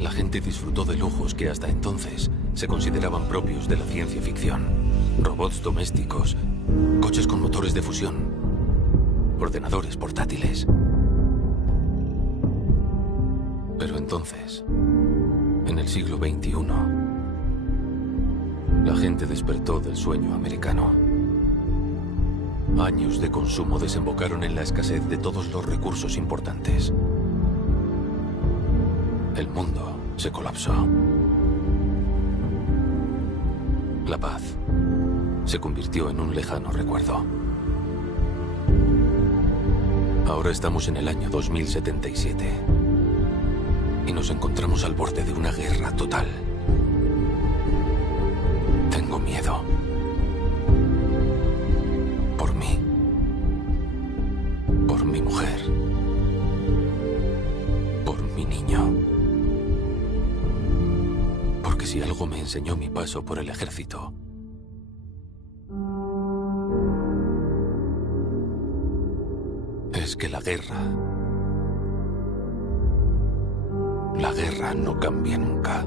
La gente disfrutó de lujos que hasta entonces se consideraban propios de la ciencia ficción. Robots domésticos, coches con motores de fusión, ordenadores portátiles. Pero entonces, en el siglo XXI, la gente despertó del sueño americano. Años de consumo desembocaron en la escasez de todos los recursos importantes. El mundo se colapsó. La paz se convirtió en un lejano recuerdo. Ahora estamos en el año 2077 y nos encontramos al borde de una guerra total. Tengo miedo. Por mí. Por mi mujer. Por mi niño. Porque si algo me enseñó mi paso por el ejército, es que la guerra no cambia nunca.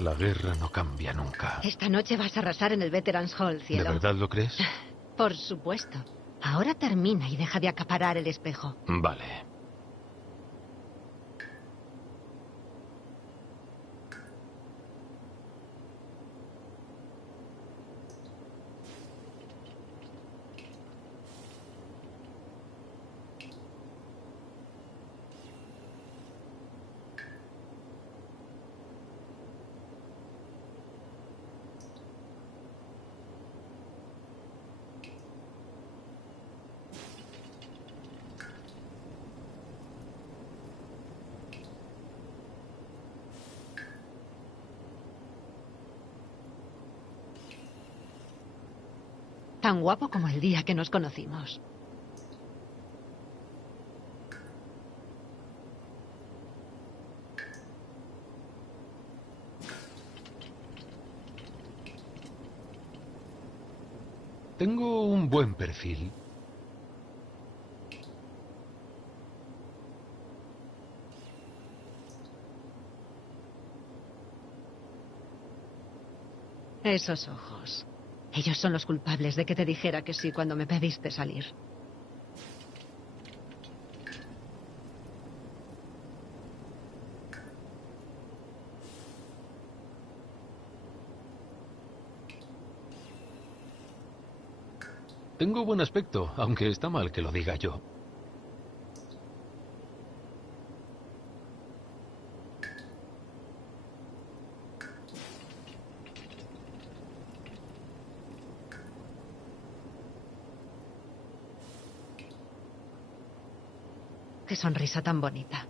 La guerra no cambia nunca. Esta noche vas a arrasar en el Veterans Hall, cielo. ¿De verdad lo crees? Por supuesto. Ahora termina y deja de acaparar el espejo. Vale. Tan guapo como el día que nos conocimos. Tengo un buen perfil. Esos ojos. Ellos son los culpables de que te dijera que sí cuando me pediste salir. Tengo buen aspecto, aunque está mal que lo diga yo. Qué sonrisa tan bonita.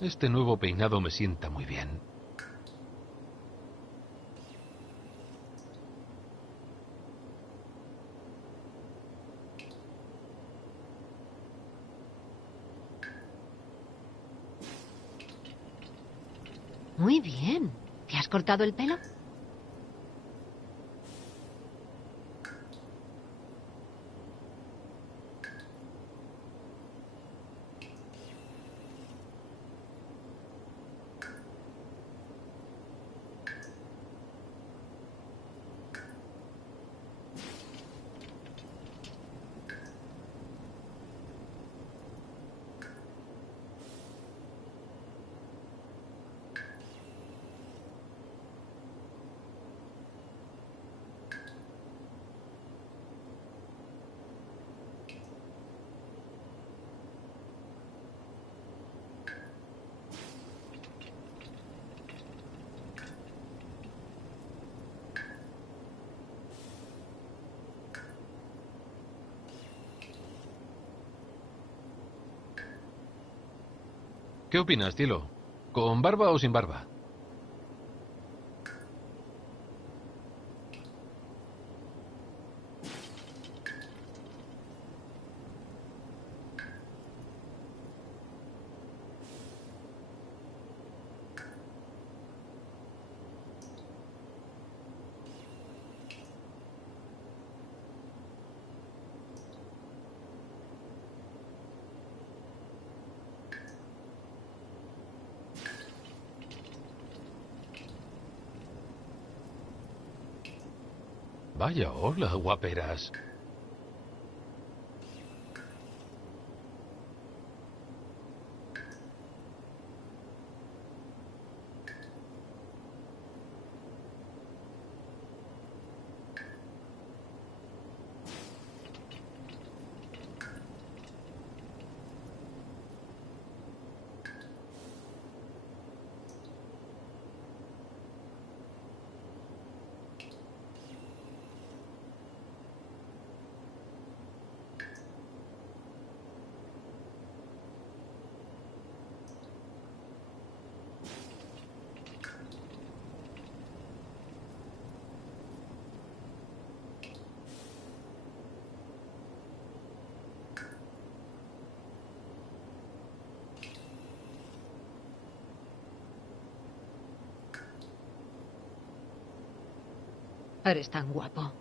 Este nuevo peinado me sienta muy bien. Muy bien. ¿Te has cortado el pelo? ¿Qué opinas, cielo? ¿Con barba o sin barba? Vaya, hola, guaperas. Eres tan guapo.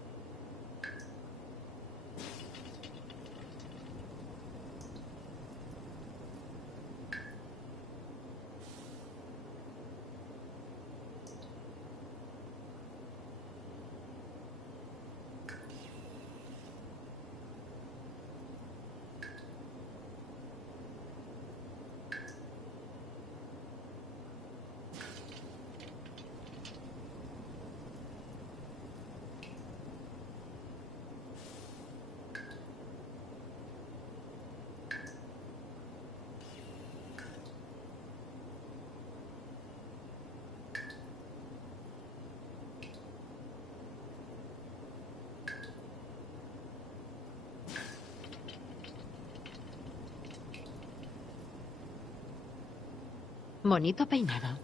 Bonito peinado.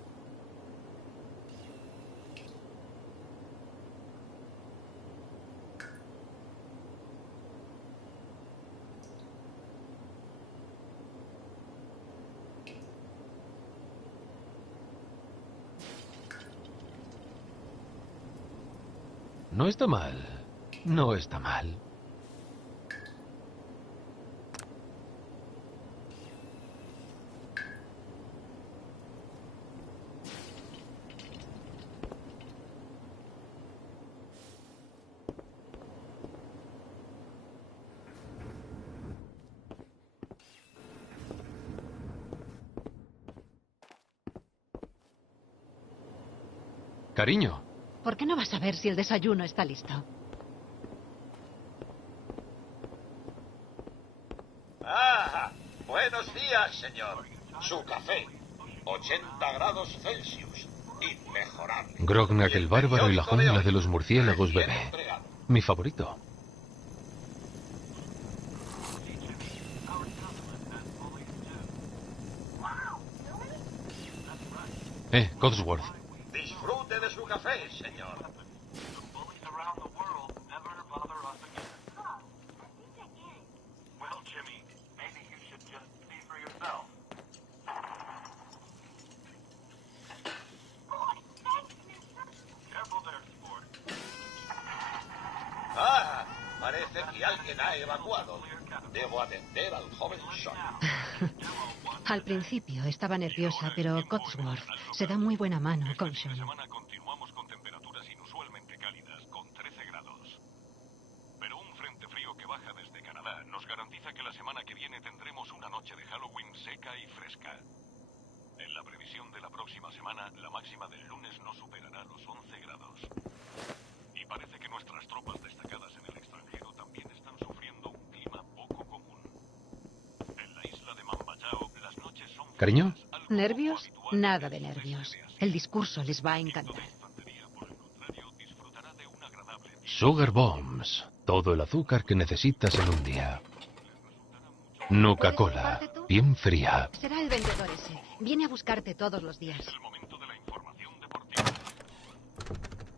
No está mal. No está mal. Cariño. ¿Por qué no vas a ver si el desayuno está listo? Ah, buenos días, señor. Su café. 80 grados Celsius. Inmejorable. Grognak el bárbaro y la jungla de los murciélagos Recién bebé. entregado. Mi favorito. Codsworth. Disfrute de su café, señor. Ah, parece que alguien ha evacuado. Debo atender al joven Sean. Al principio estaba nerviosa, pero Codsworth se da muy buena mano con Este fin de Sean. semana continuamos con temperaturas inusualmente cálidas, con 13 grados. Pero un frente frío que baja desde Canadá nos garantiza que la semana que viene tendremos una noche de Halloween seca y fresca. En la previsión de la próxima semana, la máxima del lunes no superará los 11 grados. Y parece que nuestras tropas destacadas en el extranjero también están sufriendo un clima poco común. En la isla de Mambayao, las noches son... ¿Cariño? ¿Nervios? Nada de nervios. El discurso les va a encantar. Sugar Bombs. Todo el azúcar que necesitas en un día. Nuka-Cola, bien fría. Será el vendedor ese. Viene a buscarte todos los días. El momento de la información deportiva.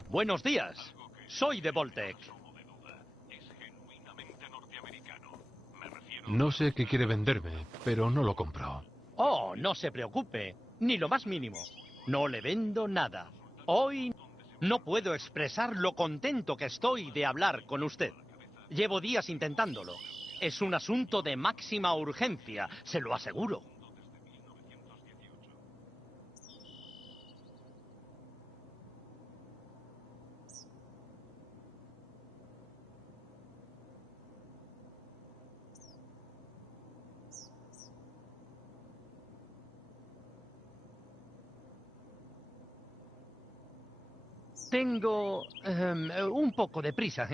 Buenos días. Soy de Voltec. Es genuinamente norteamericano. Me refiero No sé qué quiere venderme, pero no lo compro. Oh, no se preocupe. Ni lo más mínimo. No le vendo nada. Hoy no puedo expresar lo contento que estoy de hablar con usted. Llevo días intentándolo. Es un asunto de máxima urgencia, se lo aseguro. Tengo un poco de prisa.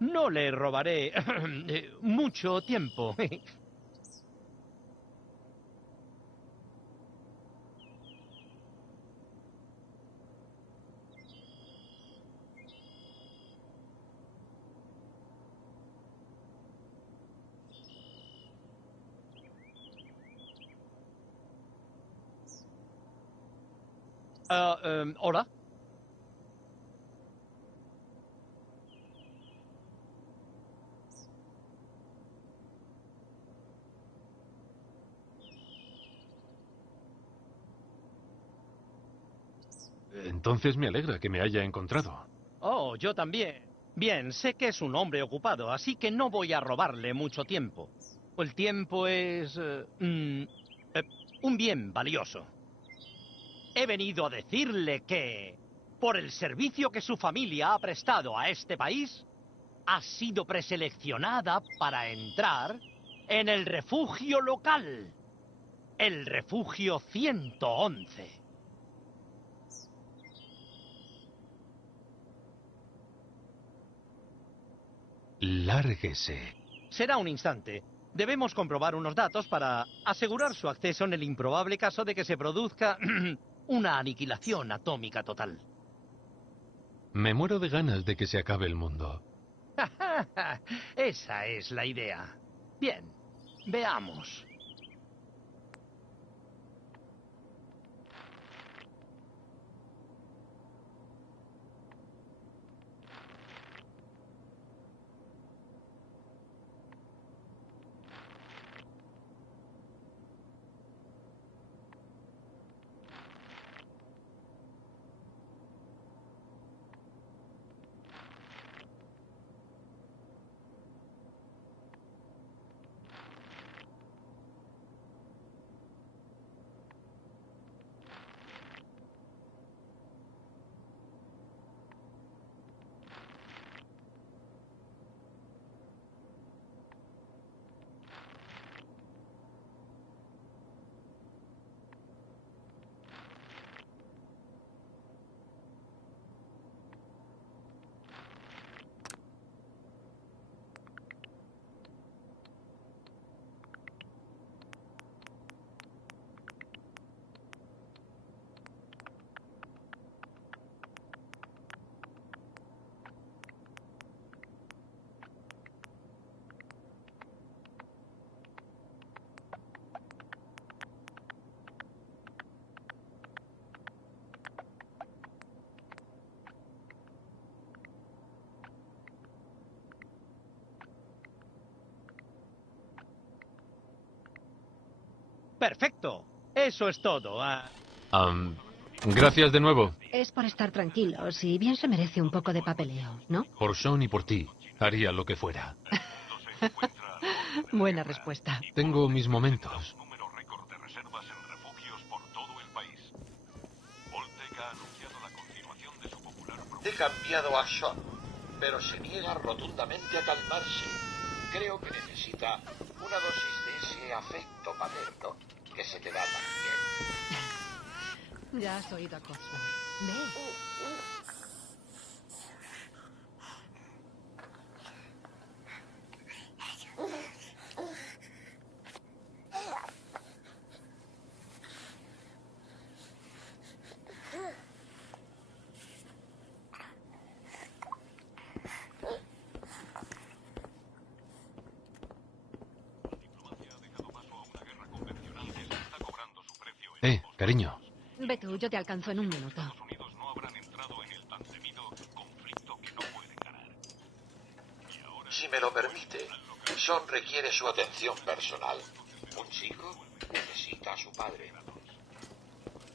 No le robaré mucho tiempo. ¿Hola? Entonces me alegra que me haya encontrado. Oh, yo también. Bien, sé que es un hombre ocupado, así que no voy a robarle mucho tiempo. El tiempo es un bien valioso. He venido a decirle que, por el servicio que su familia ha prestado a este país, ha sido preseleccionada para entrar en el refugio local. El refugio 111. Lárguese. Será un instante. Debemos comprobar unos datos para asegurar su acceso en el improbable caso de que se produzca una aniquilación atómica total. Me muero de ganas de que se acabe el mundo. Esa es la idea. Bien, veamos. Perfecto. Eso es todo. Gracias de nuevo. Es por estar tranquilos y bien se merece un poco de papeleo, ¿no? Por Sean y por ti. Haría lo que fuera. Buena respuesta. Tengo mis momentos. número récord de reservas en refugios por todo el país. Voltec ha anunciado la continuación de su popular He cambiado a Sean, pero se niega rotundamente a calmarse. Creo que necesita una dosis de ese afecto paterno que se te da tan bien. Ya has oído a Cotsworth. Ve. cariño. Ve tú, yo te alcanzo en un minuto. Estados Unidos no habrán entrado en el tan temido conflicto que no pueden ganar. Y ahora Si me lo permite, Sean requiere su atención personal. Un chico necesita a su padre.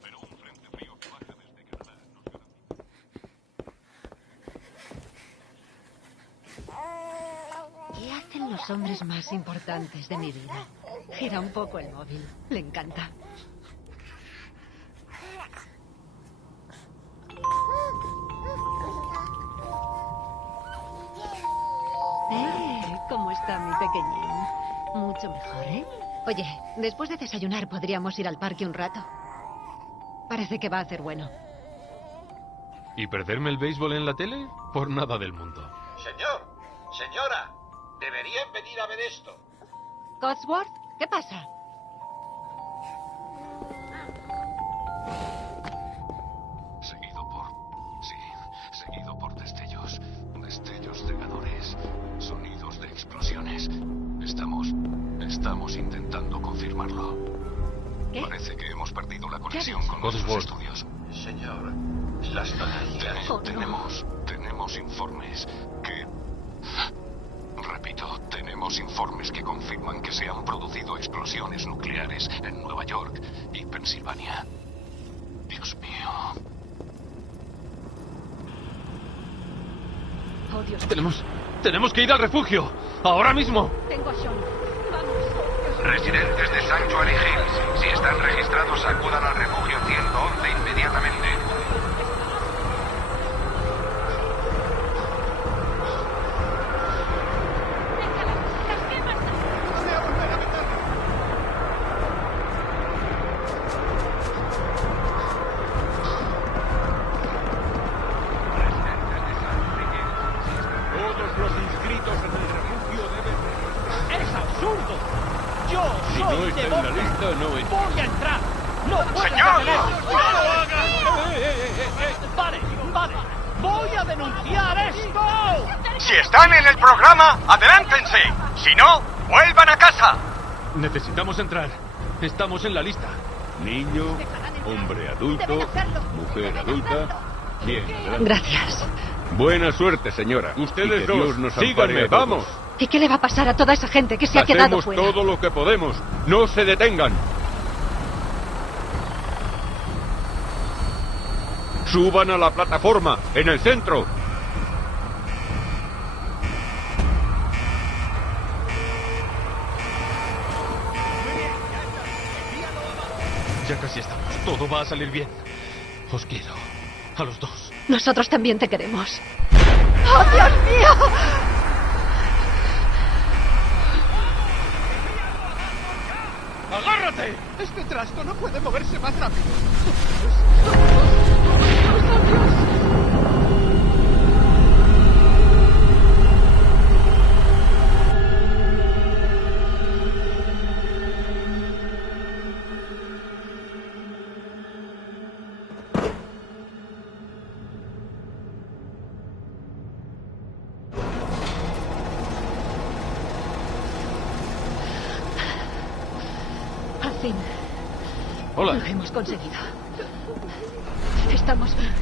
pero un frente frío que baja desde Canadá nos garantiza. ¿Qué hacen los hombres más importantes de mi vida? Gira un poco el móvil. Le encanta. ¿Cómo está mi pequeñín? Mucho mejor, ¿eh? Oye, después de desayunar podríamos ir al parque un rato. Parece que va a hacer bueno. ¿Y perderme el béisbol en la tele? Por nada del mundo. Señor, señora, deberían venir a ver esto. ¿Cotsworth? ¿Qué pasa? Seguido por destellos cegadores, sonidos de explosiones. Estamos intentando confirmarlo. ¿Qué? Parece que hemos perdido la conexión con Codsworth. nuestros estudios. Señor, las noticias. Oh, no. Tenemos informes que... Repito, tenemos informes que confirman que se han producido explosiones nucleares en Nueva York y Pensilvania. Dios mío. Oh, Dios. Tenemos que ir al refugio. Ahora mismo. Tengo a Sean. Vamos. Residentes de Sanctuary Hills, si están registrados, acudan al refugio 111 inmediatamente. Todos los inscritos en el refugio deben... ¡Es absurdo! ¡Yo Si soy no está de en la Boca. lista, no es. ¡Voy a entrar! ¡No puedes ¡Señor! detenerme! ¡No lo hagas! Vale. ¡Voy a denunciar esto! Si están en el programa, adelántense. Si no, vuelvan a casa. Necesitamos entrar. Estamos en la lista. Niño, hombre adulto, mujer adulta. Bien, adelante. Gracias. Buena suerte, señora. Ustedes Y que dos, Dios nos síganme, ampare a todos. vamos. ¿Y qué le va a pasar a toda esa gente que se ha quedado Hacemos fuera? todo lo que podemos. No se detengan. Suban a la plataforma, en el centro. Ya casi estamos. Todo va a salir bien. Os quiero. A los dos. Nosotros también te queremos. ¡Oh, Dios mío! ¡Agárrate! Este trasto no puede moverse más rápido. Al fin, Hola. lo hemos conseguido. Estamos bien.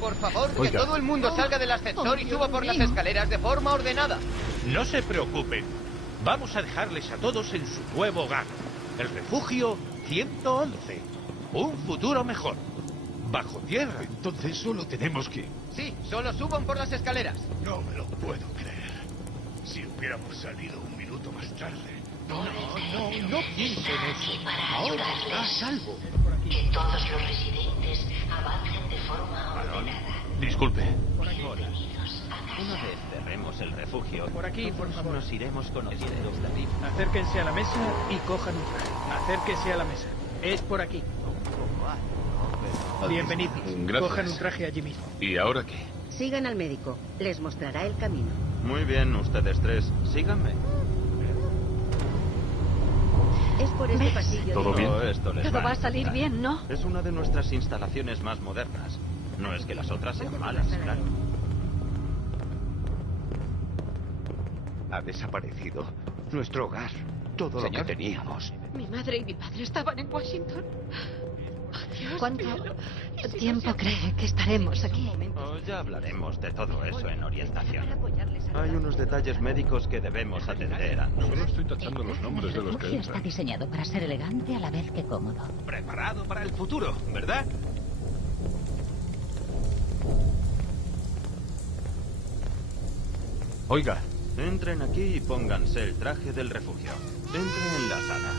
Por favor, que Oiga. todo el mundo salga del ascensor y suba por las escaleras de forma ordenada. No se preocupen. Vamos a dejarles a todos en su nuevo hogar. El refugio 111. Un futuro mejor. Bajo tierra. Entonces solo tenemos que... Sí, solo suban por las escaleras. No me lo puedo creer. Si hubiéramos salido un minuto más tarde... No piensen eso. Ahora está a salvo. Que todos los residentes avancen de forma ordenada. Disculpe. Bienvenidos a casa. Una vez cerremos el refugio, Por aquí, por favor. nos iremos conociendo. Acérquense a la mesa y cojan un traje. Acérquense a la mesa. Es por aquí. Bienvenidos. Gracias. Cojan un traje allí mismo. ¿Y ahora qué? Sigan al médico. Les mostrará el camino. Muy bien, ustedes tres. Síganme. Es por este ¿Ves? pasillo. ¿Todo de... bien? Esto les Todo va a encantar. salir bien, ¿no? Es una de nuestras instalaciones más modernas. No es que las otras sean malas, claro. Ha desaparecido nuestro hogar. Todo lo que teníamos. Mi madre y mi padre estaban en Washington. Oh, Dios, ¿Cuánto cielo. tiempo cree que estaremos aquí? Oh, ya hablaremos de todo eso en orientación. Hay unos detalles médicos que debemos atender antes. Solo estoy tachando los nombres de los que refugio está entran. diseñado para ser elegante a la vez que cómodo. Preparado para el futuro, ¿verdad? Oiga. Entren aquí y pónganse el traje del refugio. Entren en la sala.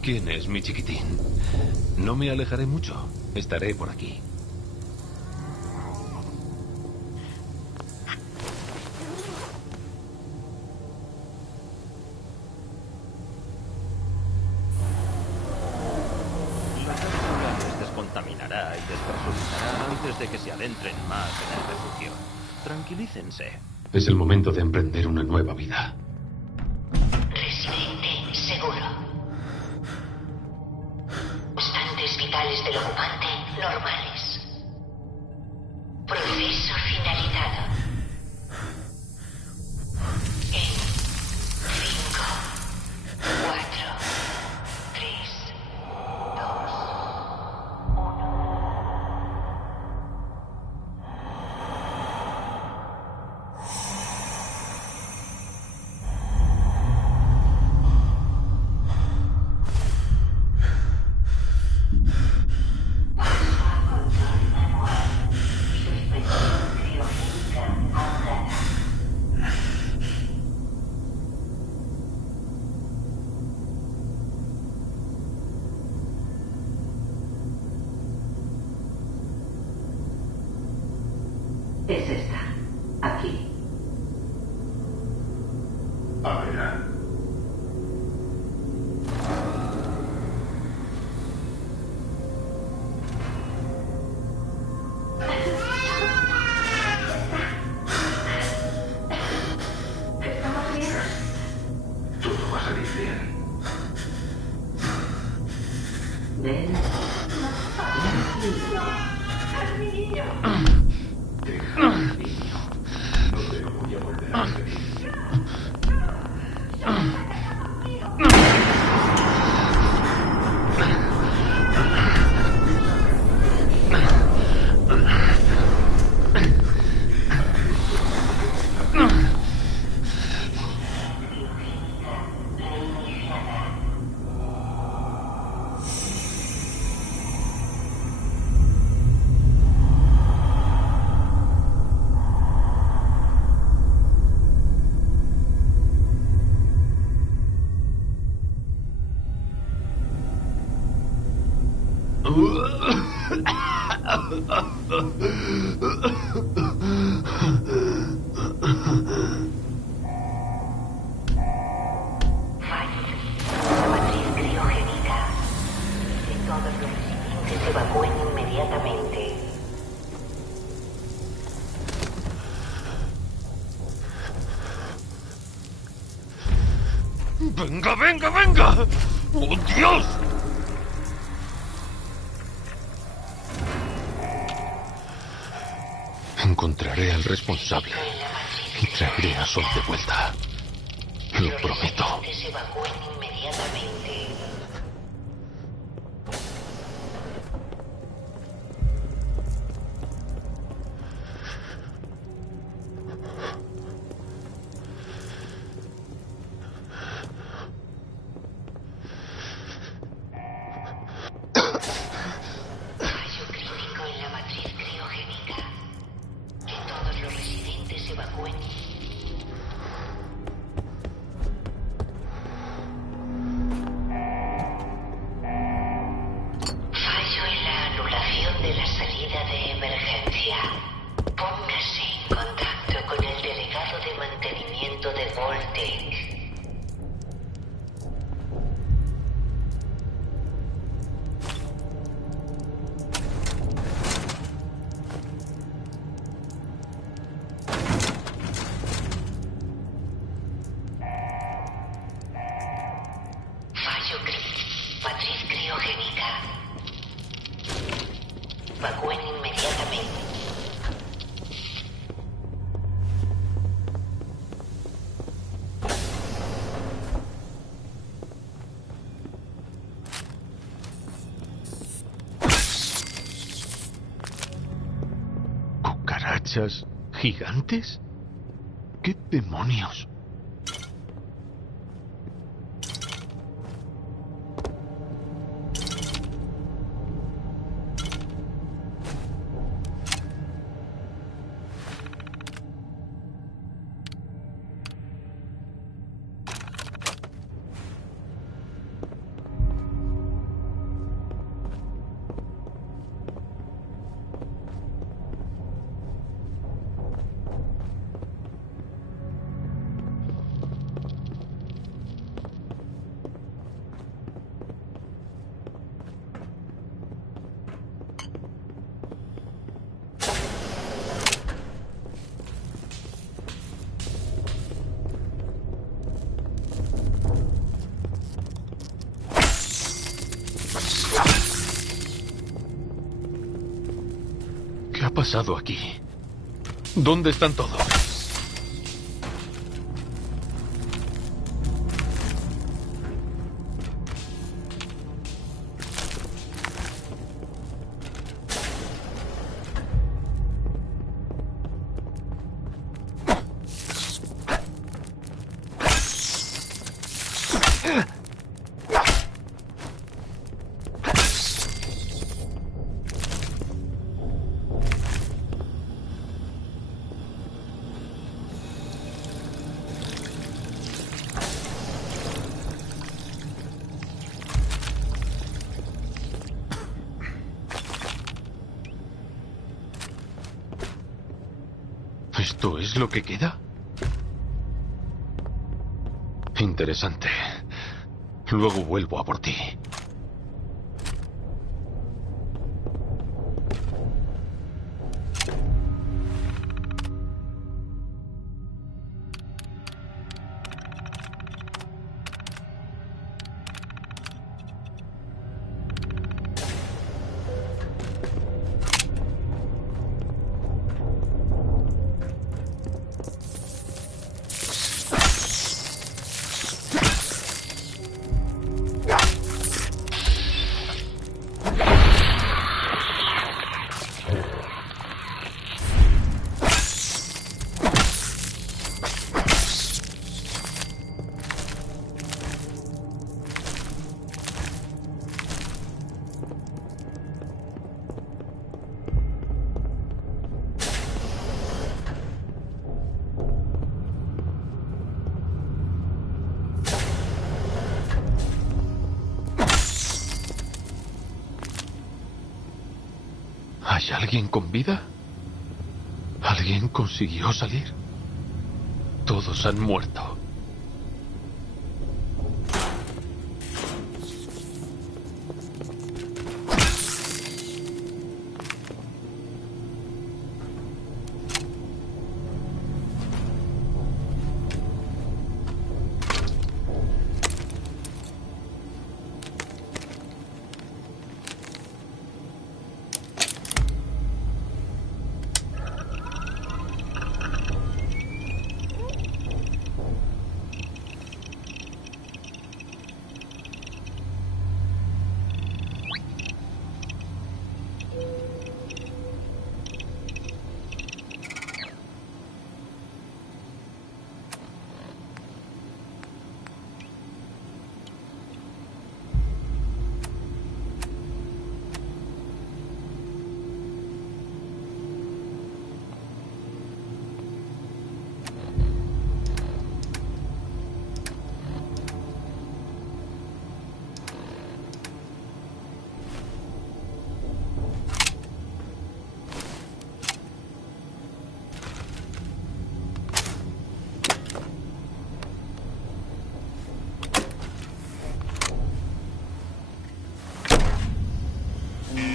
¿Quién es mi chiquitín? No me alejaré mucho. Estaré por aquí. La cápsula les descontaminará y despresurizará antes de que se adentren más en el refugio. Tranquilícense. Es el momento de emprender una nueva vida. Residente seguro. Constantes vitales del ocupante normales. Proceso finalizado. En 5, 4, 3, 2, 1. Es esta. Aquí. A ver. Estamos bien. Todo va a salir bien. Ven. Deja al niño. No te lo voy a volver a pedir. La matriz criogénica. Que todos los residentes evacúen inmediatamente. ¡Venga, venga, venga! ¡Oh, Dios! Encontraré al responsable y traeré a Sol de vuelta. Lo prometo. Los residentes evacúen inmediatamente. Fallo crítico en la matriz criogénica. Que todos los residentes evacúen. Fallo en la anulación de la salida de emergencia. Póngase en contacto con el delegado de mantenimiento de Voltec. Fallo matriz criogénica. Evacúen inmediatamente. ¿Cucarachas gigantes? ¿Qué demonios? ¿Qué ha pasado aquí? ¿Dónde están todos? ¿Esto es lo que queda? Interesante. Luego vuelvo a por ti. ¿Hay alguien con vida? ¿Alguien consiguió salir? Todos han muerto.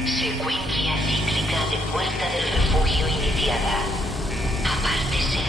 Secuencia cíclica de puerta del refugio iniciada. Apártese.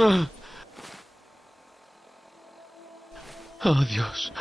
Oh, Dios.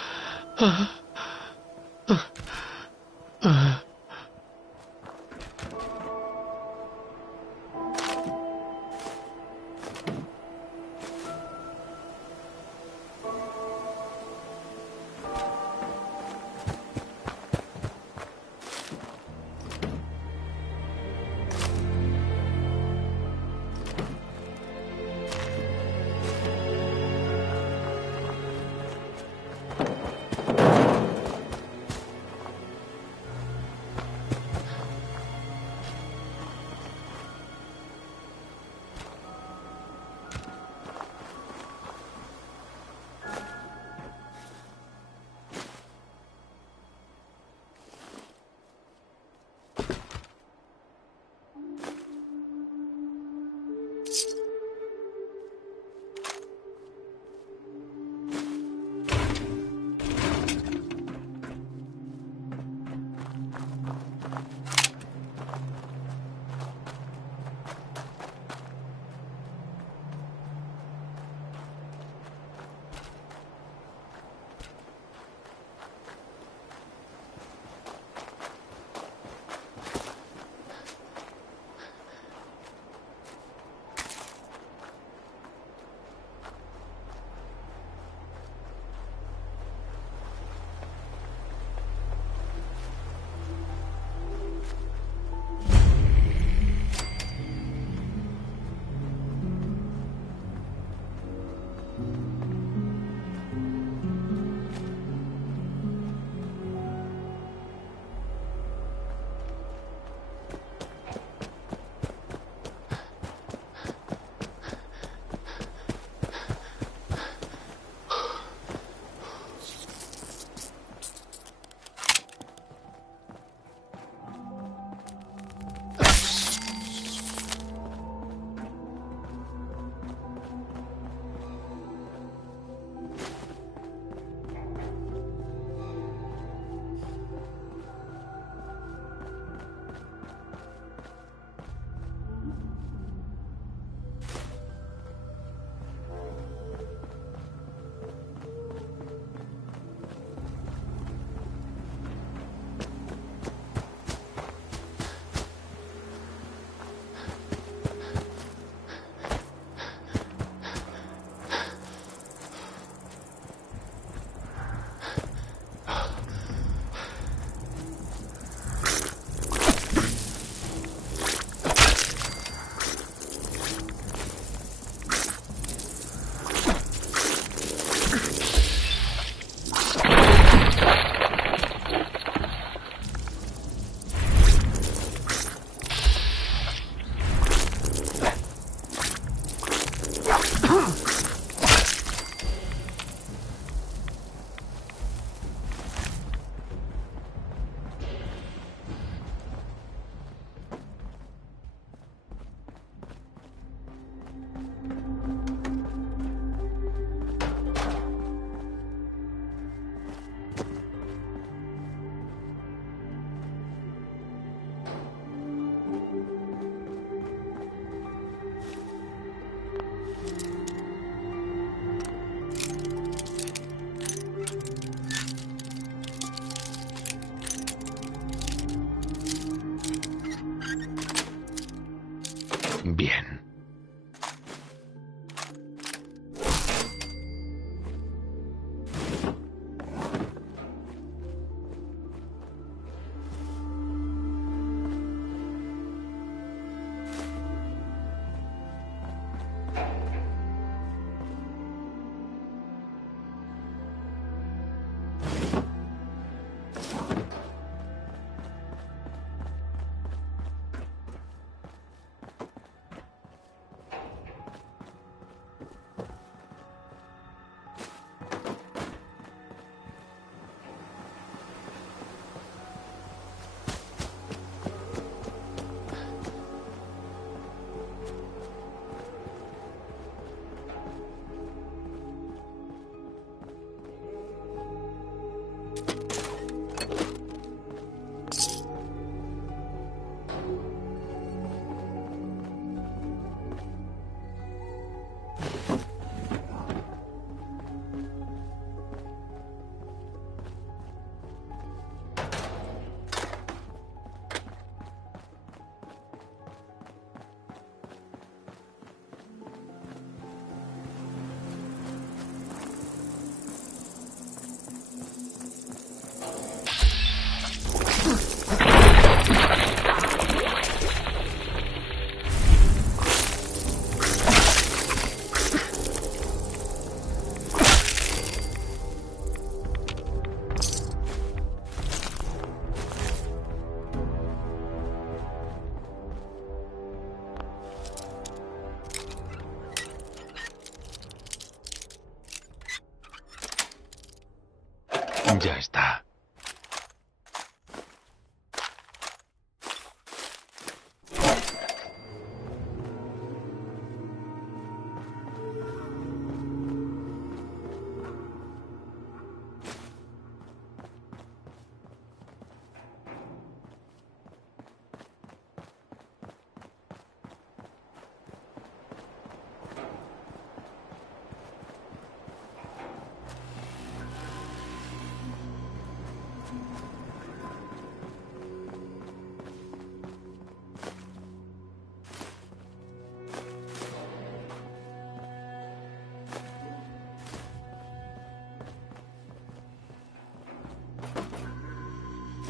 Ya está.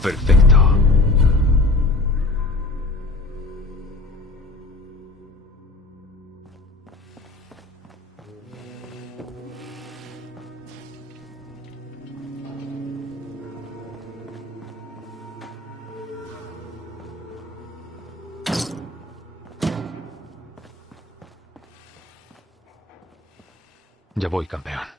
Perfecto. Ya voy, campeón.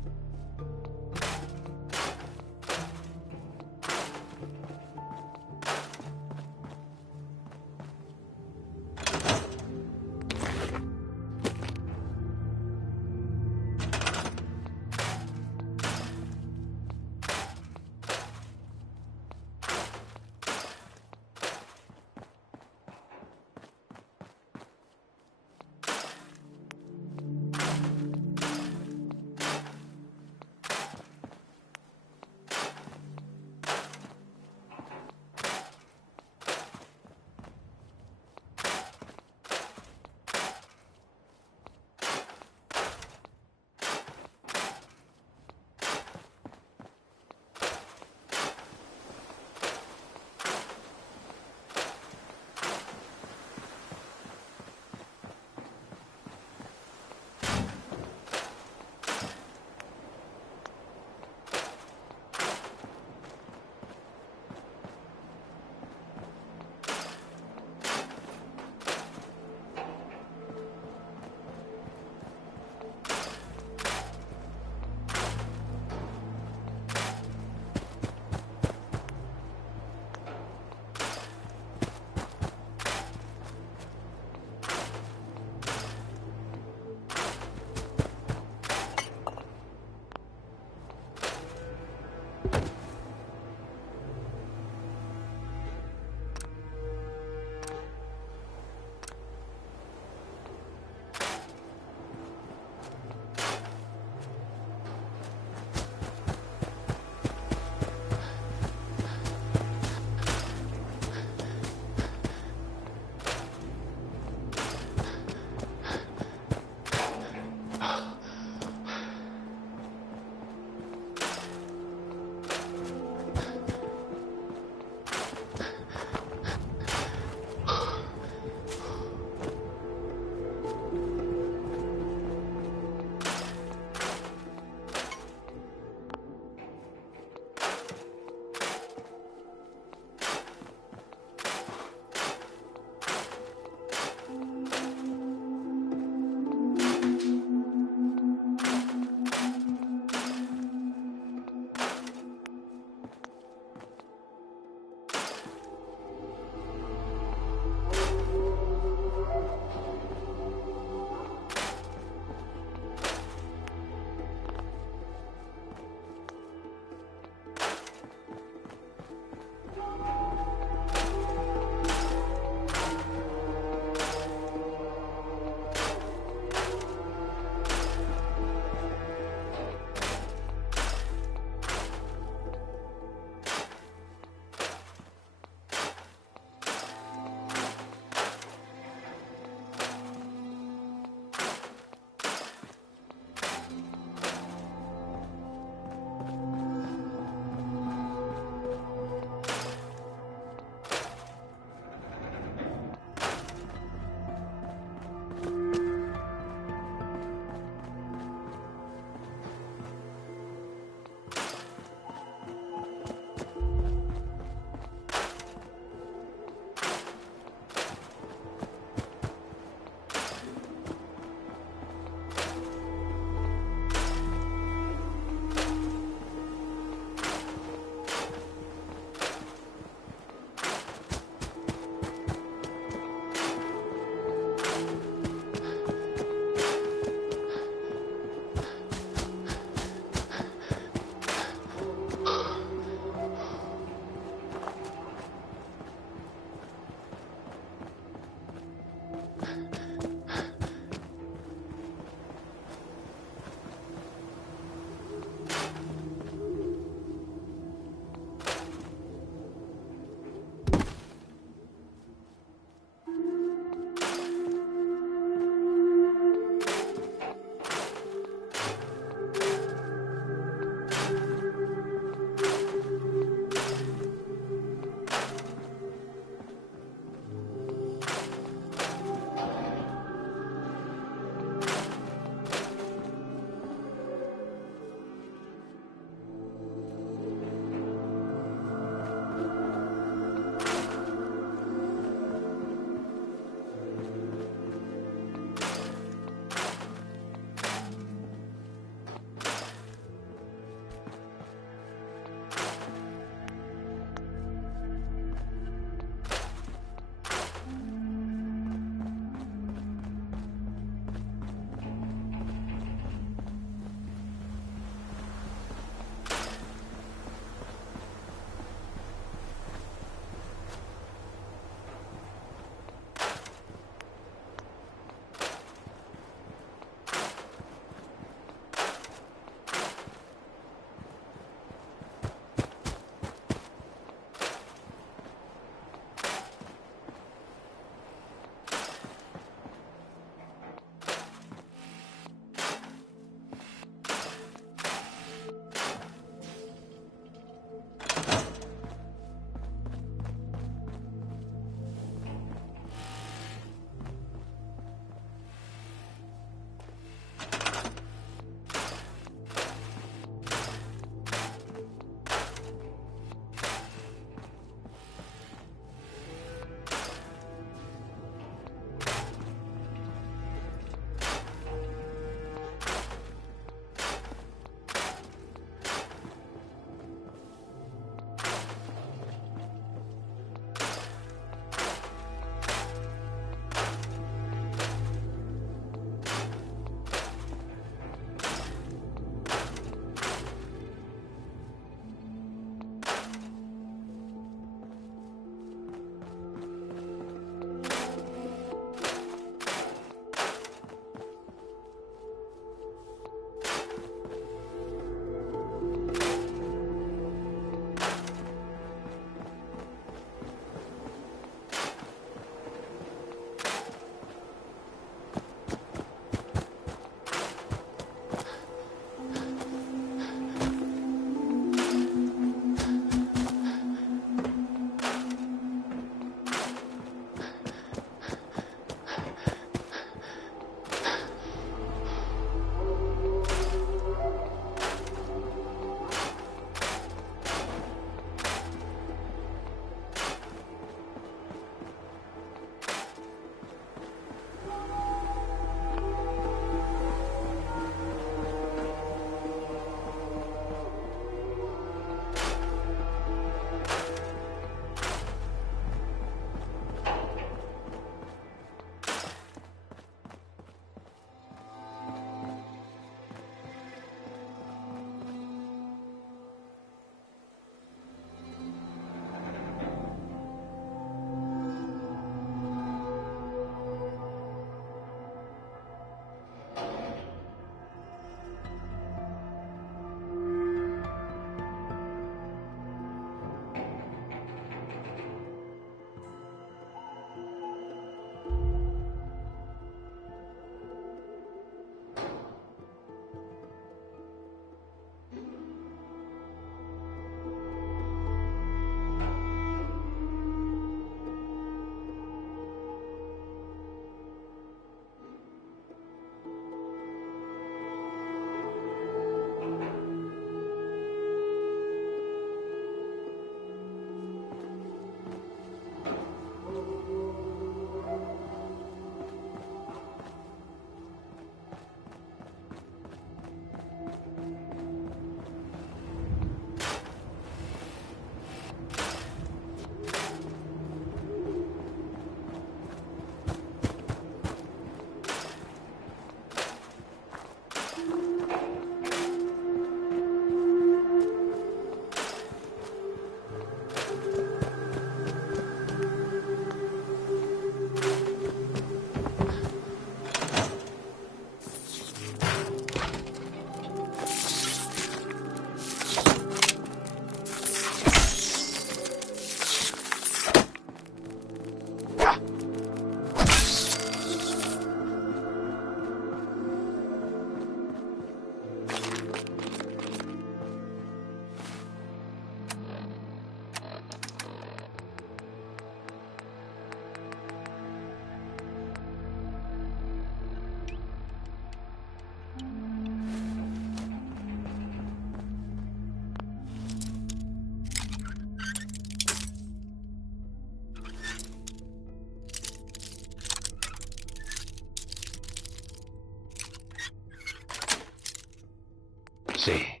Sí.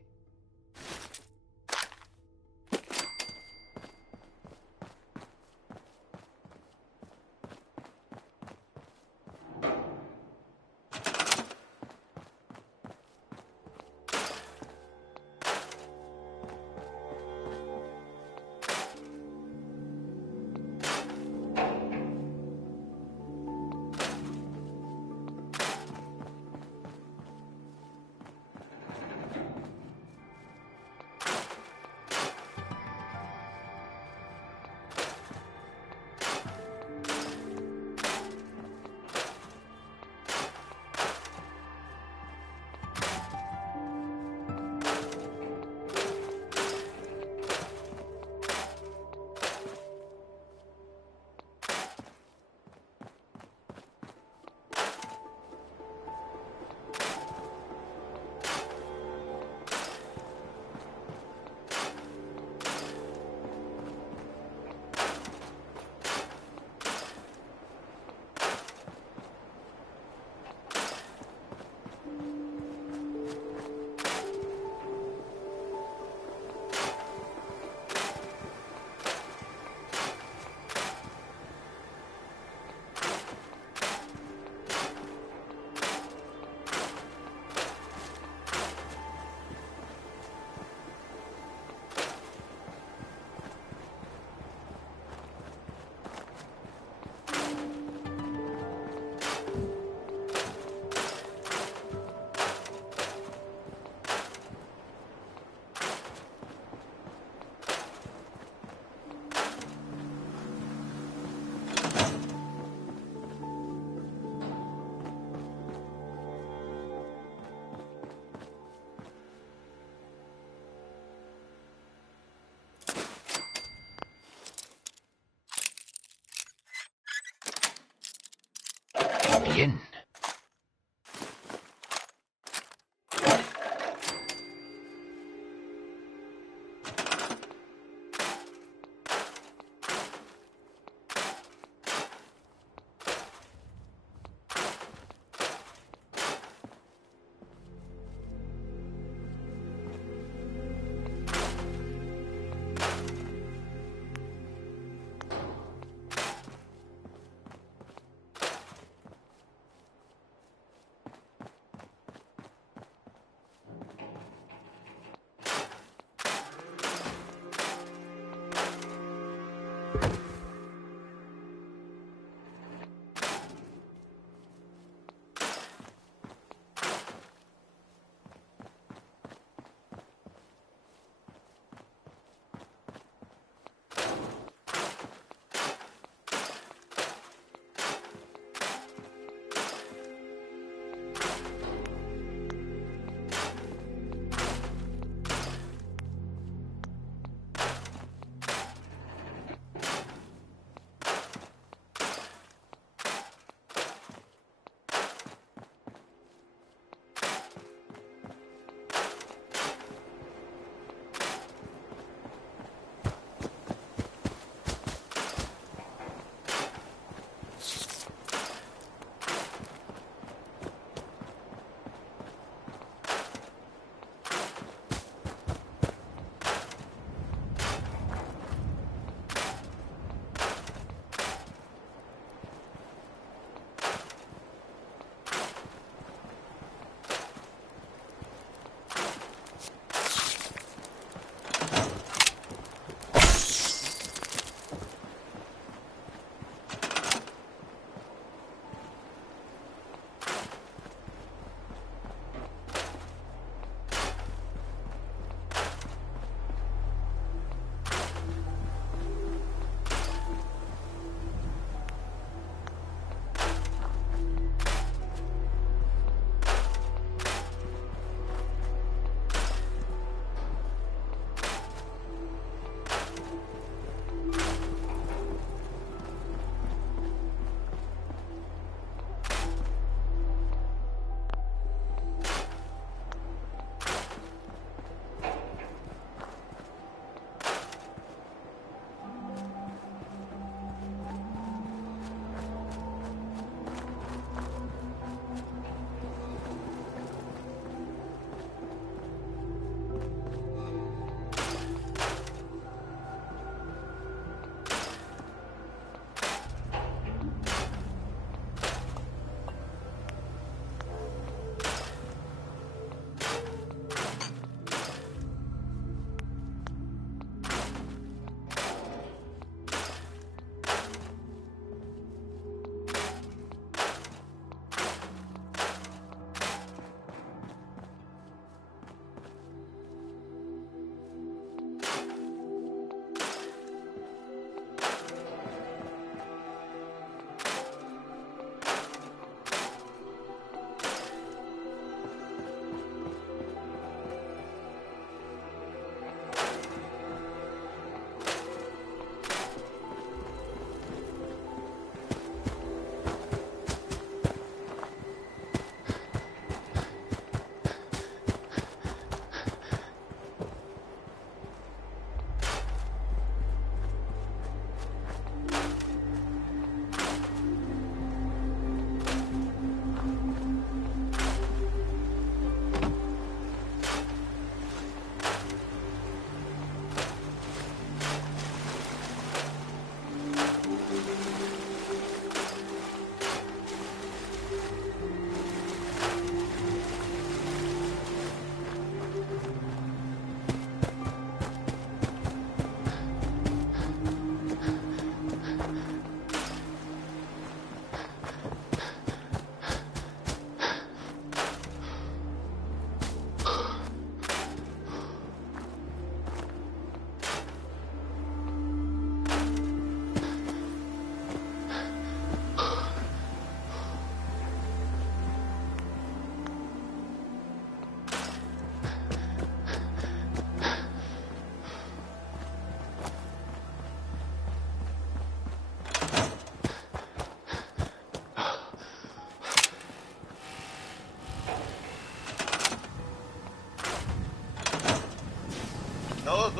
Bien.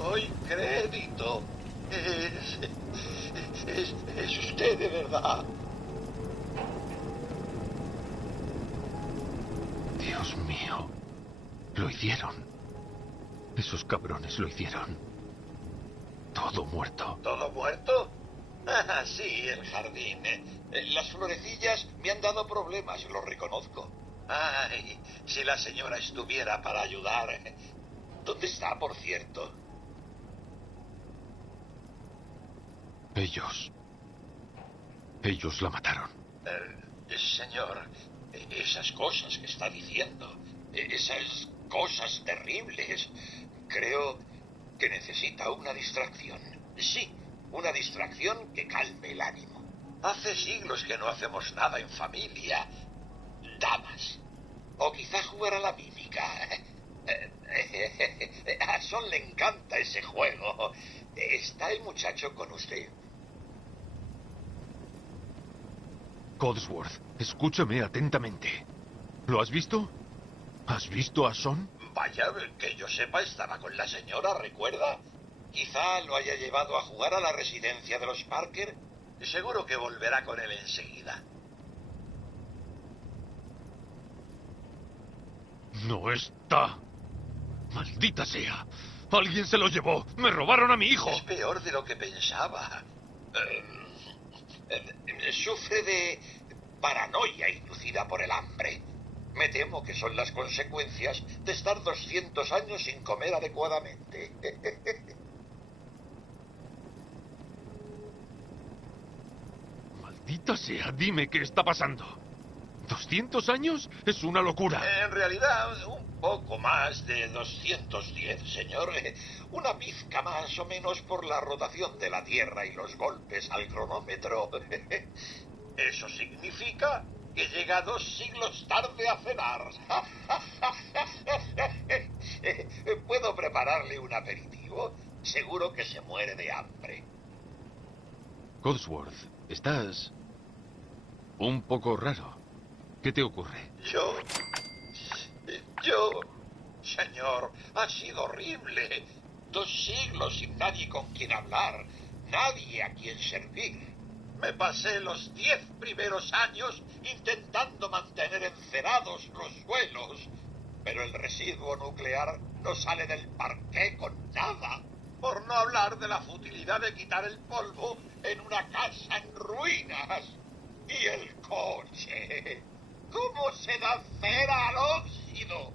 doy crédito. Es usted de verdad. Dios mío. Lo hicieron. Esos cabrones lo hicieron. Todo muerto. ¿Todo muerto? Ah, sí, el jardín. Las florecillas me han dado problemas, lo reconozco. Ay, si la señora estuviera para ayudar. ¿Dónde está, por cierto? Ellos la mataron. Señor, esas cosas que está diciendo, esas cosas terribles, creo que necesita una distracción. Sí, una distracción que calme el ánimo. Hace siglos que no hacemos nada en familia. Damas. O quizá jugar a la mímica. A Son le encanta ese juego. ¿Está el muchacho con usted? Codsworth, escúchame atentamente. ¿Lo has visto? ¿Has visto a Son? Vaya, que yo sepa, estaba con la señora, ¿recuerda? Quizá lo haya llevado a jugar a la residencia de los Parker. Seguro que volverá con él enseguida. No está. Maldita sea. Alguien se lo llevó. Me robaron a mi hijo. Es peor de lo que pensaba. Sufre de paranoia inducida por el hambre. Me temo que son las consecuencias de estar 200 años sin comer adecuadamente. Maldita sea, dime qué está pasando. ¿200 años? Es una locura. En realidad, un poco más de 210, señor. Una pizca más o menos por la rotación de la Tierra y los golpes al cronómetro. Eso significa que llega 2 siglos tarde a cenar. ¿Puedo prepararle un aperitivo? Seguro que se muere de hambre. Codsworth, estás un poco raro. ¿Qué te ocurre? Señor, ha sido horrible. 2 siglos sin nadie con quien hablar, nadie a quien servir. Me pasé los 10 primeros años intentando mantener encerados los suelos, pero el residuo nuclear no sale del parqué con nada. Por no hablar de la futilidad de quitar el polvo en una casa en ruinas. Y el coche. ¿Cómo se da cera al óxido?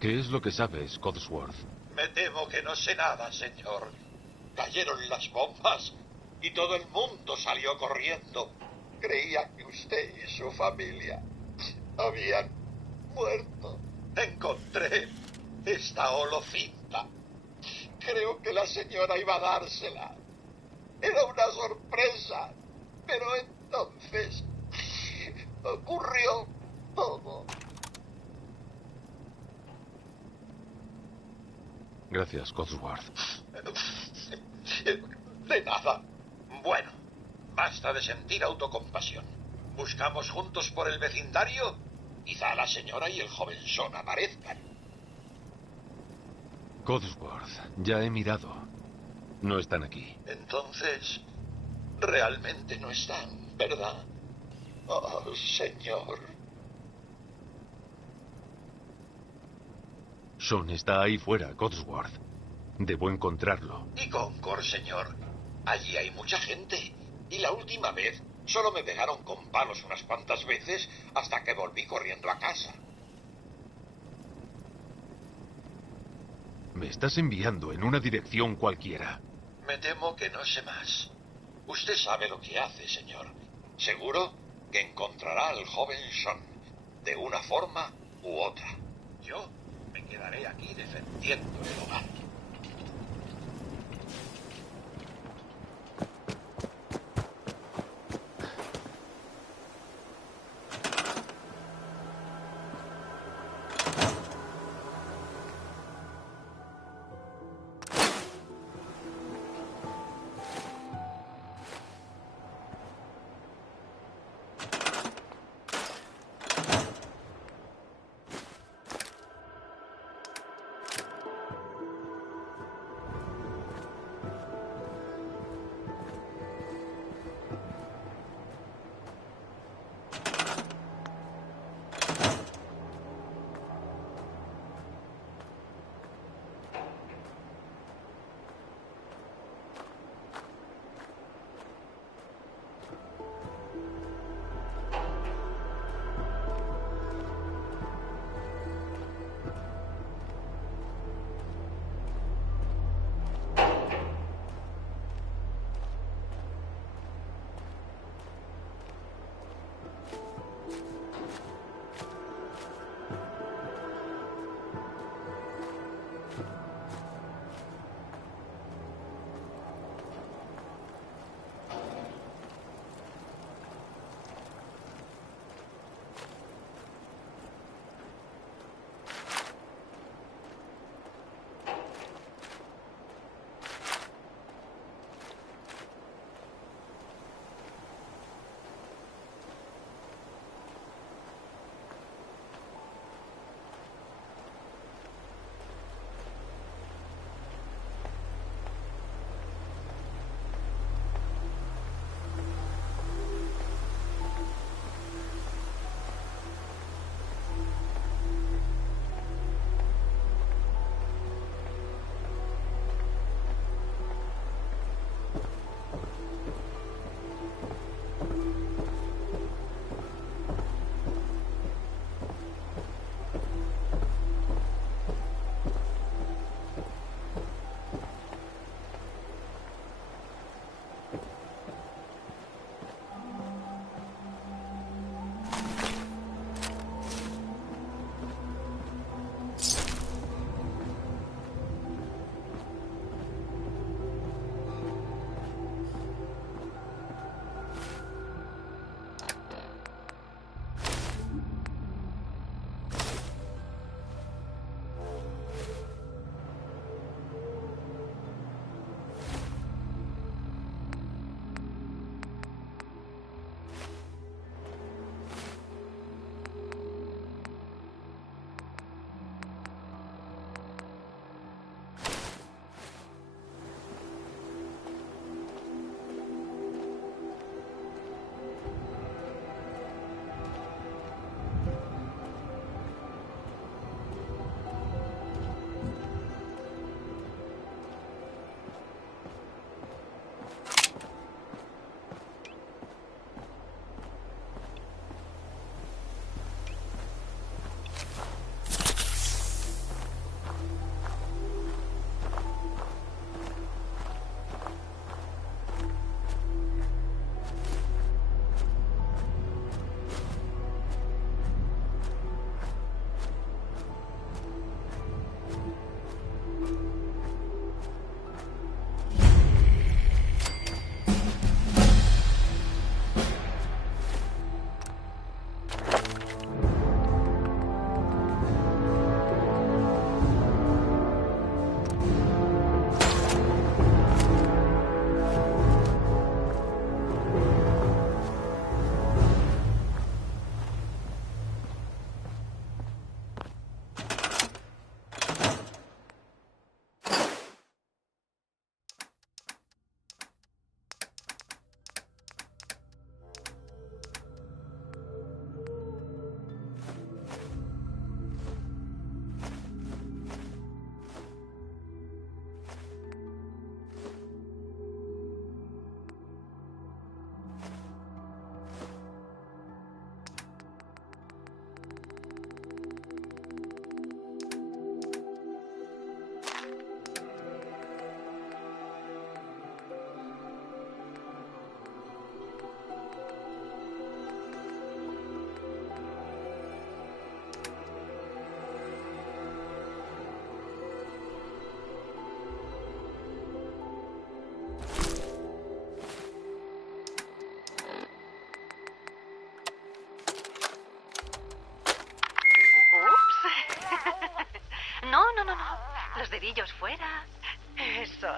¿Qué es lo que sabes, Codsworth? Me temo que no sé nada, señor. Cayeron las bombas y todo el mundo salió corriendo. Creía que usted y su familia habían muerto. Encontré esta holocinta. Creo que la señora iba a dársela. Era una sorpresa. Pero entonces ocurrió todo. Gracias, Codsworth. De nada. Bueno, basta de sentir autocompasión. Buscamos juntos por el vecindario. Quizá la señora y el joven Son aparezcan. Codsworth, ya he mirado. No están aquí. Entonces, realmente no están, ¿verdad? Oh, señor. Son está ahí fuera, Codsworth. Debo encontrarlo. Y Concord, señor. Allí hay mucha gente. Y la última vez solo me pegaron con palos unas cuantas veces hasta que volví corriendo a casa. Me estás enviando en una dirección cualquiera. Me temo que no sé más. Usted sabe lo que hace, señor. Seguro que encontrará al joven Son, de una forma u otra. Yo me quedaré aquí defendiendo el hogar.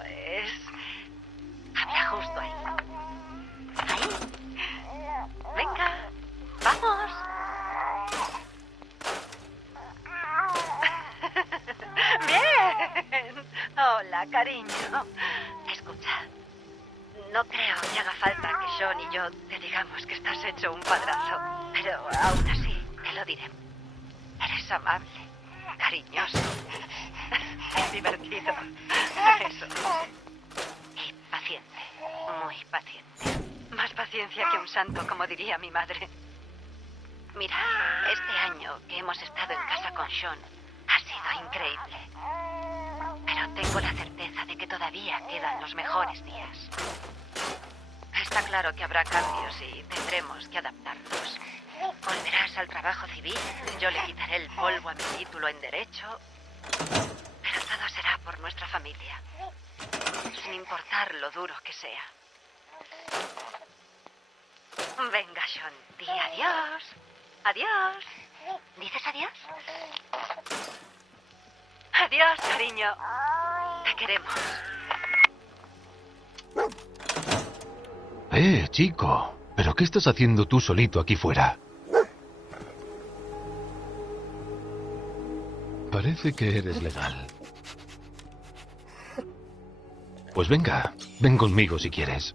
es... Habla justo ahí. Ahí. Venga, vamos. Bien. Hola, cariño. Escucha, no creo que haga falta que Sean y yo te digamos que estás hecho un padrazo, pero aún así te lo diré. Eres amable, cariñoso, es divertido, eso. Y paciente, muy paciente. Más paciencia que un santo, como diría mi madre. Mira, este año que hemos estado en casa con Sean ha sido increíble. Pero tengo la certeza de que todavía quedan los mejores días. Está claro que habrá cambios y tendremos que adaptarnos. Volverás al trabajo civil, yo le quitaré el polvo a mi título en Derecho, pero todo será por nuestra familia, sin importar lo duro que sea. Venga, Sean, di adiós. Adiós. ¿Dices adiós? Adiós, cariño. Te queremos. Chico. ¿Pero qué estás haciendo tú solito aquí fuera? Parece que eres legal. Pues venga, ven conmigo si quieres.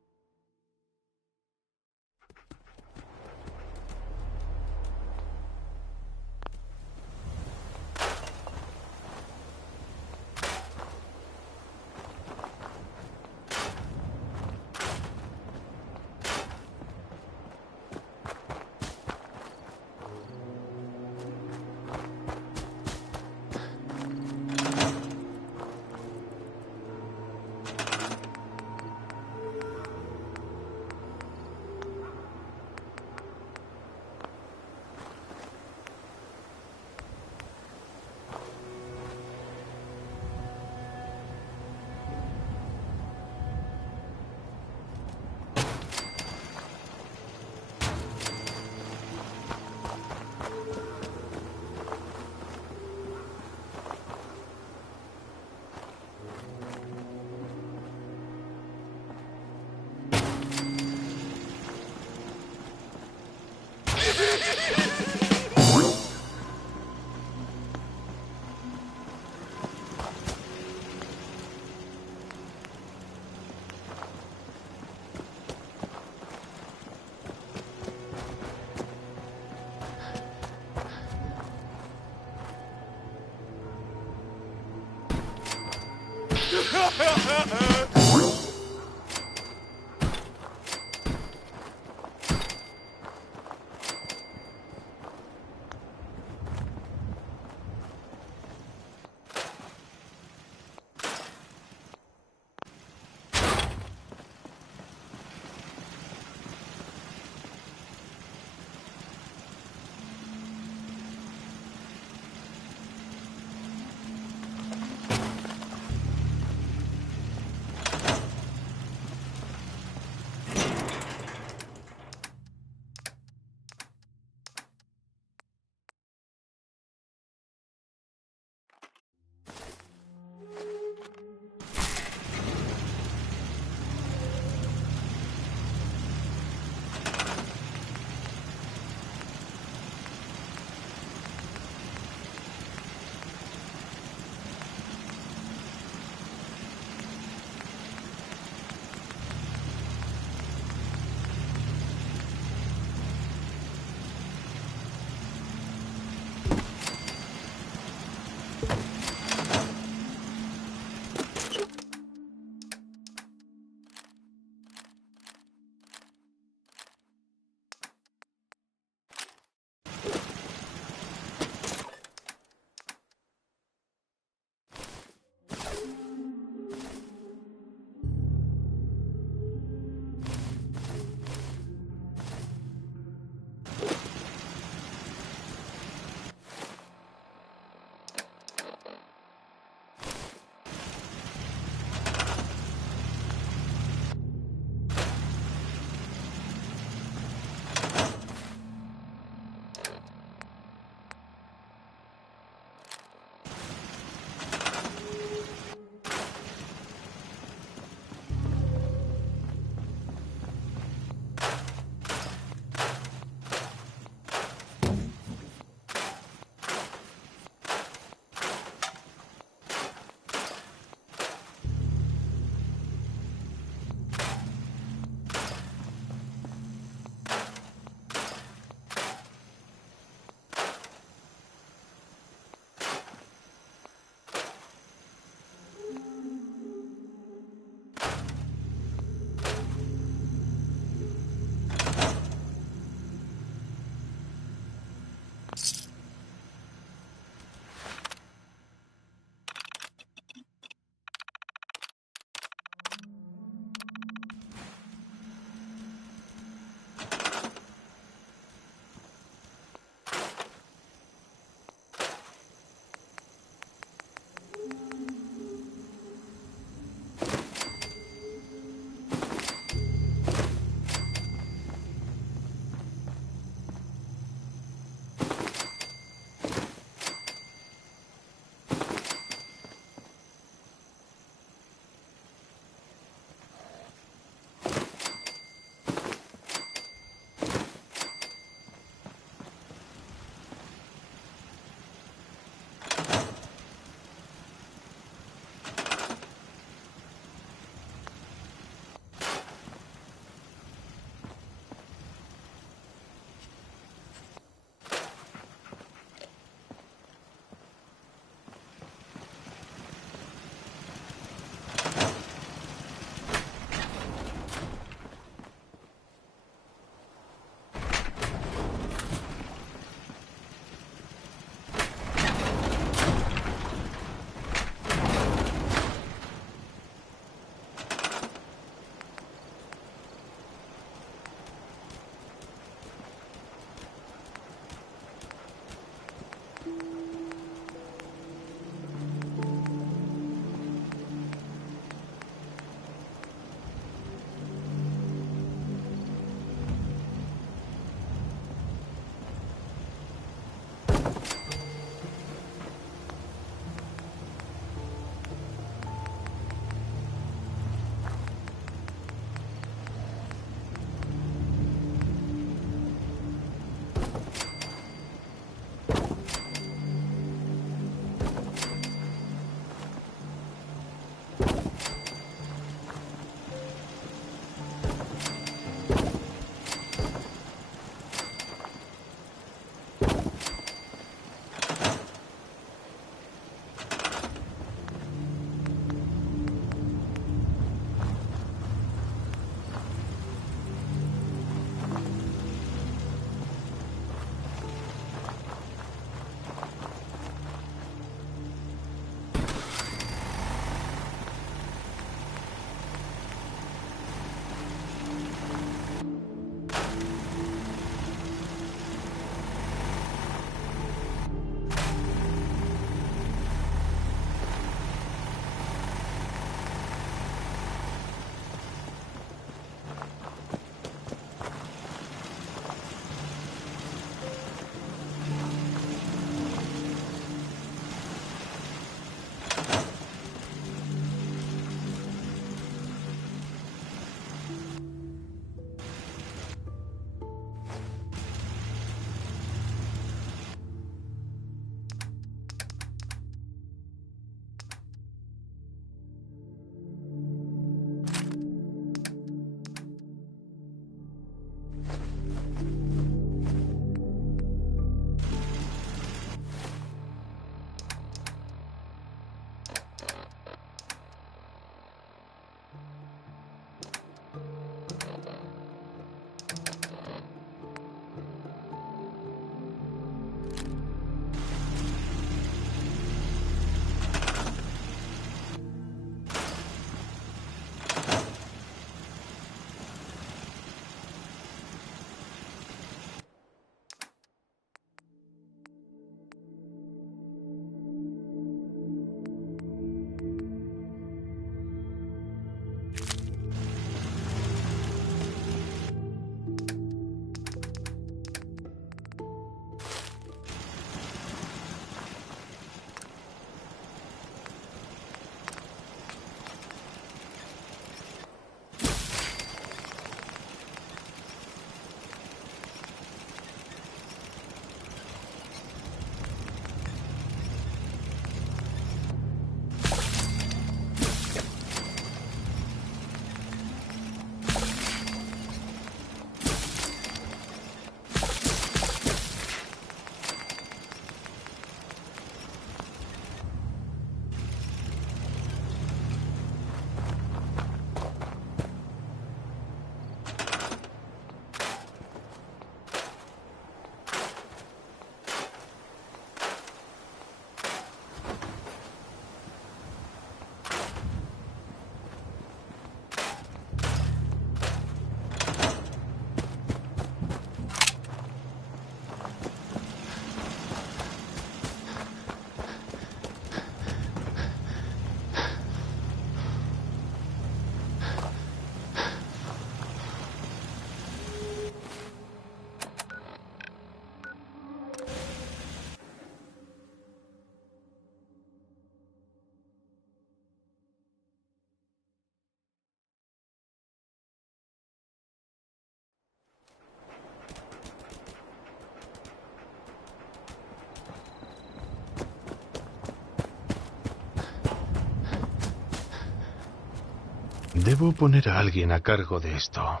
Debo poner a alguien a cargo de esto.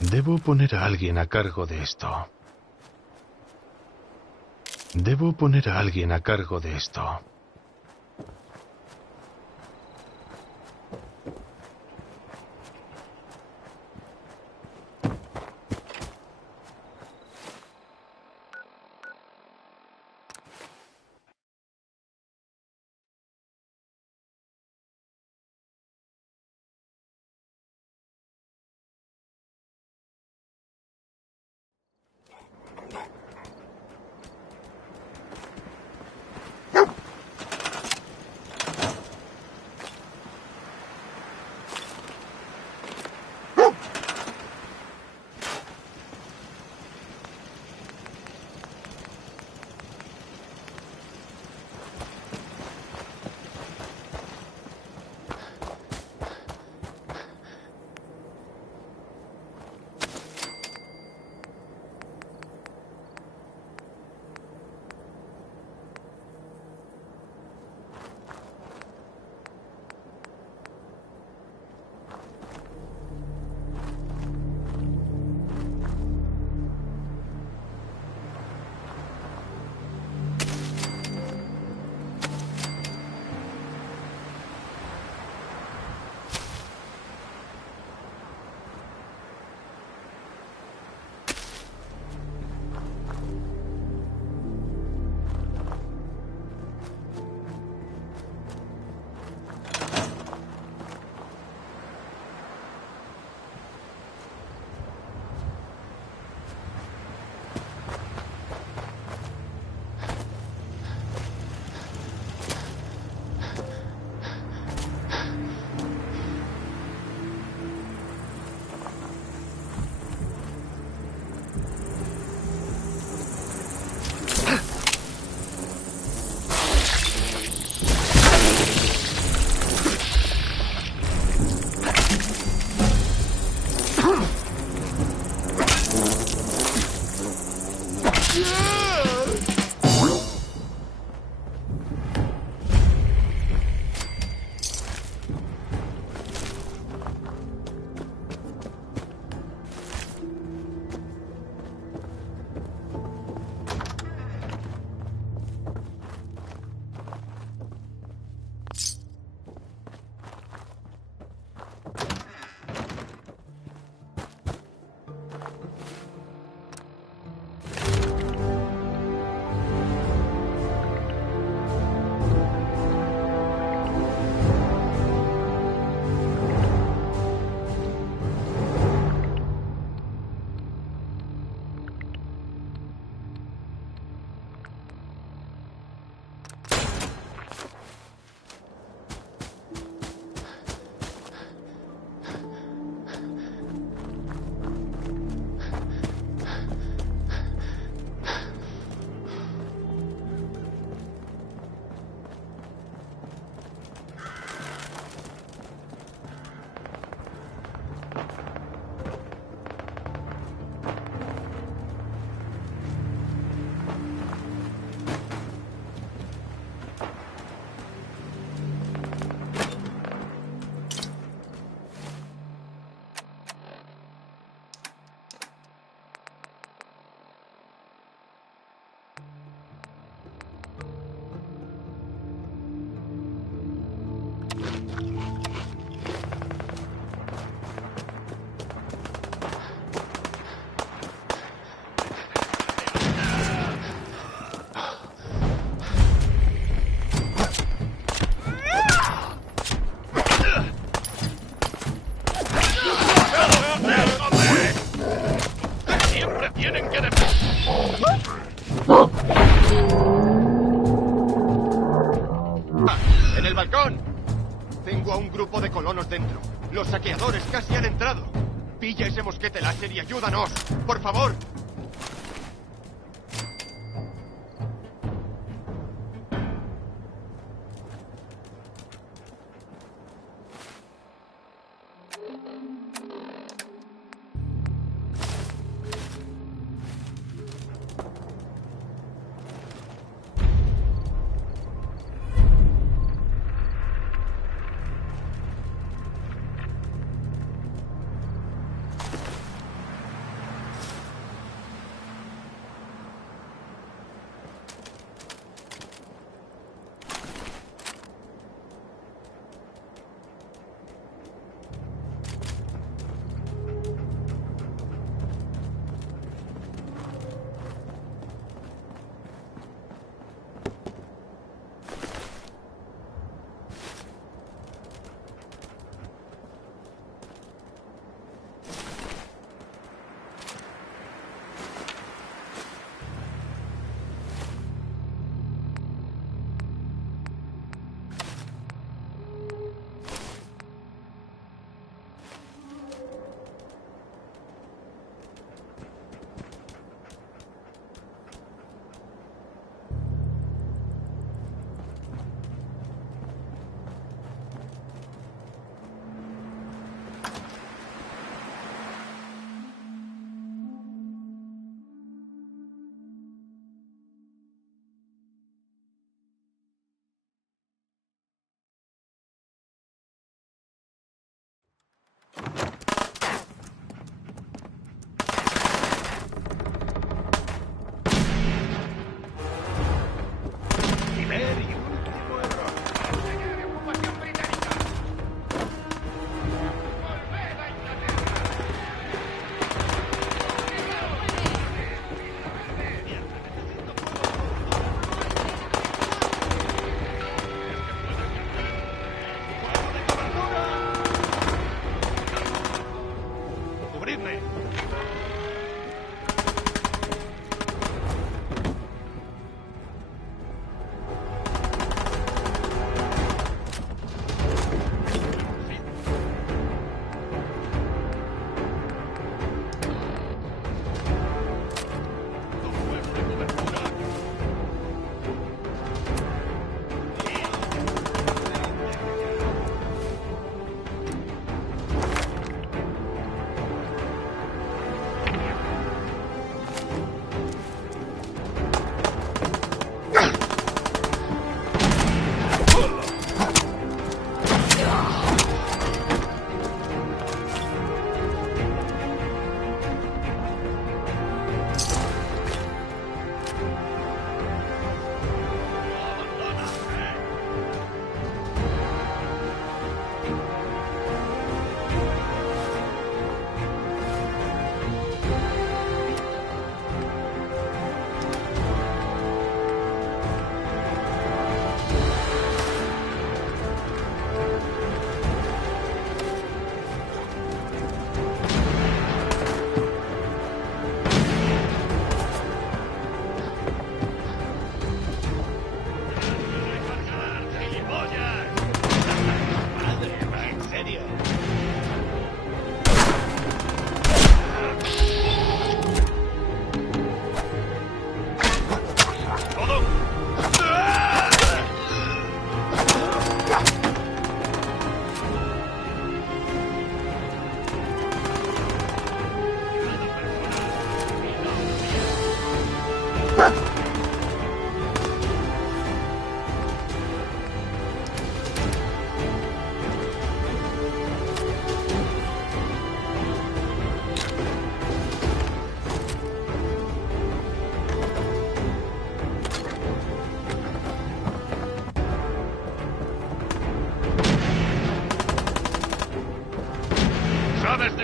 Debo poner a alguien a cargo de esto. Debo poner a alguien a cargo de esto. ¡En el balcón! Tengo a un grupo de colonos dentro. Los saqueadores casi han entrado. Pilla ese mosquete láser y ayúdanos. ¡Por favor!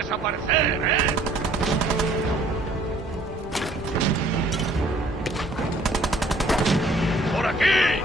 desaparecer, ¿eh? ¡Por aquí!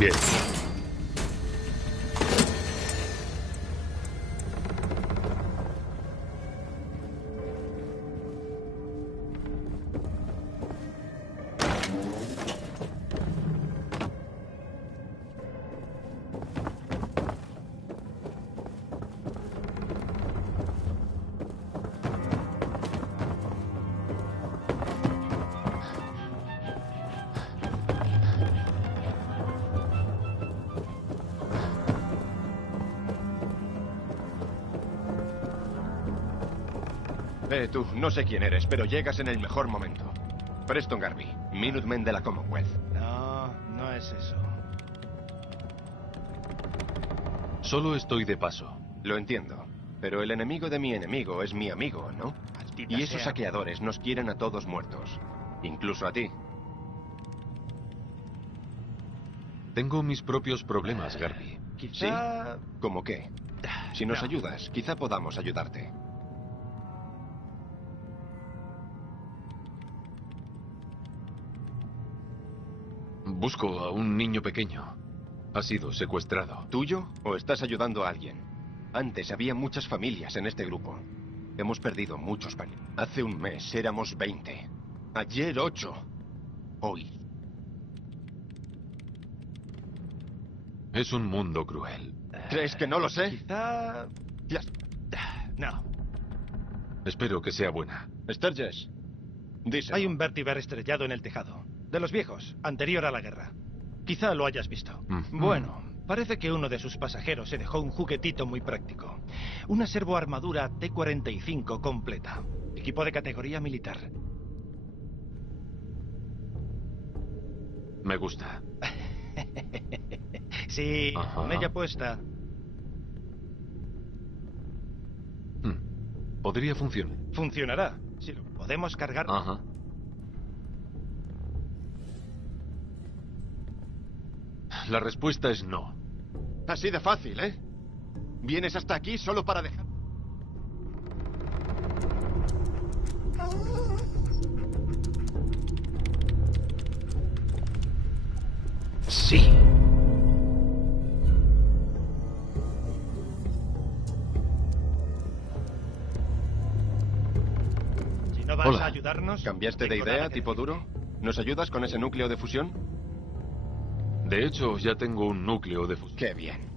Bien. Tú, no sé quién eres, pero llegas en el mejor momento. Preston Garvey, Minutemen de la Commonwealth. No, no es eso. Solo estoy de paso. Lo entiendo. Pero el enemigo de mi enemigo es mi amigo, ¿no? Maldita Y esos sea. saqueadores nos quieren a todos muertos. Incluso a ti. Tengo mis propios problemas, Garby. Quizá... ¿Sí? ¿Cómo qué? Si nos No. ayudas, quizá podamos ayudarte. Busco a un niño pequeño. Ha sido secuestrado. ¿Tuyo o estás ayudando a alguien? Antes había muchas familias en este grupo. Hemos perdido muchos parientes. Hace un mes éramos 20. Ayer 8. Hoy. Es un mundo cruel. ¿Crees que no lo sé? Quizá... Ya. No. Espero que sea buena. Sturges. Díselo. Hay un vértiver estrellado en el tejado. De los viejos, anterior a la guerra. Quizá lo hayas visto. Bueno, parece que uno de sus pasajeros se dejó un juguetito muy práctico. Una servoarmadura T-45 completa. Equipo de categoría militar. Me gusta. Sí, Ajá. con ella puesta. Podría funcionar. Funcionará. Si lo podemos cargar... Ajá. La respuesta es no. Así de fácil, ¿eh? Vienes hasta aquí solo para dejar... Sí. Si no vas Hola. a ayudarnos... ¿Cambiaste de tengo idea, nada que tipo decir. duro? ¿Nos ayudas con ese núcleo de fusión? De hecho, ya tengo un núcleo de fusión. ¡Qué bien!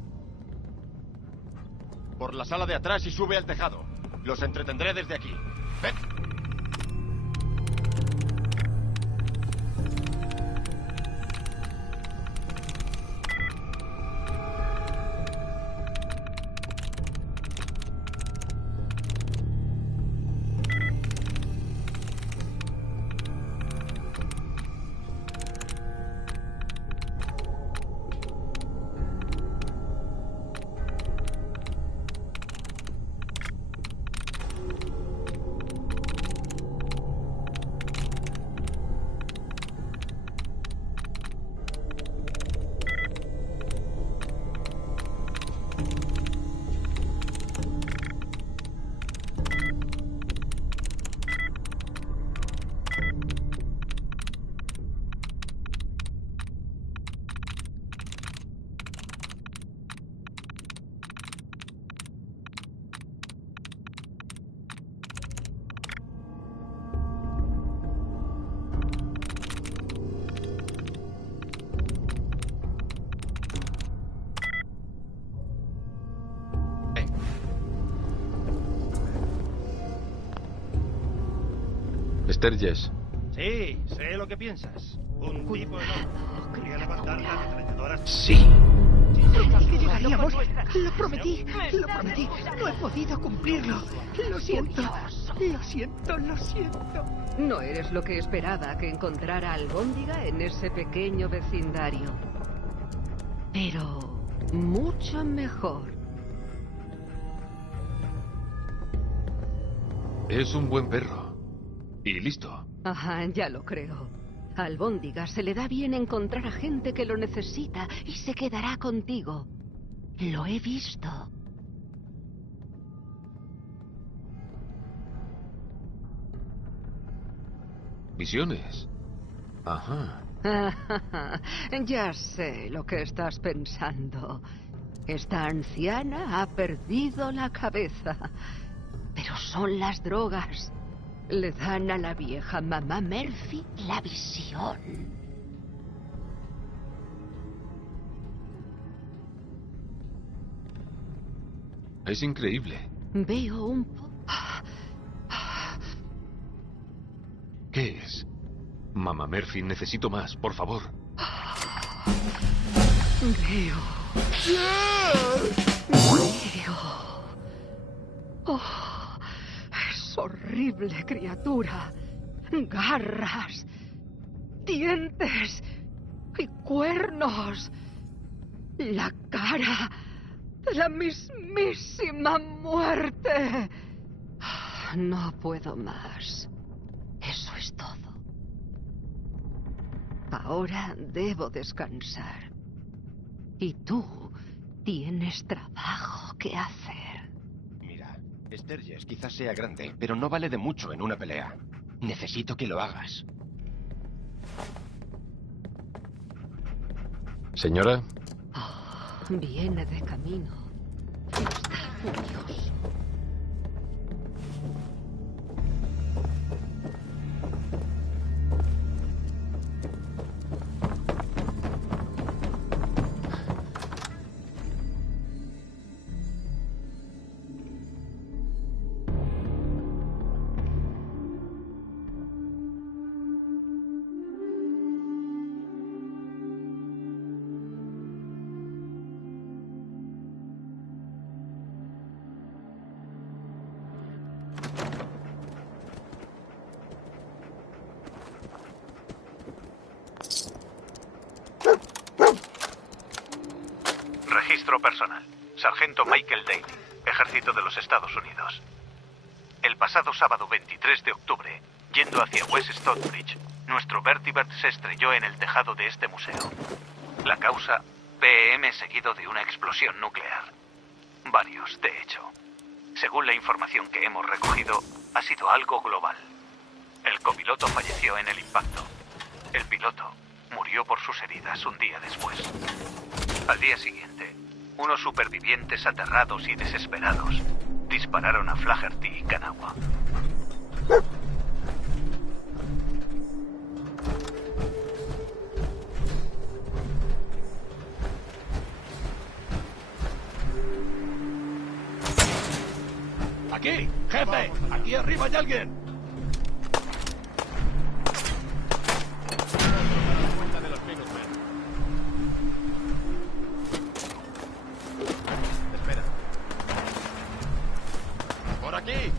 Por la sala de atrás y sube al tejado. Los entretendré desde aquí. ¡Ven! Sturges. Sí, sé lo que piensas. Un tipo enorme. Quería levantar la ametralladora. Sí. Prometí que llegaríamos. Lo prometí. Lo prometí. No he podido cumplirlo. Lo siento. Lo siento, lo siento. No eres lo que esperaba que encontrara albóndiga en ese pequeño vecindario. Pero mucho mejor. Es un buen perro. Y listo. Ajá, ya lo creo. A albóndiga se le da bien encontrar a gente que lo necesita y se quedará contigo. Lo he visto. Misiones. Ajá. Ya sé lo que estás pensando. Esta anciana ha perdido la cabeza. Pero son las drogas. Le dan a la vieja mamá Murphy la visión. Es increíble. Veo un... ¿Qué es? Mamá Murphy, necesito más, por favor. Veo... Veo... Oh, es horrible, criatura. Garras. dientes y cuernos. La cara de la mismísima muerte. No puedo más. Eso es todo. Ahora debo descansar. Y tú tienes trabajo que hacer. Mira, Sturges quizás sea grande, pero no vale de mucho en una pelea. Necesito que lo hagas. Señora. Viene de camino. Está furioso. Registro personal. Sargento Michael Daly, Ejército de los Estados Unidos. El pasado sábado 23 de octubre, yendo hacia West Stockbridge, nuestro Vertibird se estrelló en el tejado de este museo. La causa, PEM seguido de una explosión nuclear. Varios, de hecho. Según la información que hemos recogido, ha sido algo global. El copiloto falleció en el impacto. El piloto murió por sus heridas un día después. Al día siguiente, unos supervivientes aterrados y desesperados dispararon a Flaherty y Kanawha. ¡Aquí! ¡Jefe! ¡Aquí arriba hay alguien! Espera. ¡Por aquí!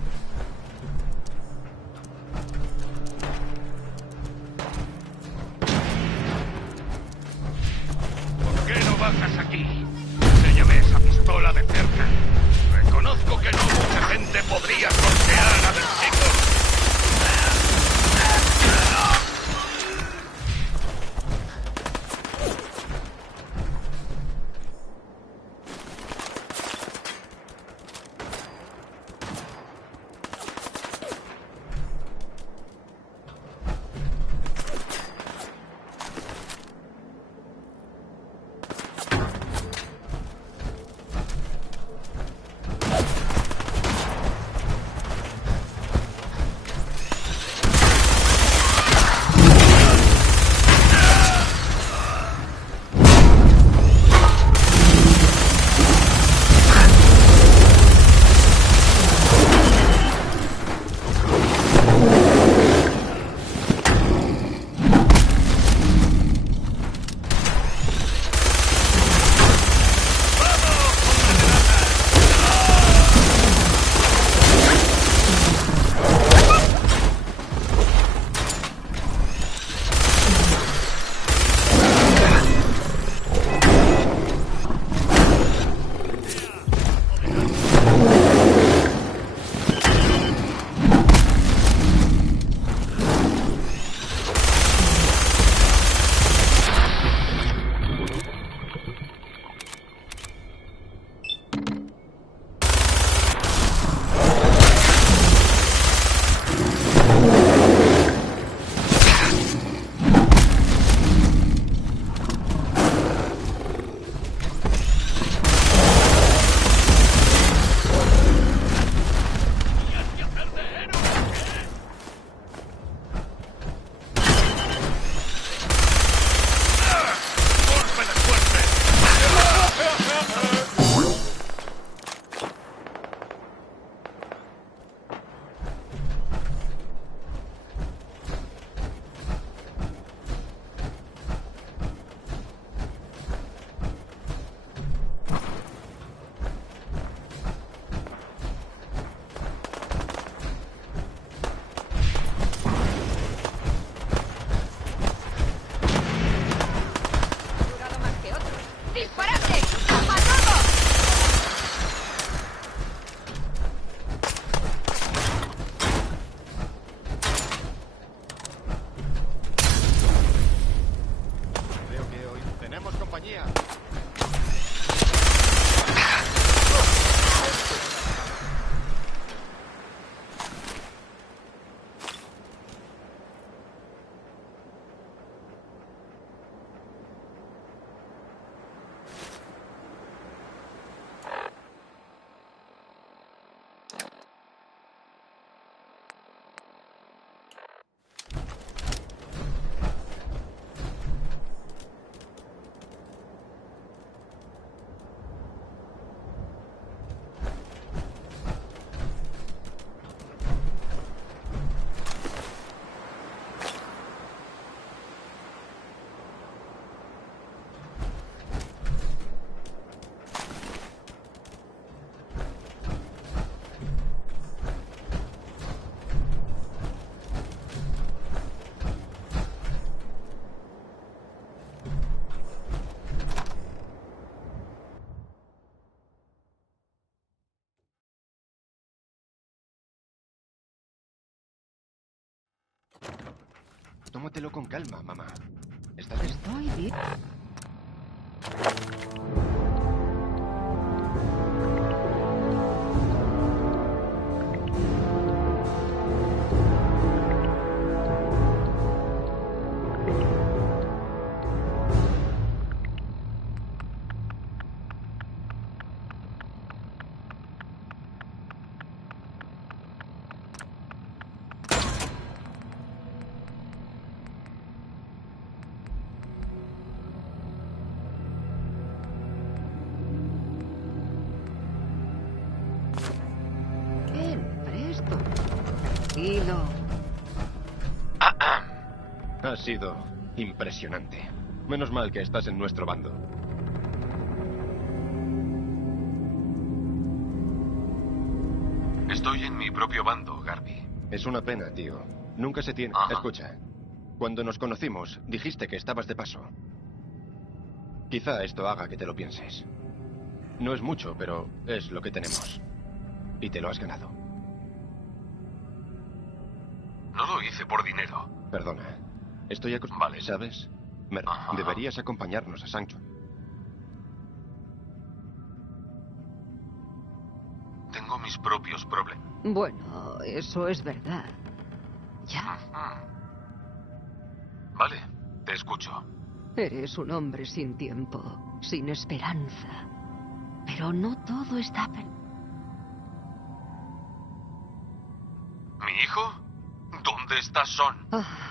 ¿Por qué no bajas aquí? Enséñame esa pistola de cerca. Reconozco que no mucha gente podría sortear a del chico. tómatelo con calma, mamá. ¿Estás bien? Estoy bien. Tranquilo. Ha sido impresionante. Menos mal que estás en nuestro bando. Estoy en mi propio bando, Garby. Es una pena, tío. Nunca se tiene... Escucha. Cuando nos conocimos, dijiste que estabas de paso. Quizá esto haga que te lo pienses. No es mucho, pero es lo que tenemos. Y te lo has ganado. No lo hice por dinero. Perdona. Estoy acostumbrado, ¿sabes? Deberías acompañarnos a Sancho. Tengo mis propios problemas. Bueno, eso es verdad. Ya. Vale, te escucho. Eres un hombre sin tiempo, sin esperanza. Pero no todo está... ¿Mi hijo? ¿Dónde está Son?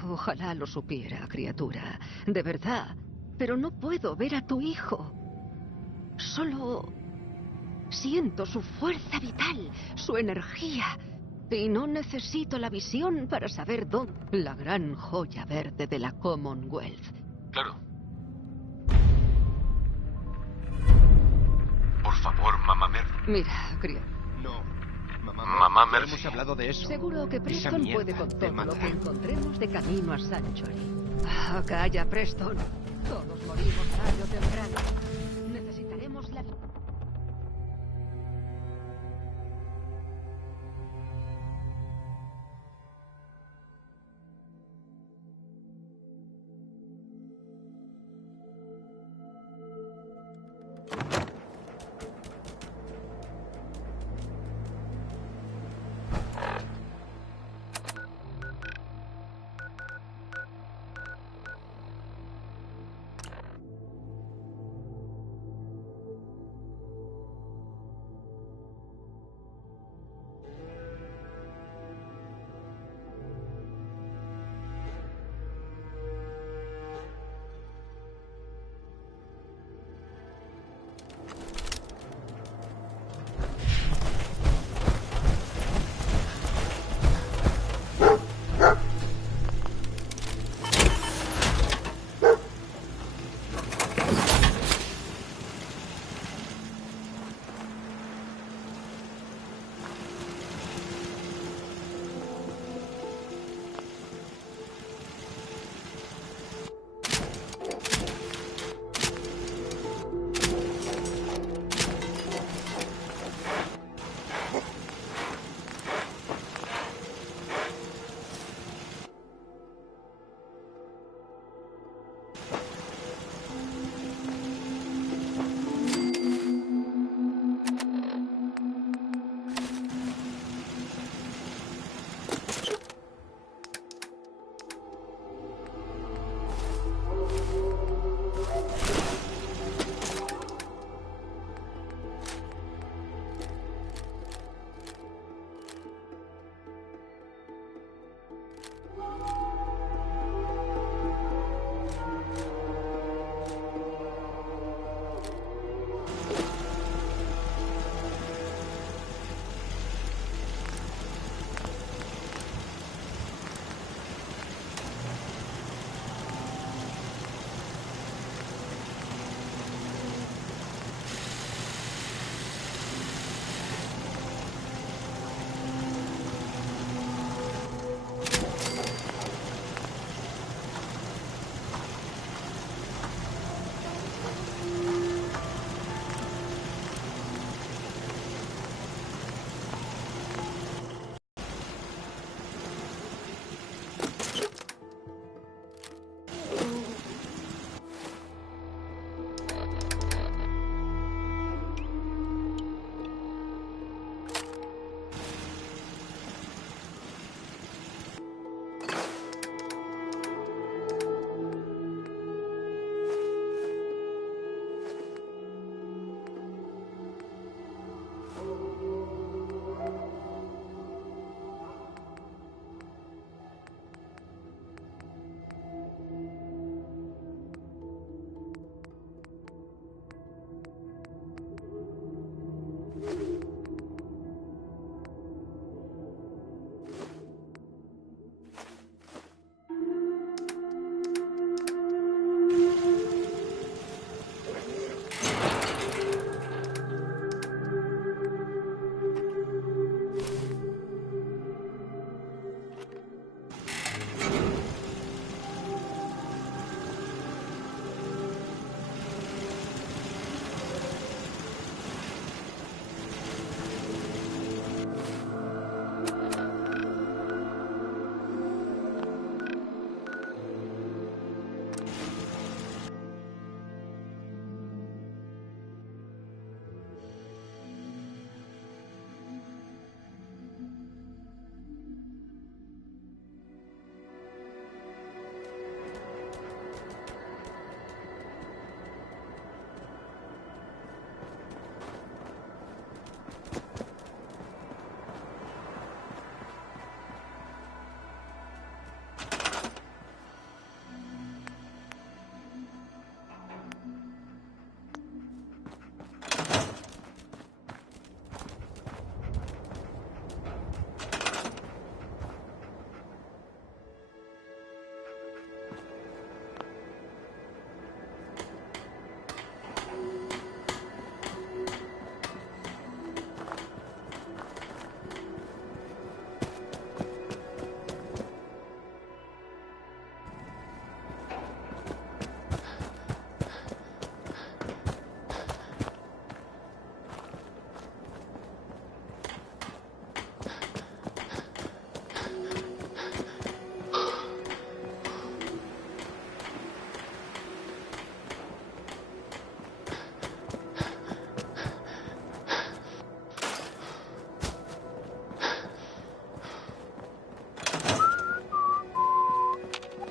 Ojalá lo supiera, criatura. De verdad. Pero no puedo ver a tu hijo. Solo siento su fuerza vital, su energía. Y no necesito la visión para saber dónde... La gran joya verde de la Commonwealth. Claro. Por favor, mamá Murphy. Mira, criatura. No. Mamá Murphy. Hemos hablado de eso. Seguro que Preston puede con todo lo que encontremos de camino a Sanctuary. Calla, Preston. Todos morimos tarde o temprano. Necesitaremos la...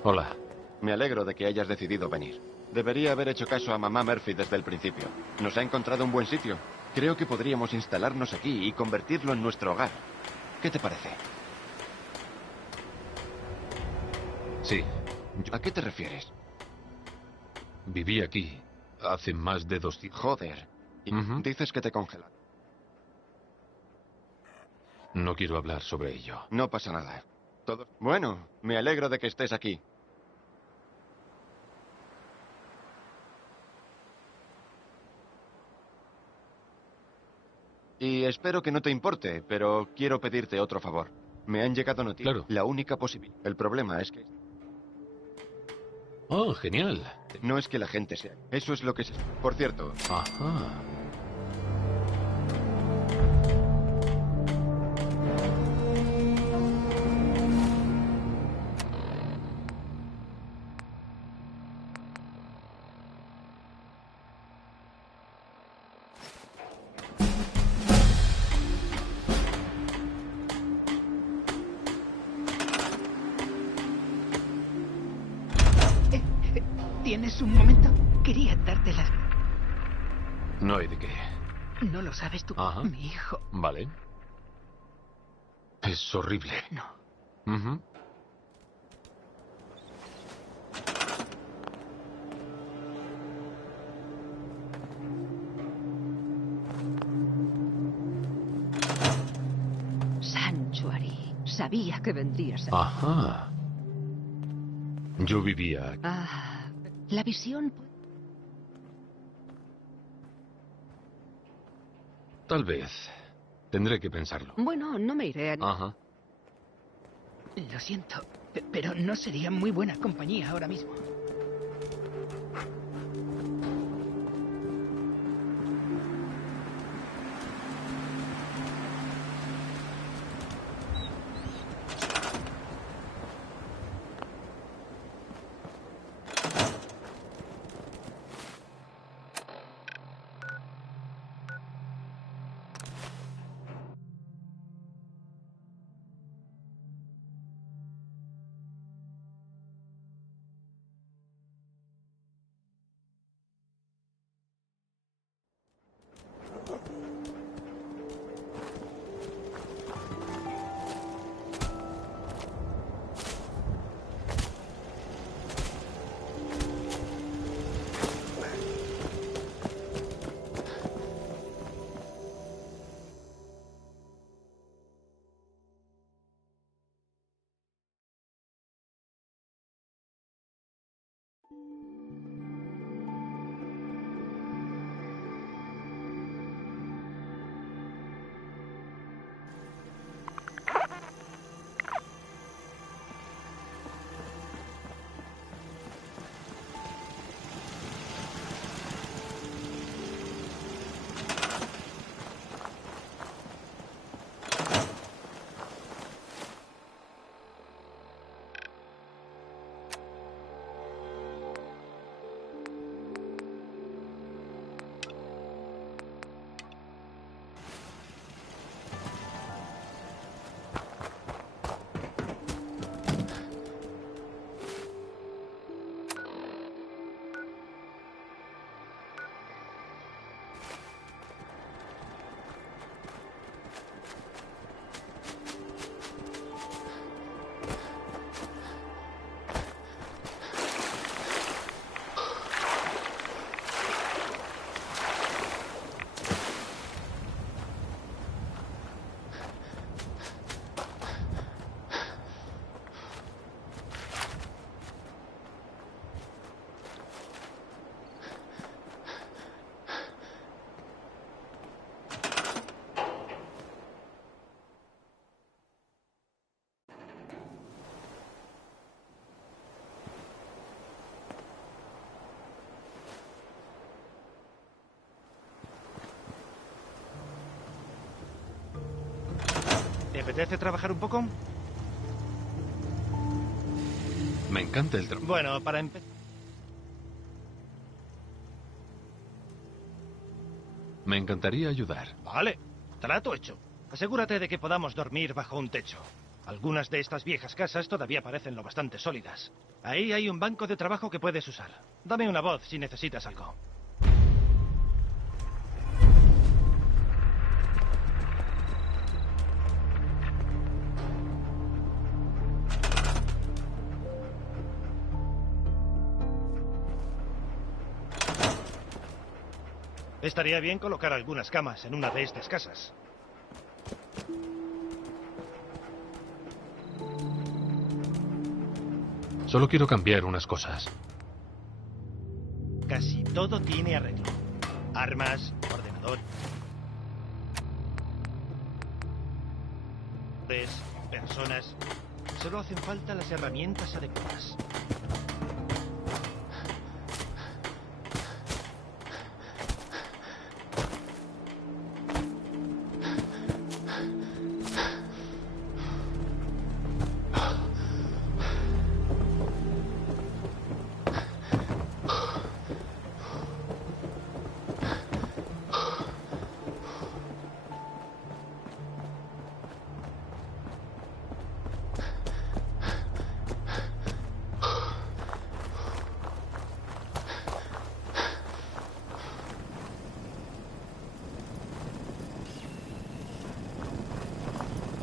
Hola. Me alegro de que hayas decidido venir. Debería haber hecho caso a mamá Murphy desde el principio. Nos ha encontrado un buen sitio. Creo que podríamos instalarnos aquí y convertirlo en nuestro hogar. ¿Qué te parece? Sí. ¿A qué te refieres? Viví aquí hace más de 200... Joder. Y dices que te congelan. No quiero hablar sobre ello. No pasa nada. Todo... Bueno, me alegro de que estés aquí. Y espero que no te importe, pero quiero pedirte otro favor. Me han llegado noticias. Claro. La única posibilidad. El problema es que... Oh, genial. No es que la gente sea... Eso es lo que se... Por cierto... Ajá. ¿Tienes un momento? Quería darte las... No hay de qué. No lo sabes tú, Ajá. mi hijo. Vale. Es horrible. No. Ujú. Sanctuary. Sabía que vendrías aquí. Ajá. Yo vivía aquí. Ah, la visión... Tal vez. Tendré que pensarlo. Bueno, no me iré a... Ajá. Lo siento, pero no sería muy buena compañía ahora mismo. ¿Te apetece trabajar un poco? Me encanta el trabajo. Bueno, para empezar... Me encantaría ayudar. Vale, trato hecho. Asegúrate de que podamos dormir bajo un techo. Algunas de estas viejas casas todavía parecen lo bastante sólidas. Ahí hay un banco de trabajo que puedes usar. Dame una voz si necesitas algo. Estaría bien colocar algunas camas en una de estas casas. Solo quiero cambiar unas cosas. Casi todo tiene arreglo. Armas, ordenador, personas. Solo hacen falta las herramientas adecuadas.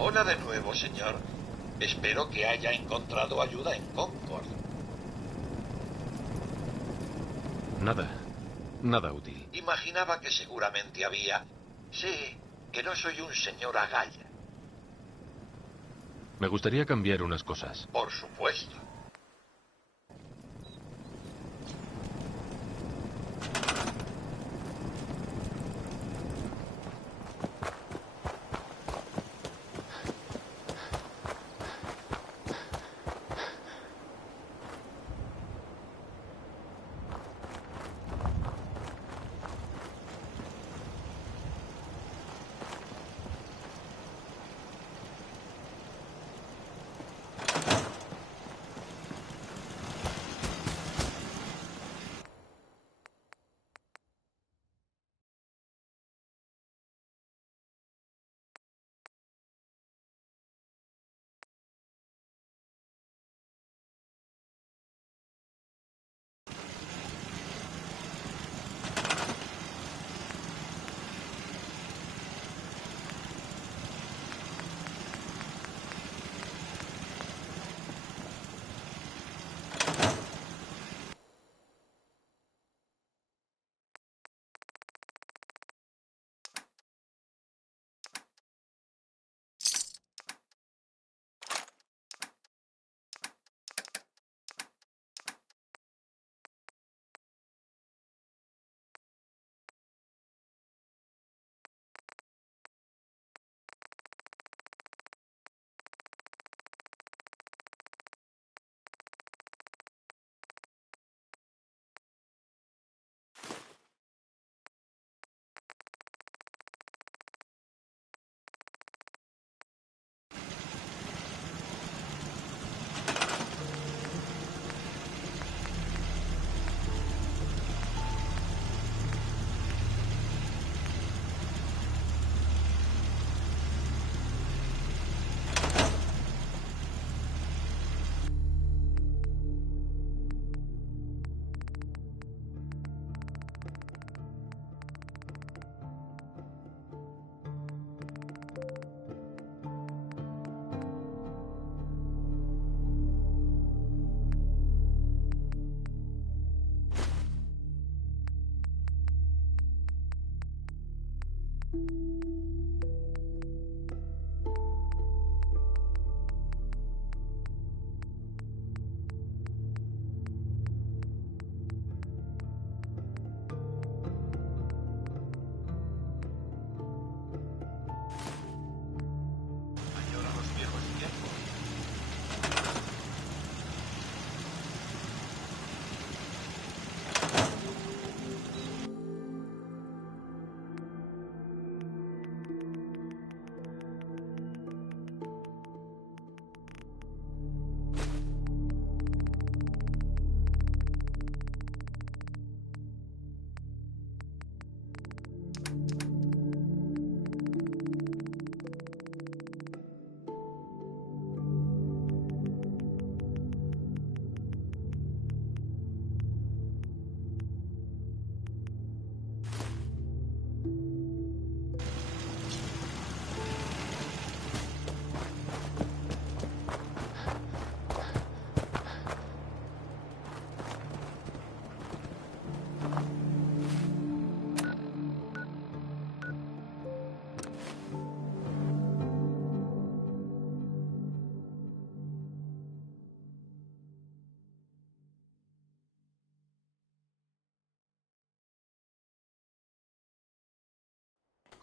Hola de nuevo, señor. Espero que haya encontrado ayuda en Concord. Nada útil. Imaginaba que seguramente había. Sé que no soy un señor agalla. Me gustaría cambiar unas cosas. Por supuesto.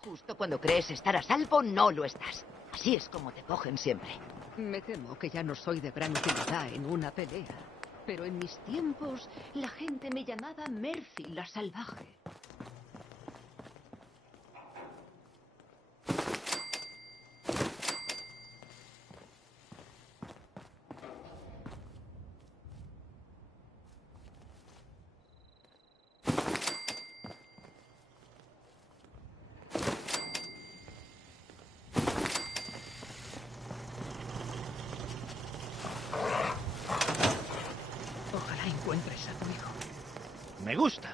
Justo cuando crees estar a salvo, no lo estás. Así es como te cogen siempre. Me temo que ya no soy de gran utilidad en una pelea. Pero en mis tiempos, la gente me llamaba Mercy la salvaje. Encuentres a tu hijo. Me gusta.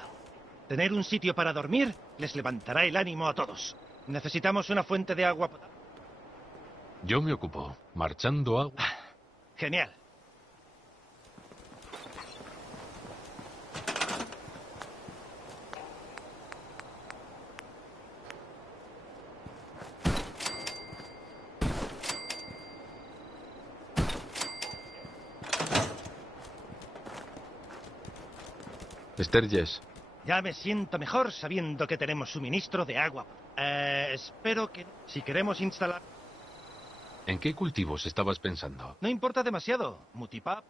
Tener un sitio para dormir les levantará el ánimo a todos. Necesitamos una fuente de agua potable. Yo me ocupo. Marchando agua. Genial. Sturges. Ya me siento mejor sabiendo que tenemos suministro de agua. Espero que... Si queremos instalar... ¿En qué cultivos estabas pensando? No importa demasiado. Mutipap.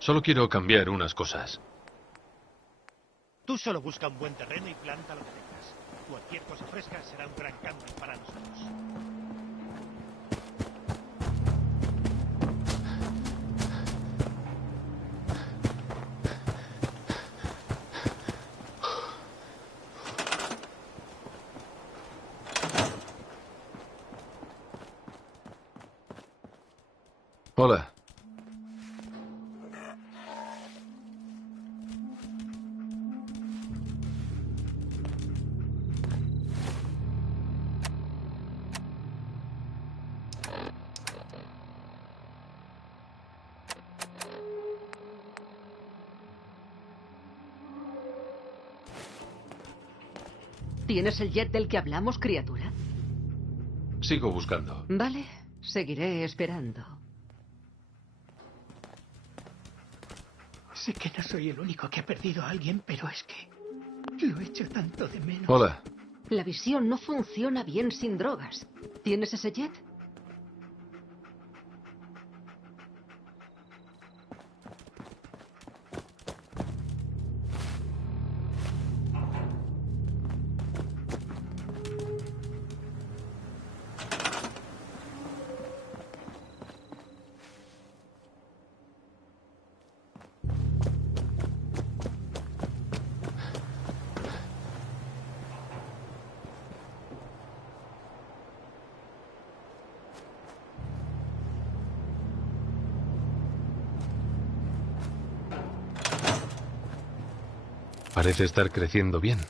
Solo quiero cambiar unas cosas. Tú solo busca un buen terreno y planta lo que tengas. Cualquier cosa fresca será un gran cambio para nosotros. Hola. ¿Tienes el jet del que hablamos, criatura? Sigo buscando. Vale, seguiré esperando. Sé que no soy el único que ha perdido a alguien, pero es que lo echo tanto de menos. Hola. La visión no funciona bien sin drogas. ¿Tienes ese jet? Parece estar creciendo bien.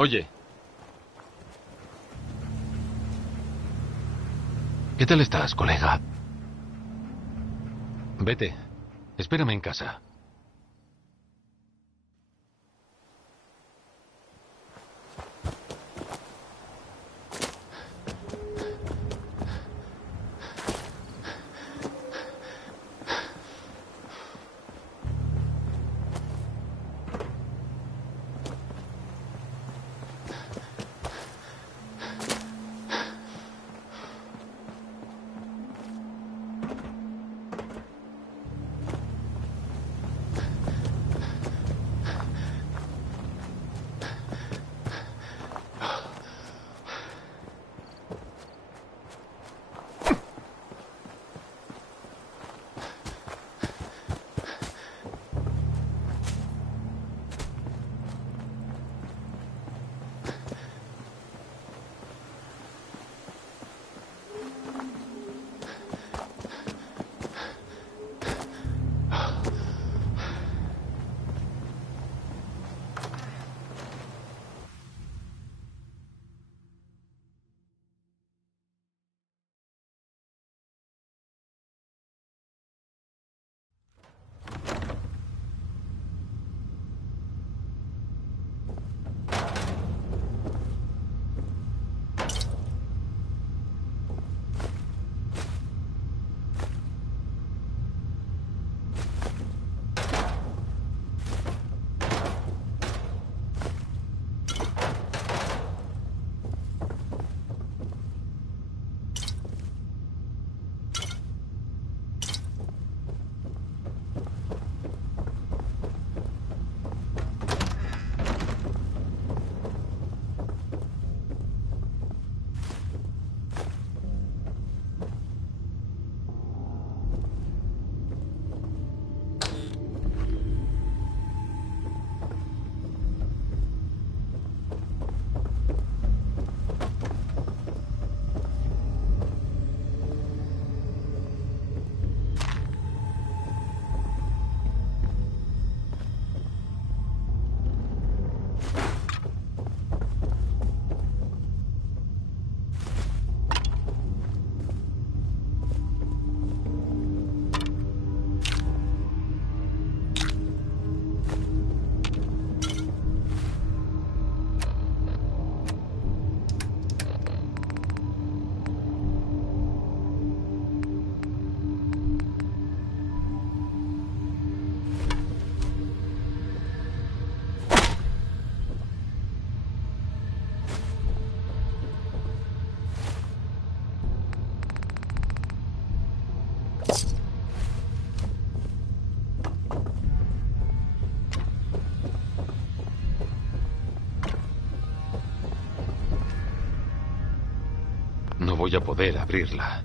Oye. ¿Qué tal estás, colega? Vete. Espérame en casa. No voy a poder abrirla.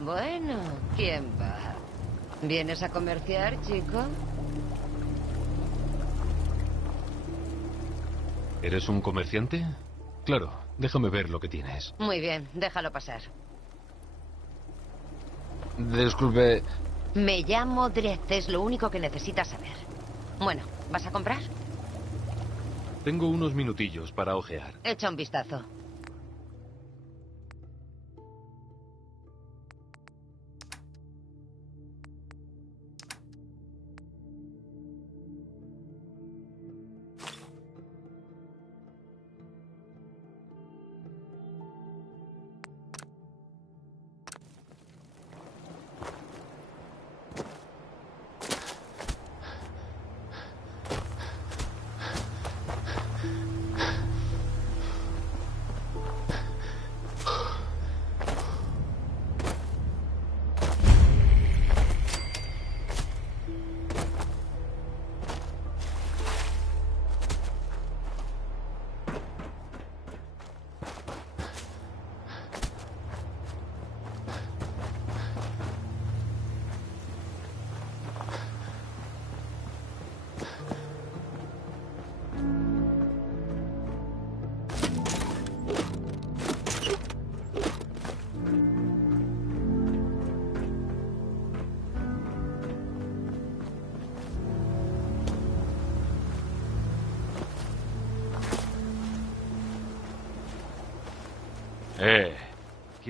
Bueno, ¿quién va? ¿Vienes a comerciar, chico? ¿Eres un comerciante? Claro, déjame ver lo que tienes. Muy bien, déjalo pasar. Disculpe. Me llamo Dredd, es lo único que necesitas saber. Bueno, ¿vas a comprar? Tengo unos minutillos para ojear. Echa un vistazo.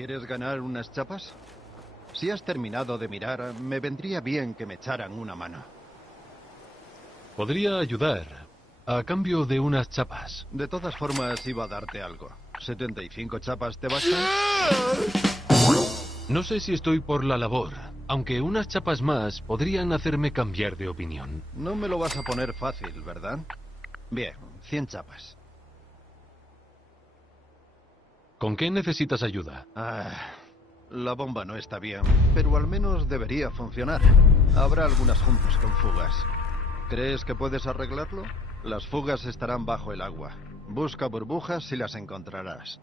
¿Quieres ganar unas chapas? Si has terminado de mirar, me vendría bien que me echaran una mano. Podría ayudar, a cambio de unas chapas. De todas formas, iba a darte algo. ¿75 chapas te bastan? No sé si estoy por la labor, aunque unas chapas más podrían hacerme cambiar de opinión. No me lo vas a poner fácil, ¿verdad? Bien, 100 chapas. ¿Con qué necesitas ayuda? La bomba no está bien, pero al menos debería funcionar. Habrá algunas juntas con fugas. ¿Crees que puedes arreglarlo? Las fugas estarán bajo el agua. Busca burbujas y las encontrarás.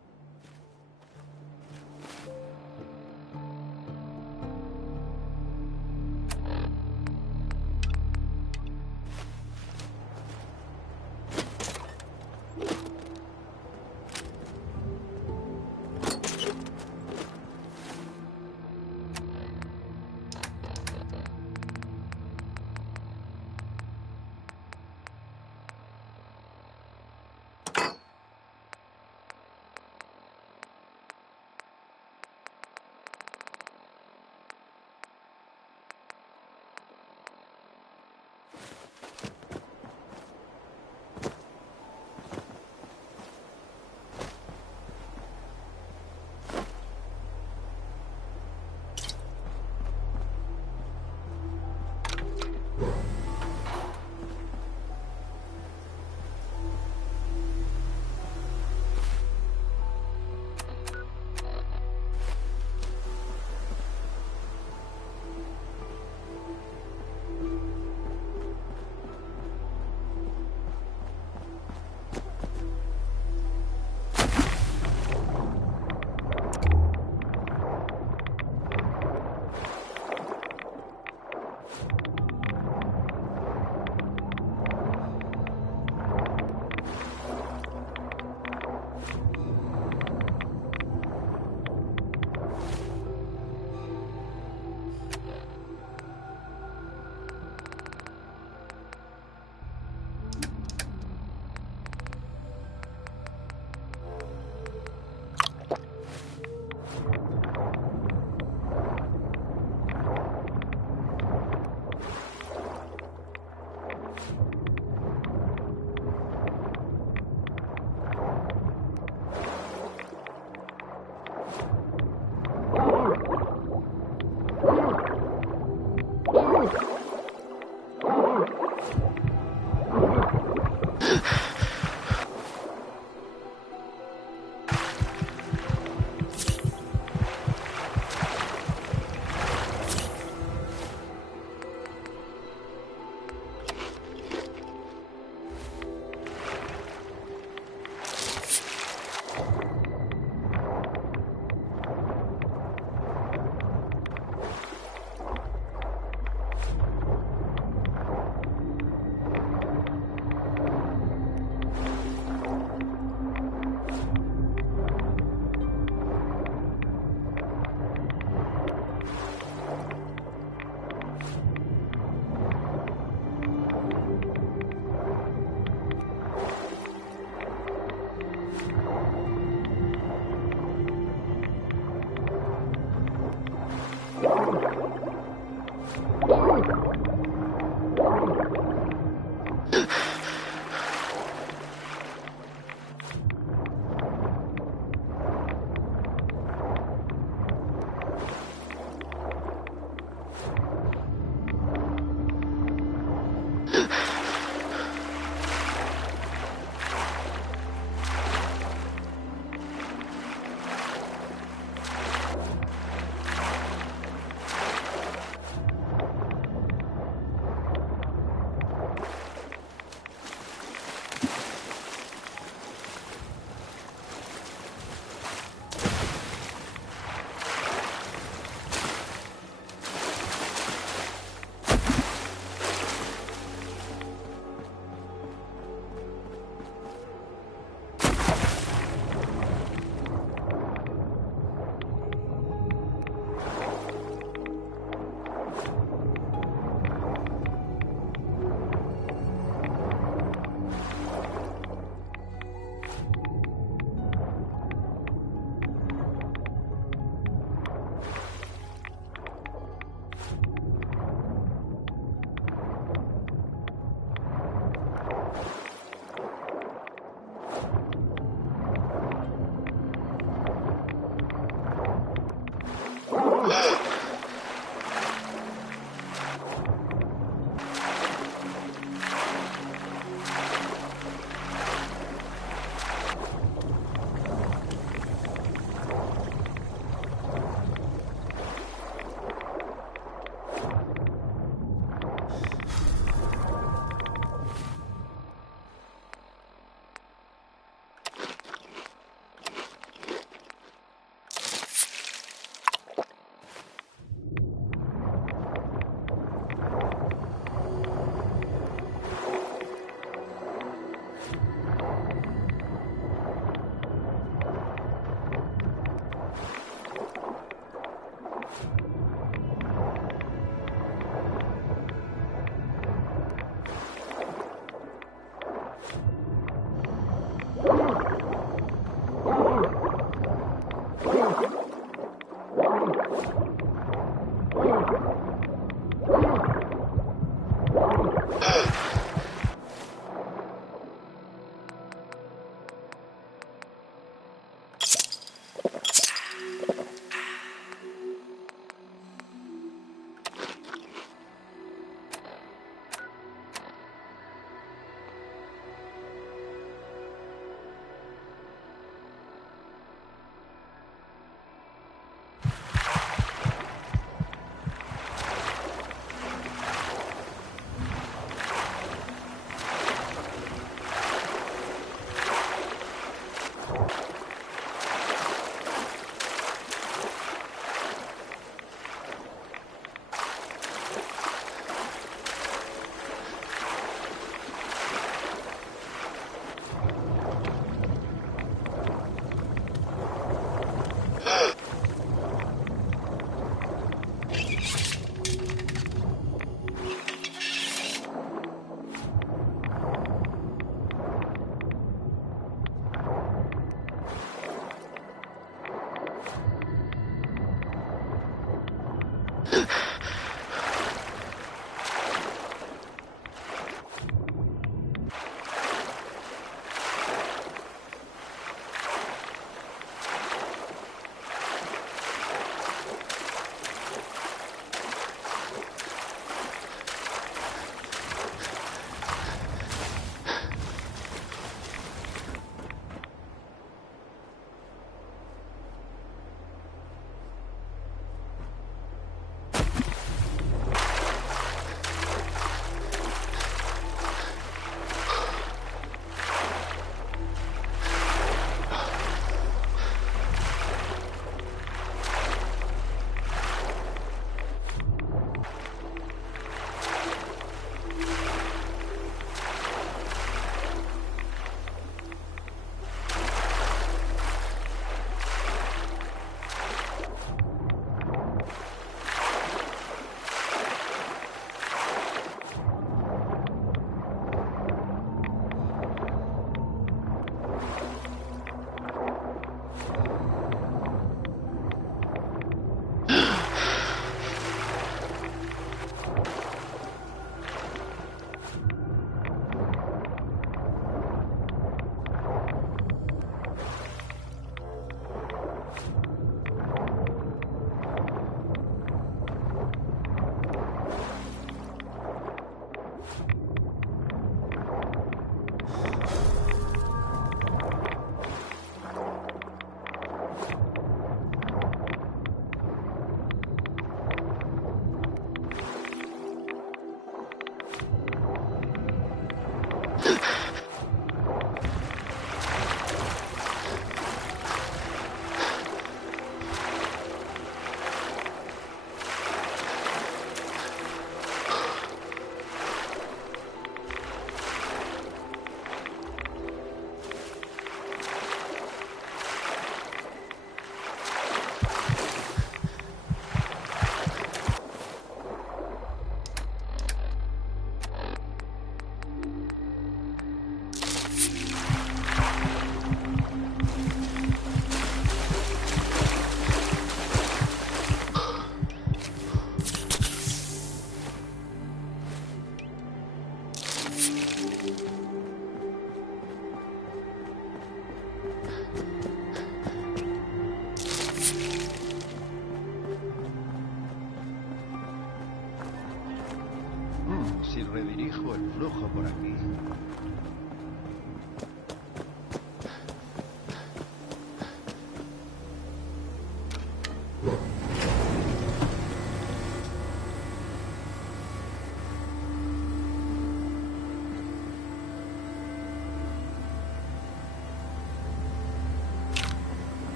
si redirijo el flujo por aquí?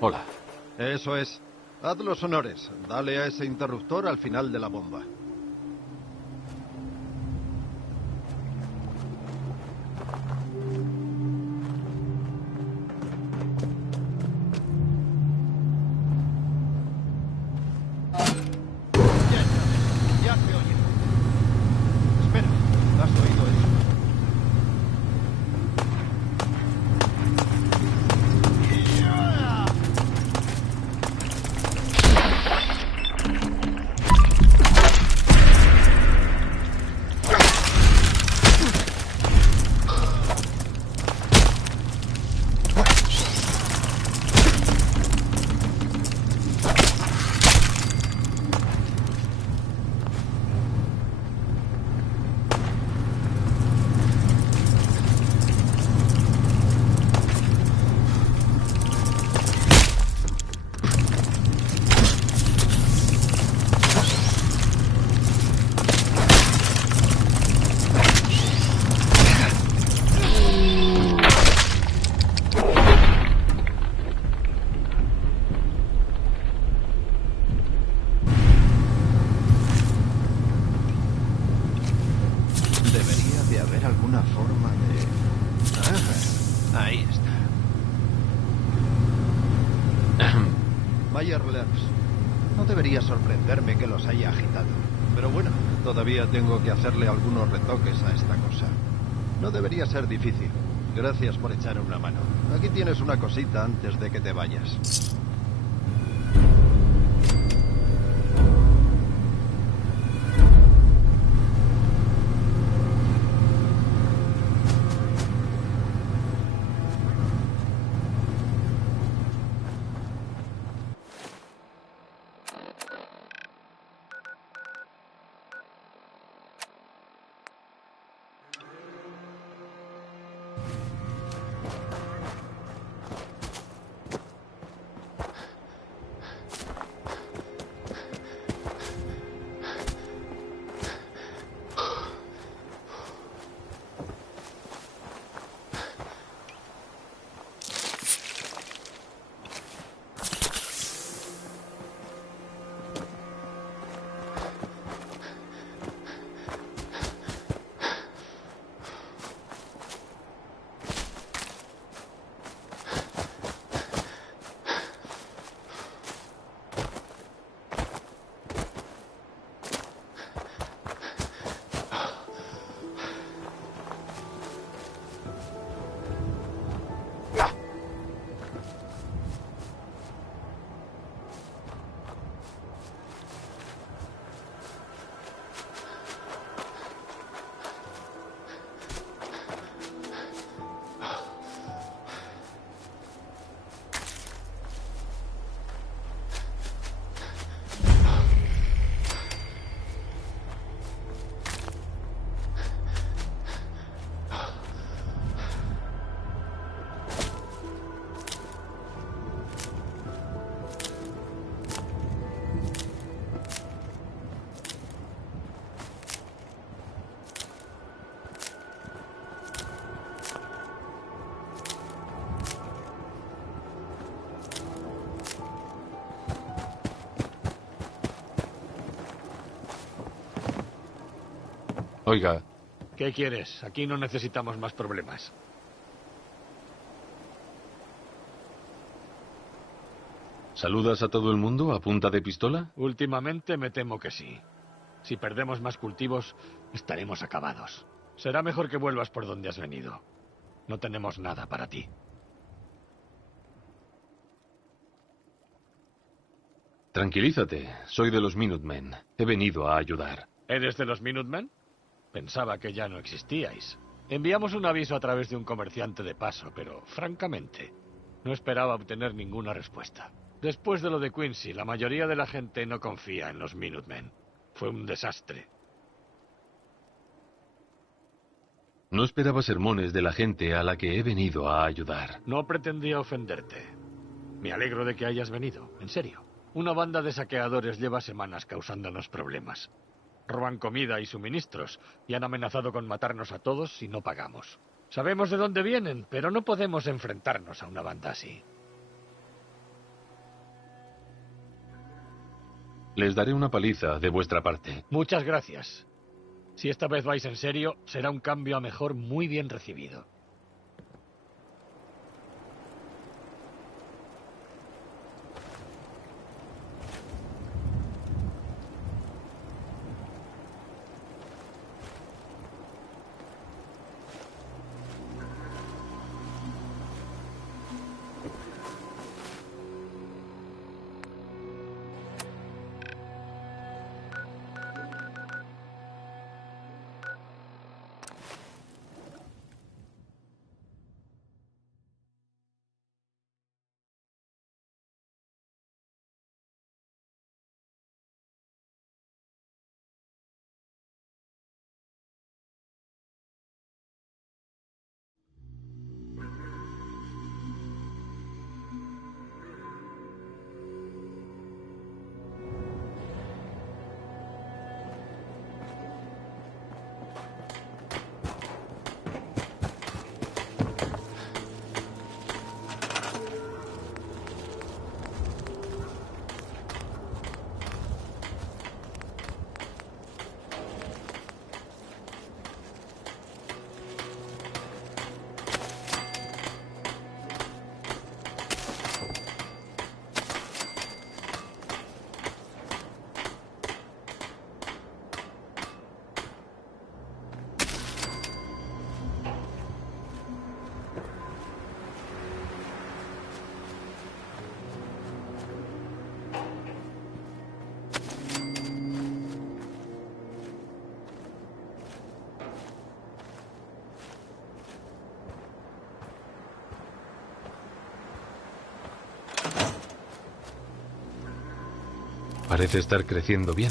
Hola. Eso es. Haz los honores. Dale a ese interruptor al final de la bomba. Ya se oye. Espera, ¿has oído eso? Debería de haber alguna forma de... Ah, ahí está. Mayer Lers, no debería sorprenderme que los haya agitado. Pero bueno, todavía tengo que hacerle algunos retoques a esta cosa. No debería ser difícil. Gracias por echar una mano. Aquí tienes una cosita antes de que te vayas. Oiga. ¿Qué quieres? Aquí no necesitamos más problemas. ¿Saludas a todo el mundo a punta de pistola? Últimamente me temo que sí. Si perdemos más cultivos, estaremos acabados. Será mejor que vuelvas por donde has venido. No tenemos nada para ti. Tranquilízate. Soy de los Minutemen. He venido a ayudar. ¿Eres de los Minutemen? Pensaba que ya no existíais. Enviamos un aviso a través de un comerciante de paso, pero, francamente, no esperaba obtener ninguna respuesta. Después de lo de Quincy, la mayoría de la gente no confía en los Minutemen. Fue un desastre. No esperaba sermones de la gente a la que he venido a ayudar. No pretendía ofenderte. Me alegro de que hayas venido, en serio. Una banda de saqueadores lleva semanas causándonos problemas. Roban comida y suministros y han amenazado con matarnos a todos si no pagamos. Sabemos de dónde vienen, pero no podemos enfrentarnos a una banda así. Les daré una paliza de vuestra parte. Muchas gracias. Si esta vez vais en serio, será un cambio a mejor muy bien recibido. Parece estar creciendo bien.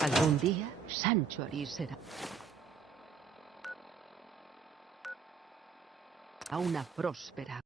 Algún día, Sanctuary será una próspera.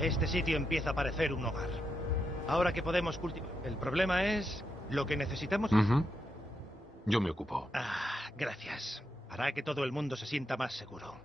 Este sitio empieza a parecer un hogar. Ahora que podemos cultivar... El problema es lo que necesitamos... Yo me ocupo. Gracias. Hará que todo el mundo se sienta más seguro.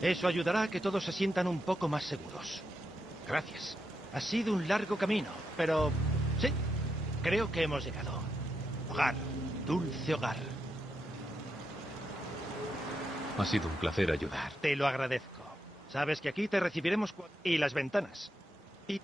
Eso ayudará a que todos se sientan un poco más seguros. Gracias. Ha sido un largo camino, pero sí, creo que hemos llegado. Hogar, dulce hogar. Ha sido un placer ayudar. Te lo agradezco. Sabes que aquí te recibiremos y las ventanas. Y...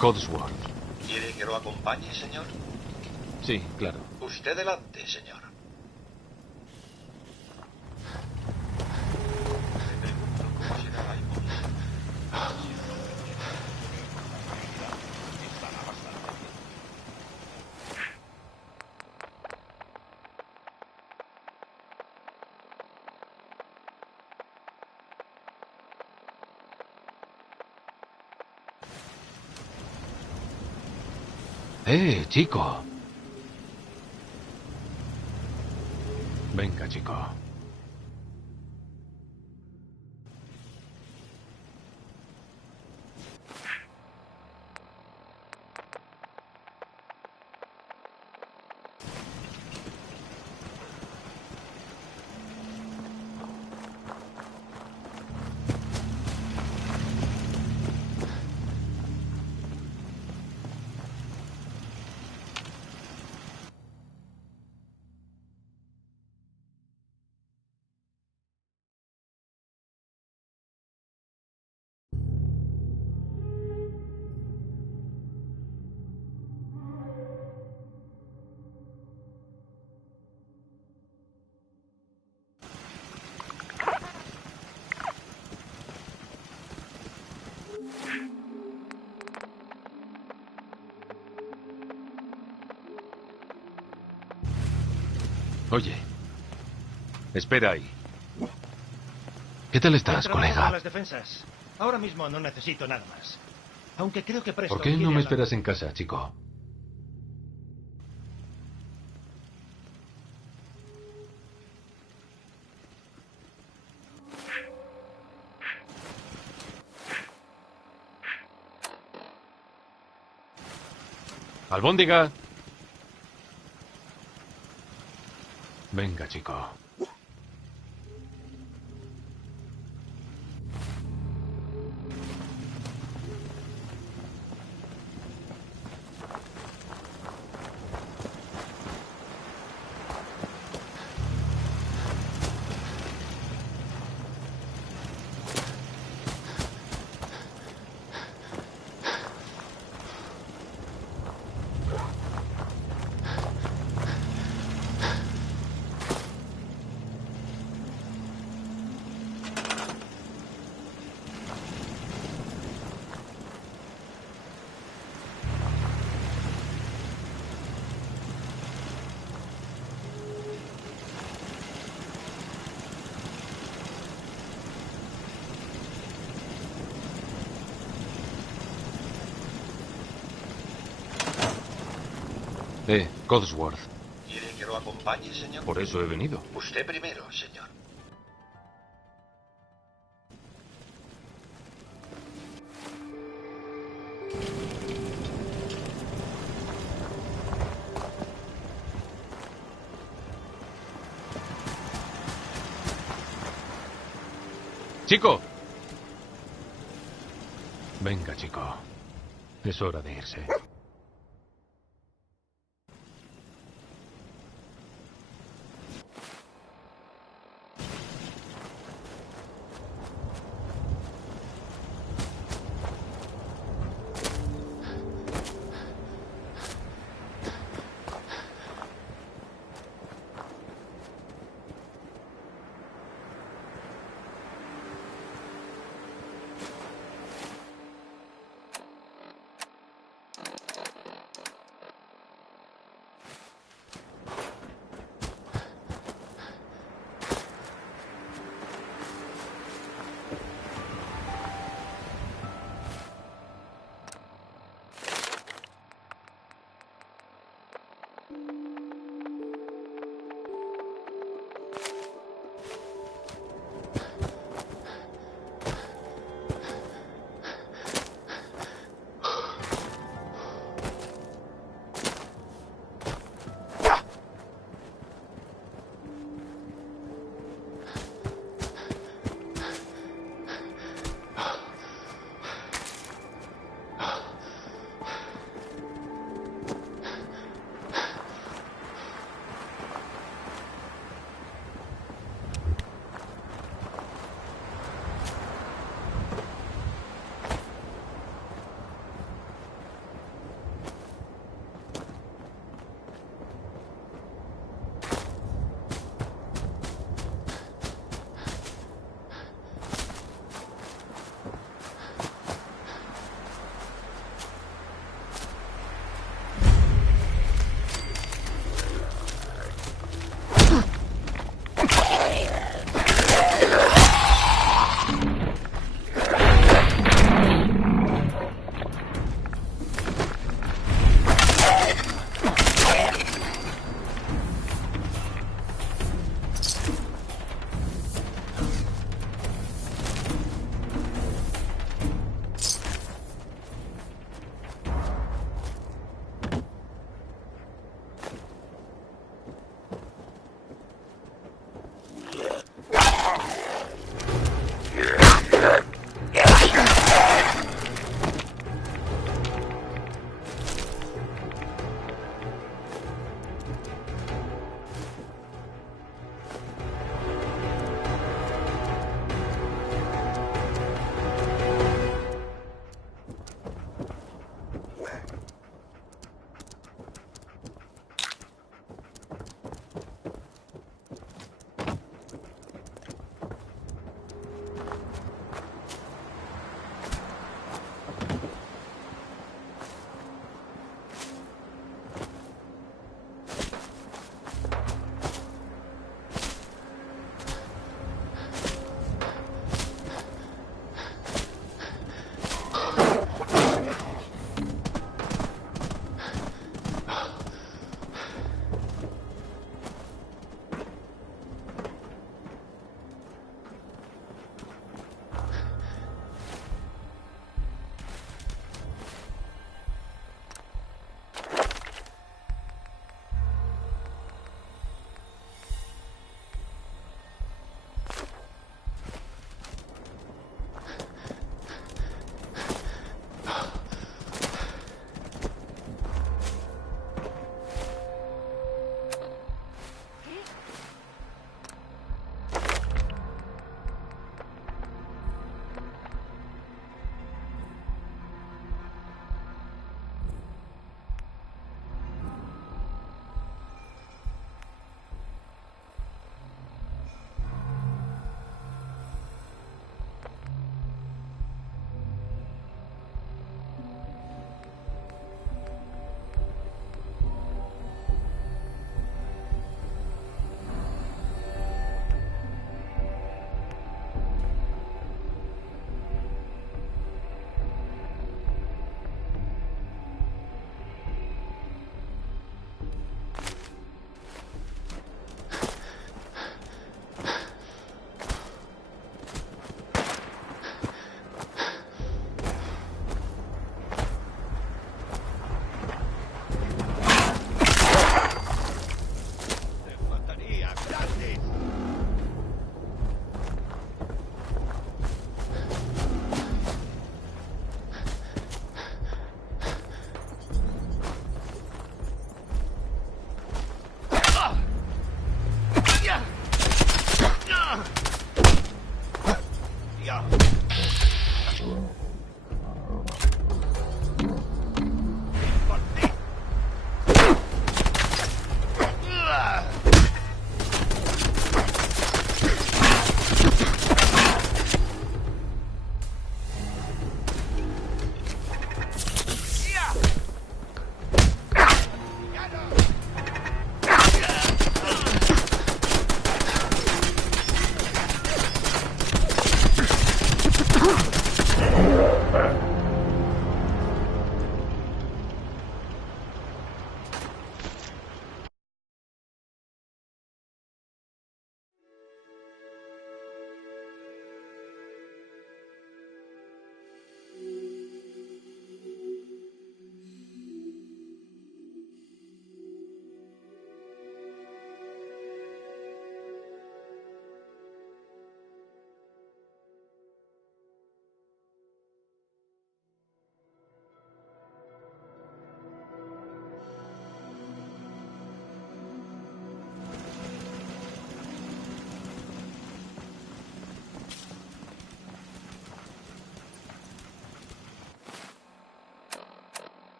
Codsworth. ¿Quiere que lo acompañe, señor? Sí, claro. Usted delante, señor. Chico. Venga, chico. Oye, espera ahí. ¿Qué tal estás, colega? Las defensas. Ahora mismo no necesito nada más. Aunque creo que Preston... ¿Por qué no me esperas en casa, chico? ¡Albóndiga! Venga, chico. Codsworth. ¿Quiere que lo acompañe, señor? Por eso he venido. Usted primero, señor. ¡Chico! Venga, chico. Es hora de irse.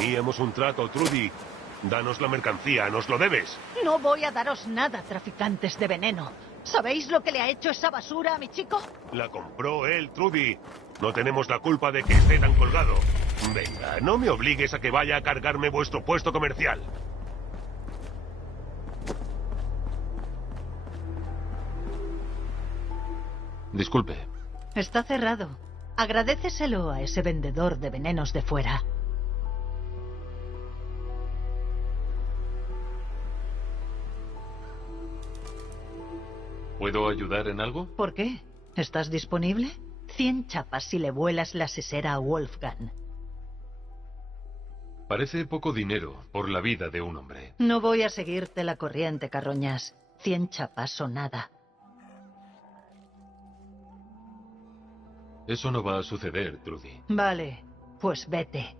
Teníamos un trato, Trudy. Danos la mercancía, nos lo debes. No voy a daros nada, traficantes de veneno. ¿Sabéis lo que le ha hecho esa basura a mi chico? La compró él, Trudy. No tenemos la culpa de que esté tan colgado. Venga, no me obligues a que vaya a cargarme vuestro puesto comercial. Disculpe. Está cerrado. Agradéceselo a ese vendedor de venenos de fuera. ¿Puedo ayudar en algo? ¿Por qué? ¿Estás disponible? 100 chapas si le vuelas la sesera a Wolfgang. Parece poco dinero por la vida de un hombre. No voy a seguirte la corriente, Carroñas. 100 chapas o nada. Eso no va a suceder, Trudy. Vale, pues vete.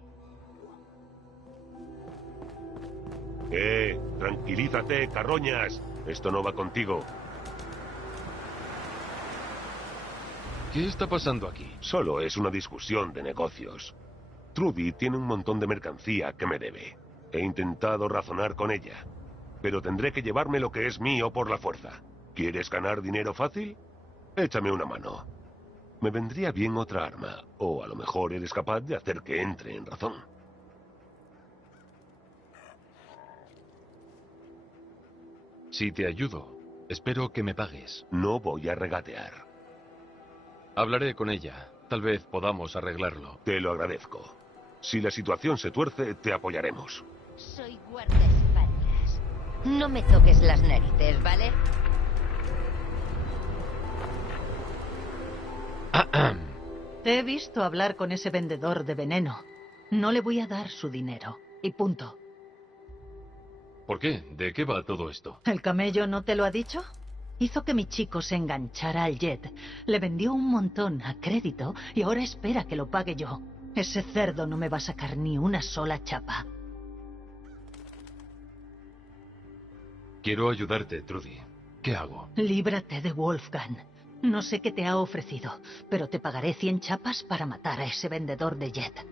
Tranquilízate, Carroñas. Esto no va contigo. ¿Qué está pasando aquí? Solo es una discusión de negocios. Trudy tiene un montón de mercancía que me debe. He intentado razonar con ella, pero tendré que llevarme lo que es mío por la fuerza. ¿Quieres ganar dinero fácil? Échame una mano. Me vendría bien otra arma, o a lo mejor eres capaz de hacer que entre en razón. Si te ayudo, espero que me pagues. No voy a regatear. Hablaré con ella. Tal vez podamos arreglarlo. Te lo agradezco. Si la situación se tuerce, te apoyaremos. Soy guardaespaldas. No me toques las narices, ¿vale? Te he visto hablar con ese vendedor de veneno. No le voy a dar su dinero. Y punto. ¿Por qué? ¿De qué va todo esto? ¿El camello no te lo ha dicho? Hizo que mi chico se enganchara al jet. Le vendió un montón a crédito y ahora espera que lo pague yo. Ese cerdo no me va a sacar ni una sola chapa. Quiero ayudarte, Trudy. ¿Qué hago? Líbrate de Wolfgang. No sé qué te ha ofrecido, pero te pagaré 100 chapas para matar a ese vendedor de jet.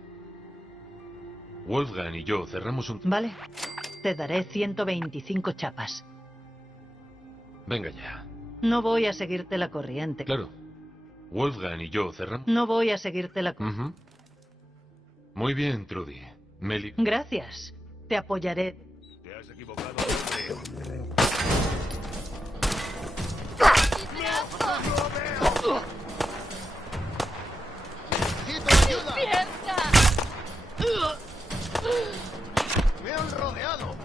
Wolfgang y yo cerramos un... Vale. Te daré 125 chapas. Venga ya. No voy a seguirte la corriente. Claro. Wolfgang y yo cerramos... No voy a seguirte la corriente. Muy bien, Trudy. Gracias. Te apoyaré. Te has equivocado, hombre. ¡Necesito ayuda! ¡Mierda! ¡Me han rodeado!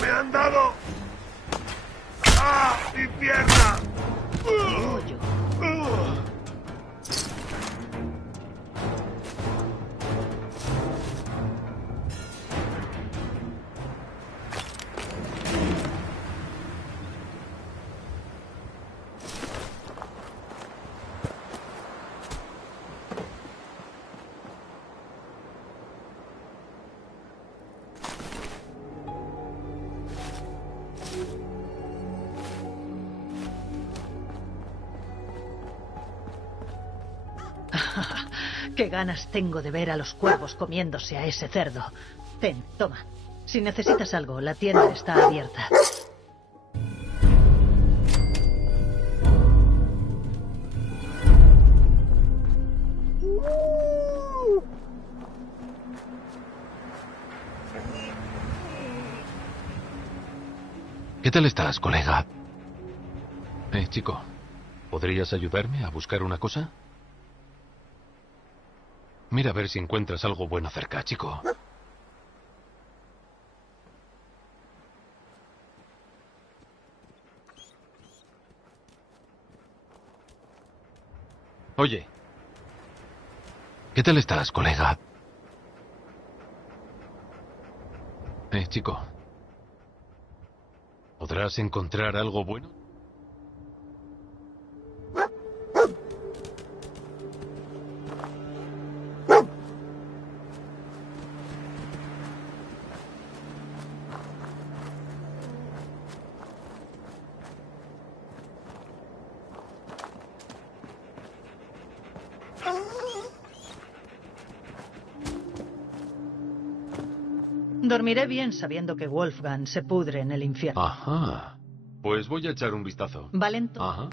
¡Me han dado! ¡Ah! ¡Mi pierna! Qué ganas tengo de ver a los cuervos comiéndose a ese cerdo. Ten, toma. Si necesitas algo, la tienda está abierta. ¿Qué tal estás, colega? Chico, ¿podrías ayudarme a buscar una cosa? Mira a ver si encuentras algo bueno cerca, chico. Oye. ¿Qué tal estás, colega? Chico. ¿Podrás encontrar algo bueno? Dormiré bien sabiendo que Wolfgang se pudre en el infierno. Ajá. Pues voy a echar un vistazo. Valento. Ajá.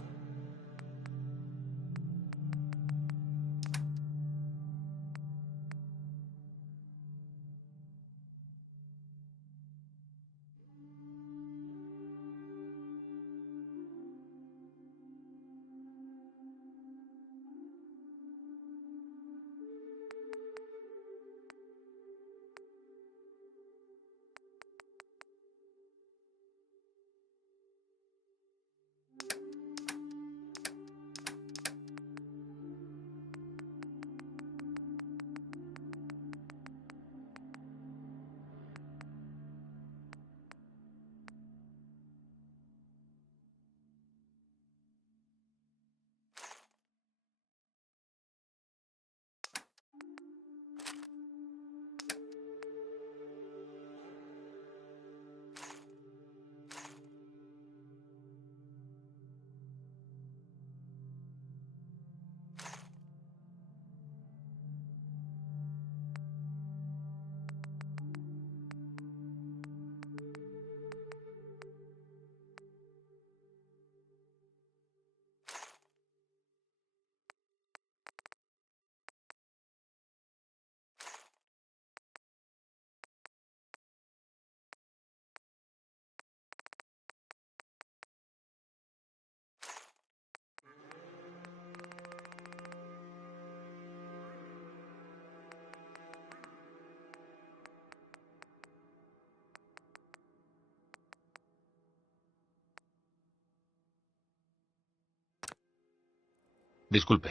Disculpe.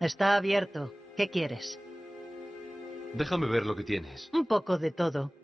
Está abierto. ¿Qué quieres? Déjame ver lo que tienes. Un poco de todo.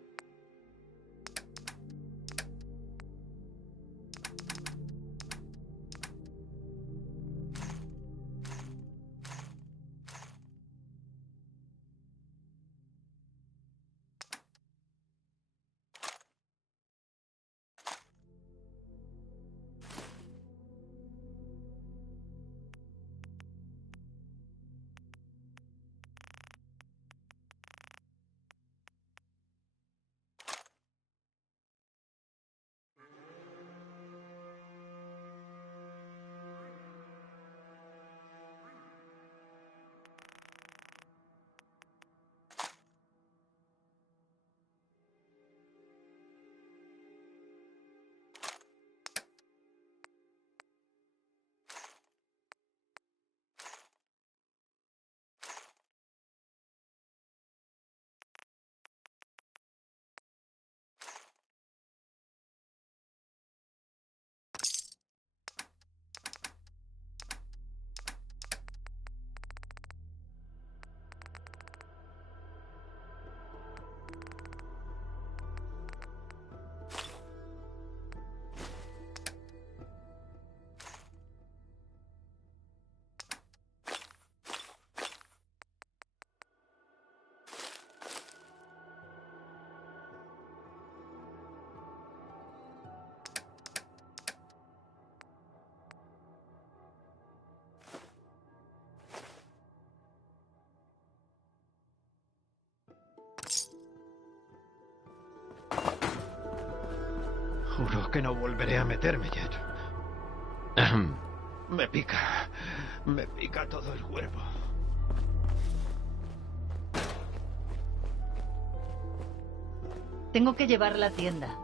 Juro que no volveré a meterme, Jet. Me pica todo el cuerpo. Tengo que llevar la tienda.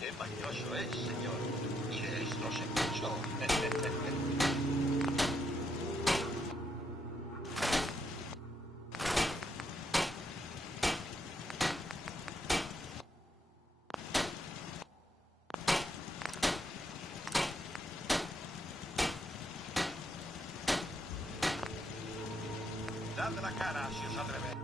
Qué mañoso es, señor. Mire, esto se escuchó. Dad la cara si os atrevéis.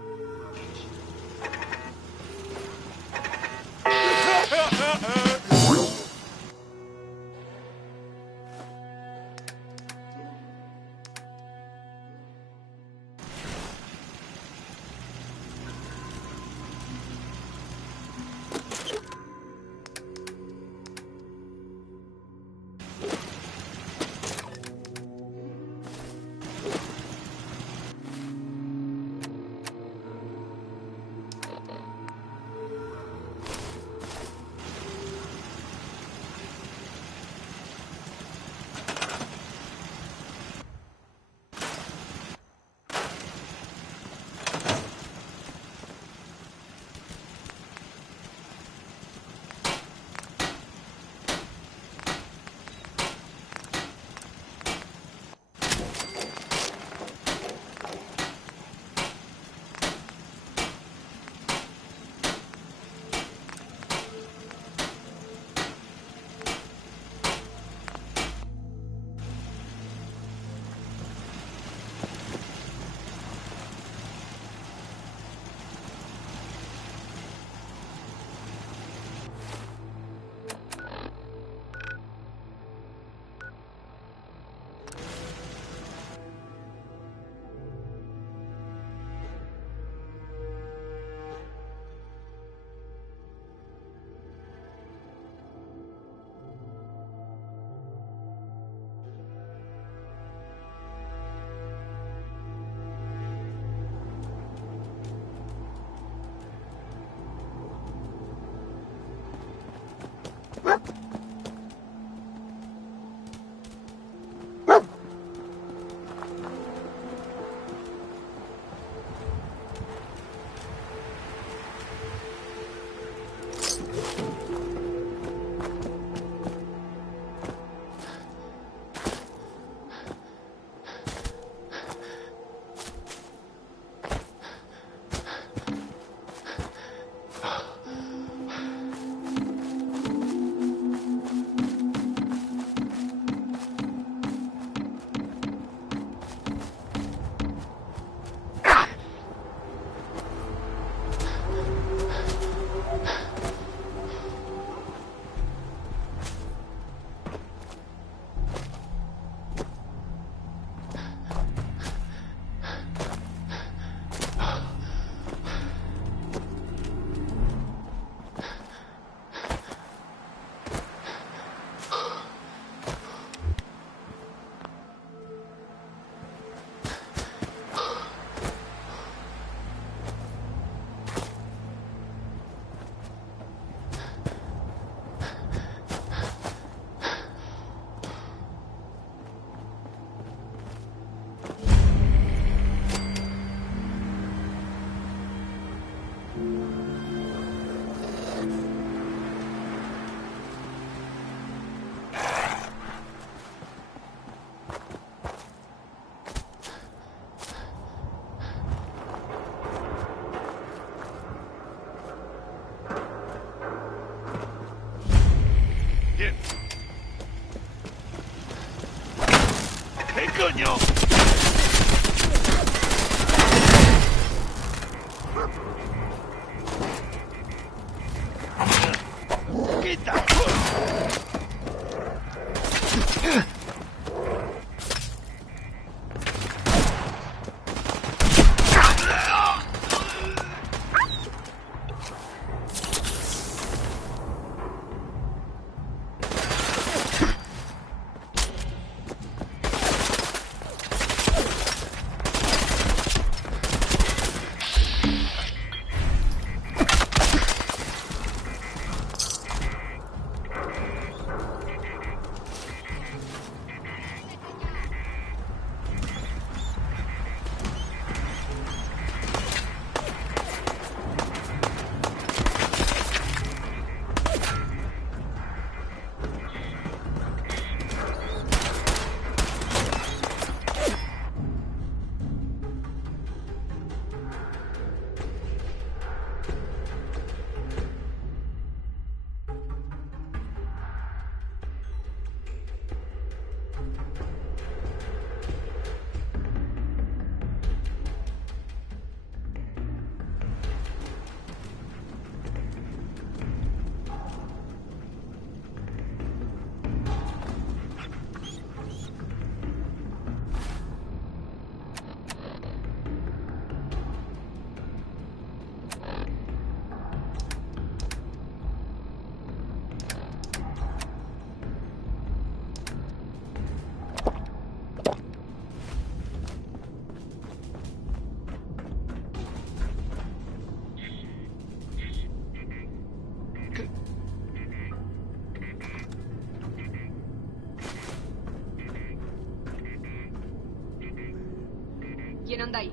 ¿Quién anda ahí?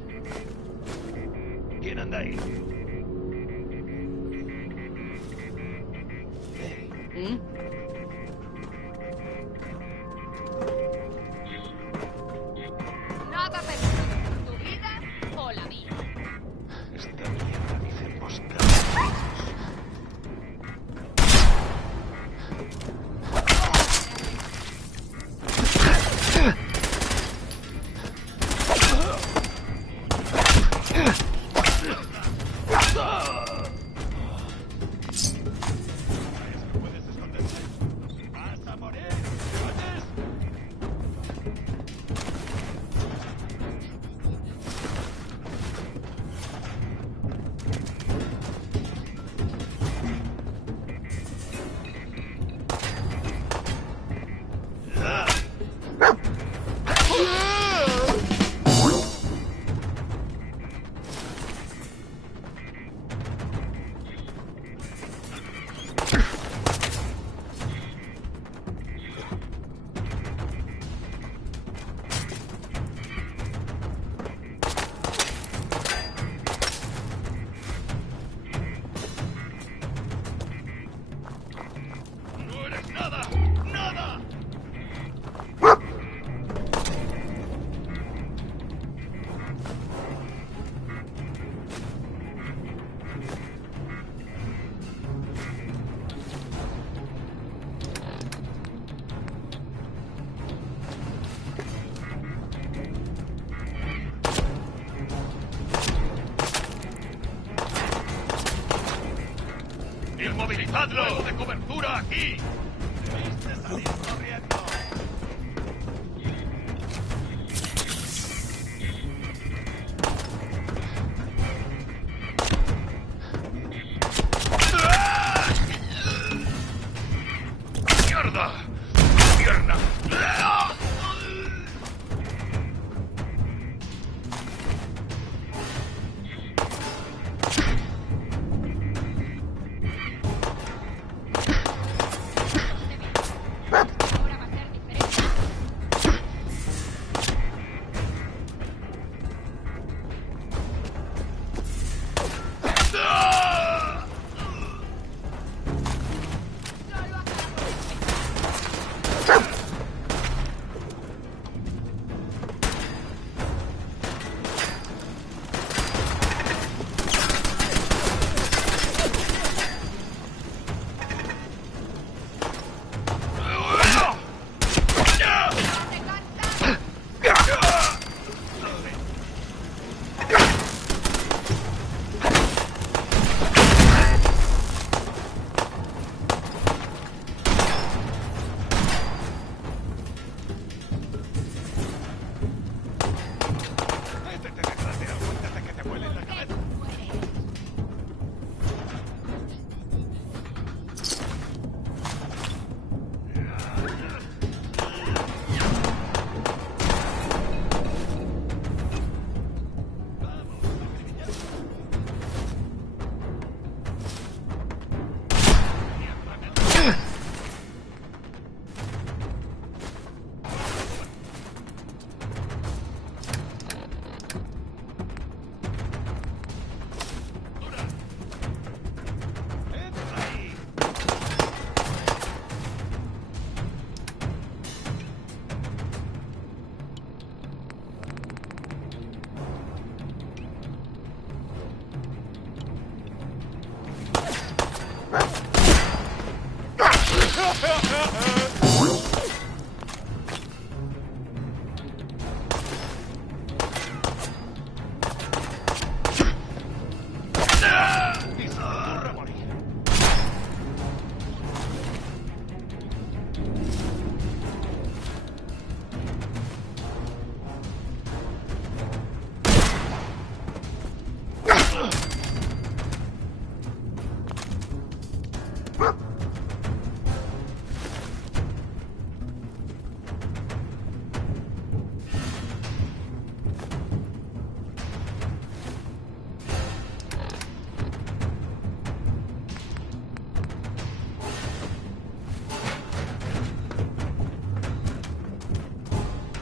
¿Quién anda ahí? Nada seguro. ¿Tu vida o la mía? Esta mierda dice emboscada. ¡Inmovilizadlo! ¡De cobertura aquí! ¡Debiste salir corriendo! ¡Mierda! ¡Pierna!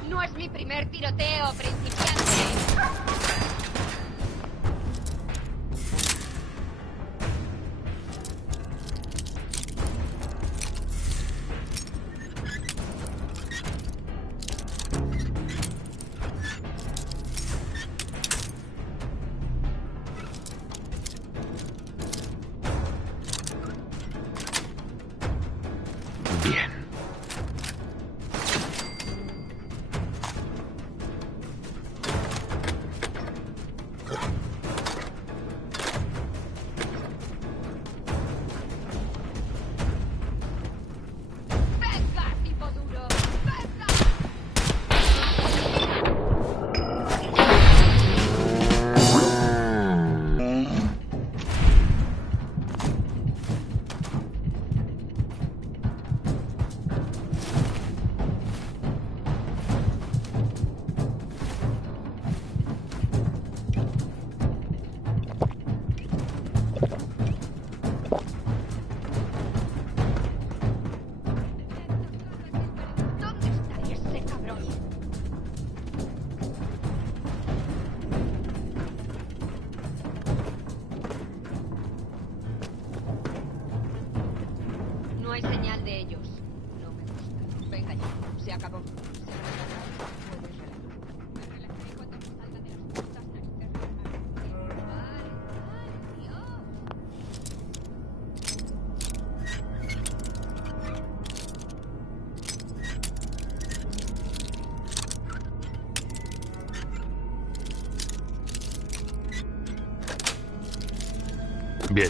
No es mi primer tiroteo, principiante. Se acabó. Bien.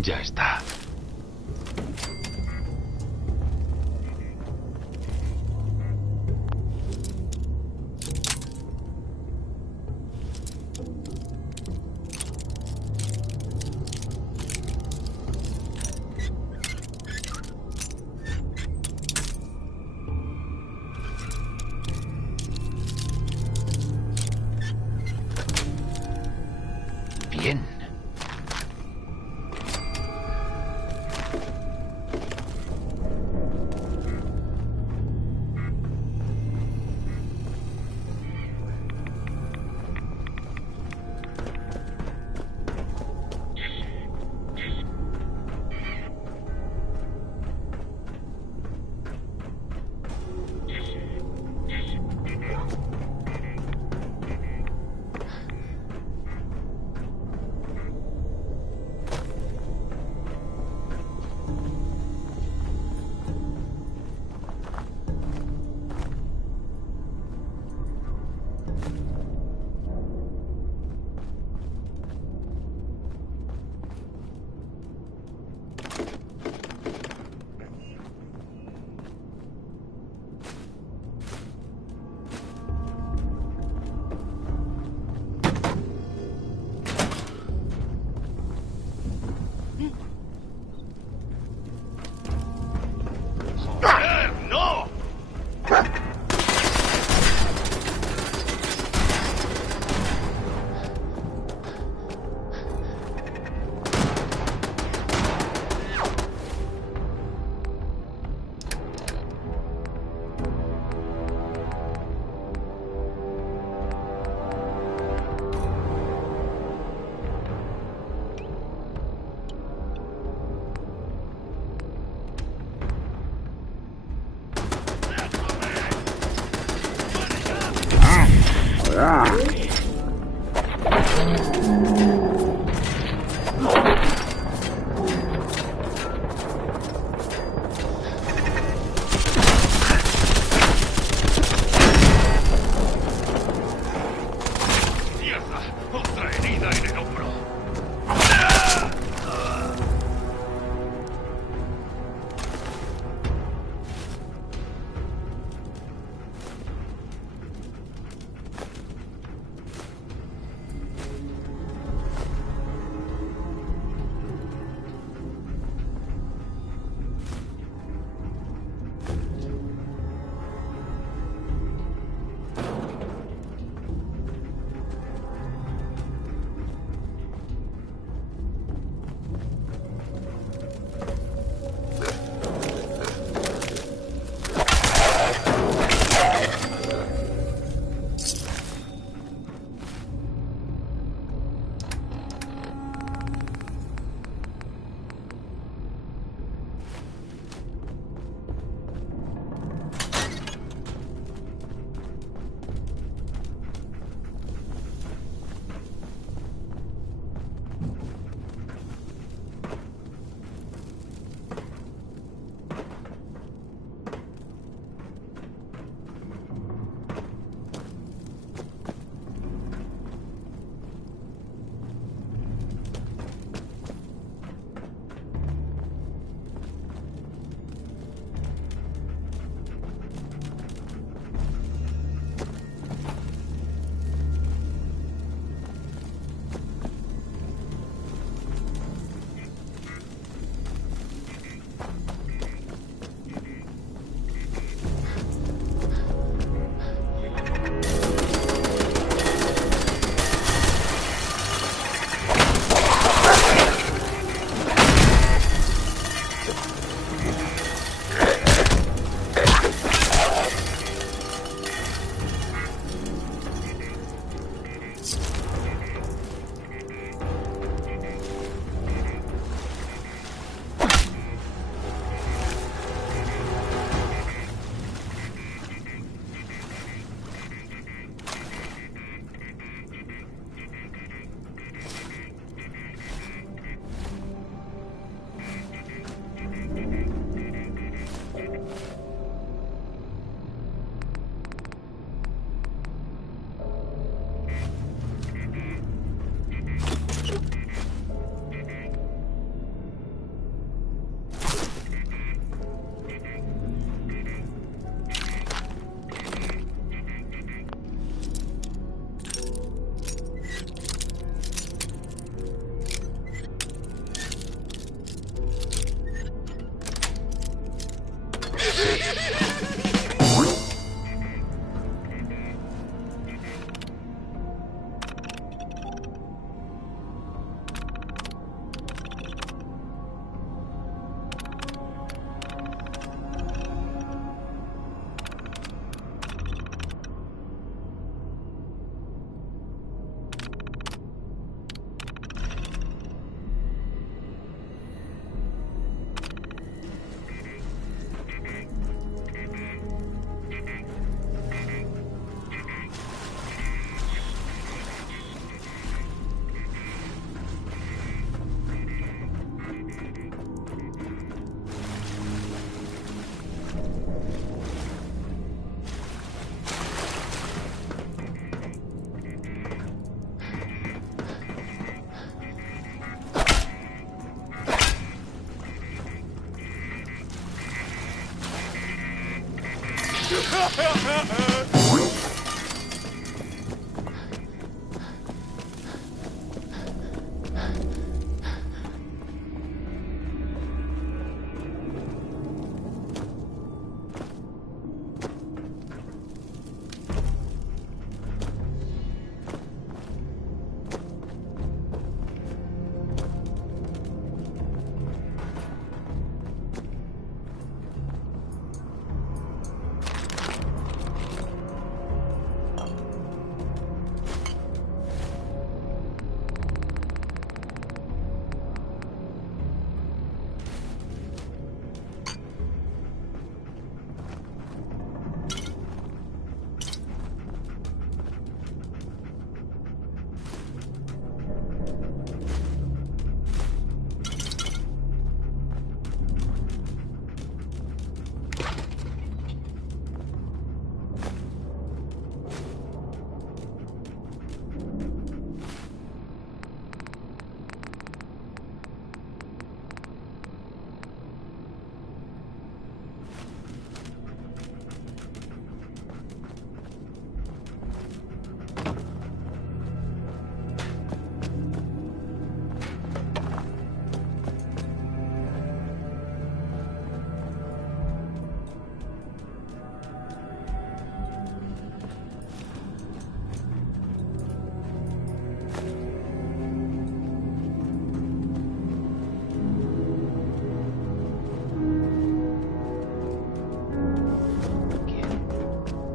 Ya está. Bien.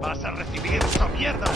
¡Vas a recibir esta mierda!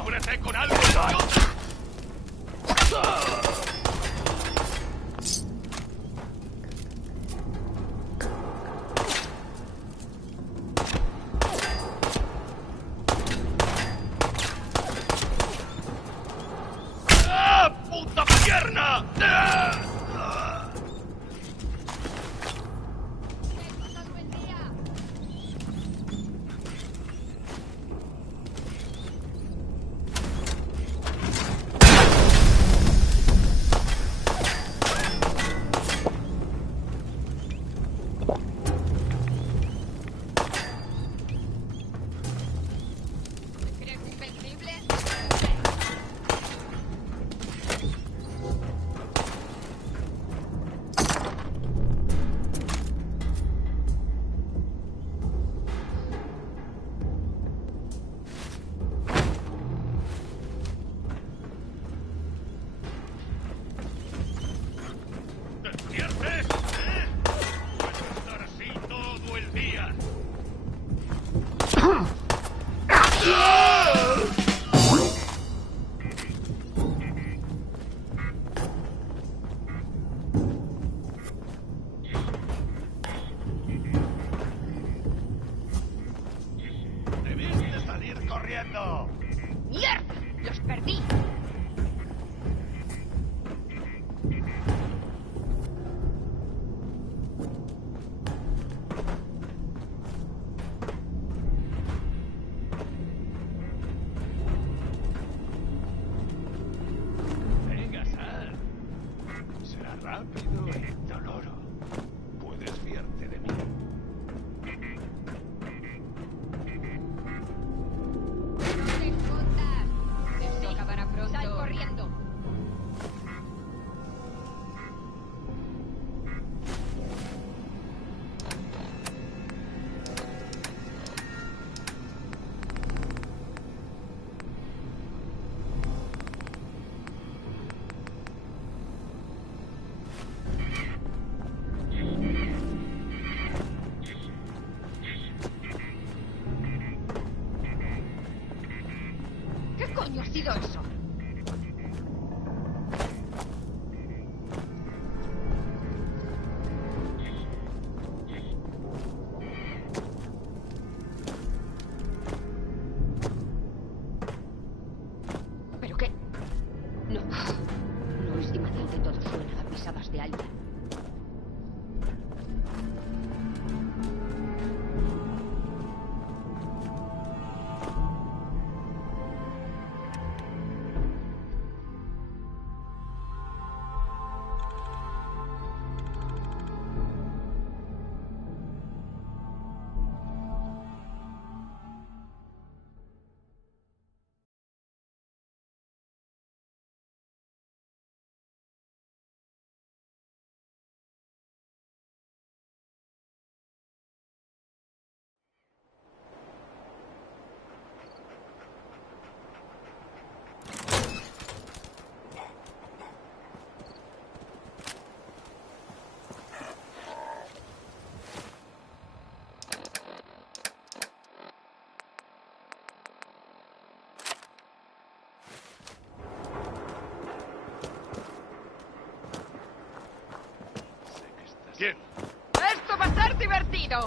¡Cúbrete con algo, idiota! ¡Ah, puta pierna! ¡Despierte! Puedes estar así todo el día. ¡Debiste salir corriendo! ¡Mierda! ¡Los perdí! Venga, sal. Será rápido e indoloro. Puedes fiarte de mí. ¡No te escondas! Esto acabará pronto. ¡Sal corriendo! ¿Qué coño ha sido eso? ¿Pero qué? No. No es imagen que todo suena a pisadas de alguien. ¿Quién? ¡Esto va a ser divertido!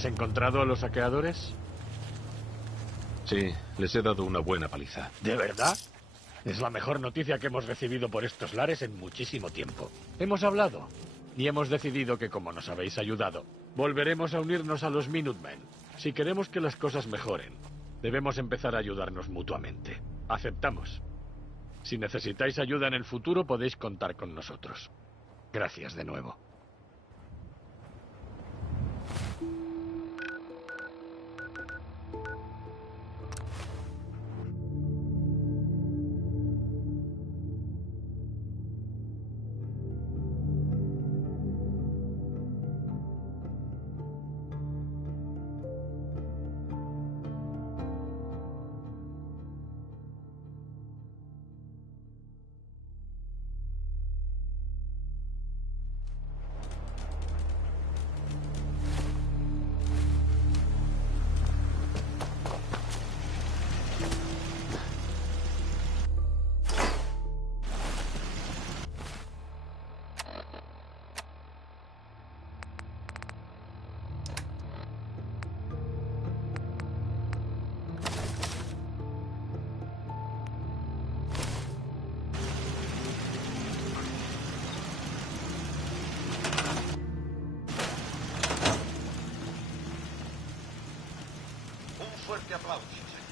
¿Has encontrado a los saqueadores? Sí, les he dado una buena paliza. ¿De verdad? Es la mejor noticia que hemos recibido por estos lares en muchísimo tiempo. Hemos hablado y hemos decidido que, como nos habéis ayudado, volveremos a unirnos a los Minutemen. Si queremos que las cosas mejoren, debemos empezar a ayudarnos mutuamente. Aceptamos. Si necesitáis ayuda en el futuro, podéis contar con nosotros. Gracias de nuevo. Fuerte aplauso, señor.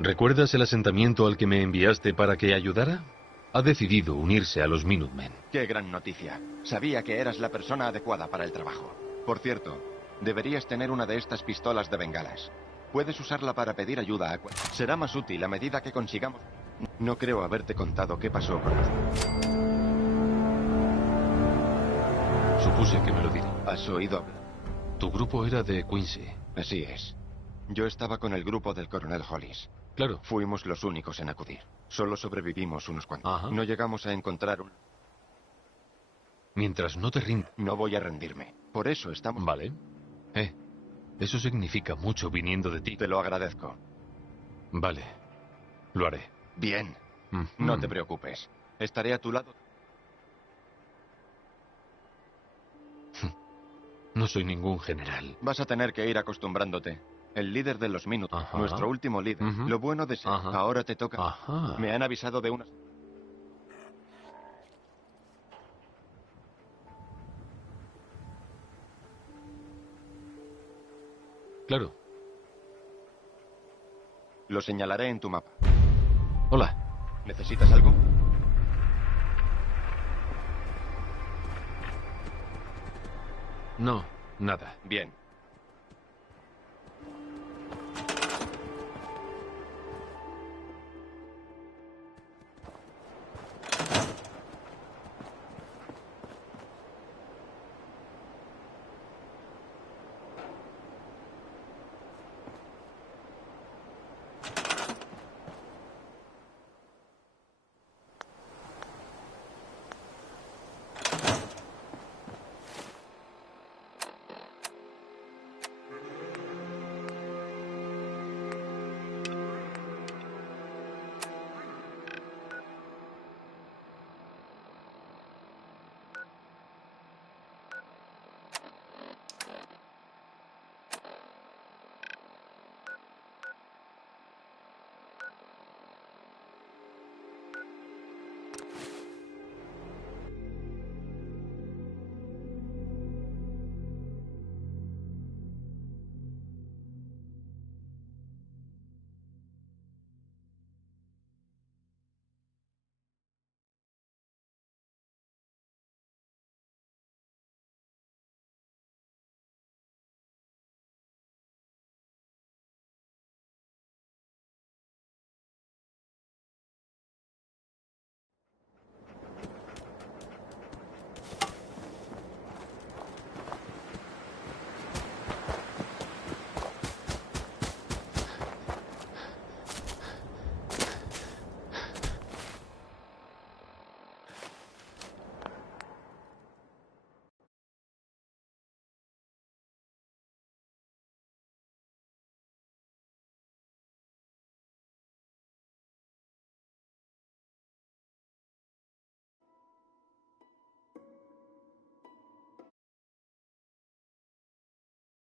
¿Recuerdas el asentamiento al que me enviaste para que ayudara? Ha decidido unirse a los Minutemen. Qué gran noticia. Sabía que eras la persona adecuada para el trabajo. Por cierto, deberías tener una de estas pistolas de bengalas. Puedes usarla para pedir ayuda a... Será más útil a medida que consigamos... No creo haberte contado qué pasó con los... Supuse que me lo diría. ¿Has oído hablar? Tu grupo era de Quincy. Así es. Yo estaba con el grupo del coronel Hollis. Claro. Fuimos los únicos en acudir. Solo sobrevivimos unos cuantos. Ajá. No llegamos a encontrar un... Mientras no te rindas. No voy a rendirme. Por eso estamos... Vale. Eso significa mucho viniendo de ti. Te lo agradezco. Vale. Lo haré. Bien. No te preocupes. Estaré a tu lado. No soy ningún general. Vas a tener que ir acostumbrándote. El líder de los Minutemen, nuestro último líder. Lo bueno de ser, ahora te toca. Me han avisado de una... Claro. Lo señalaré en tu mapa. Hola. ¿Necesitas algo? No, nada. Bien.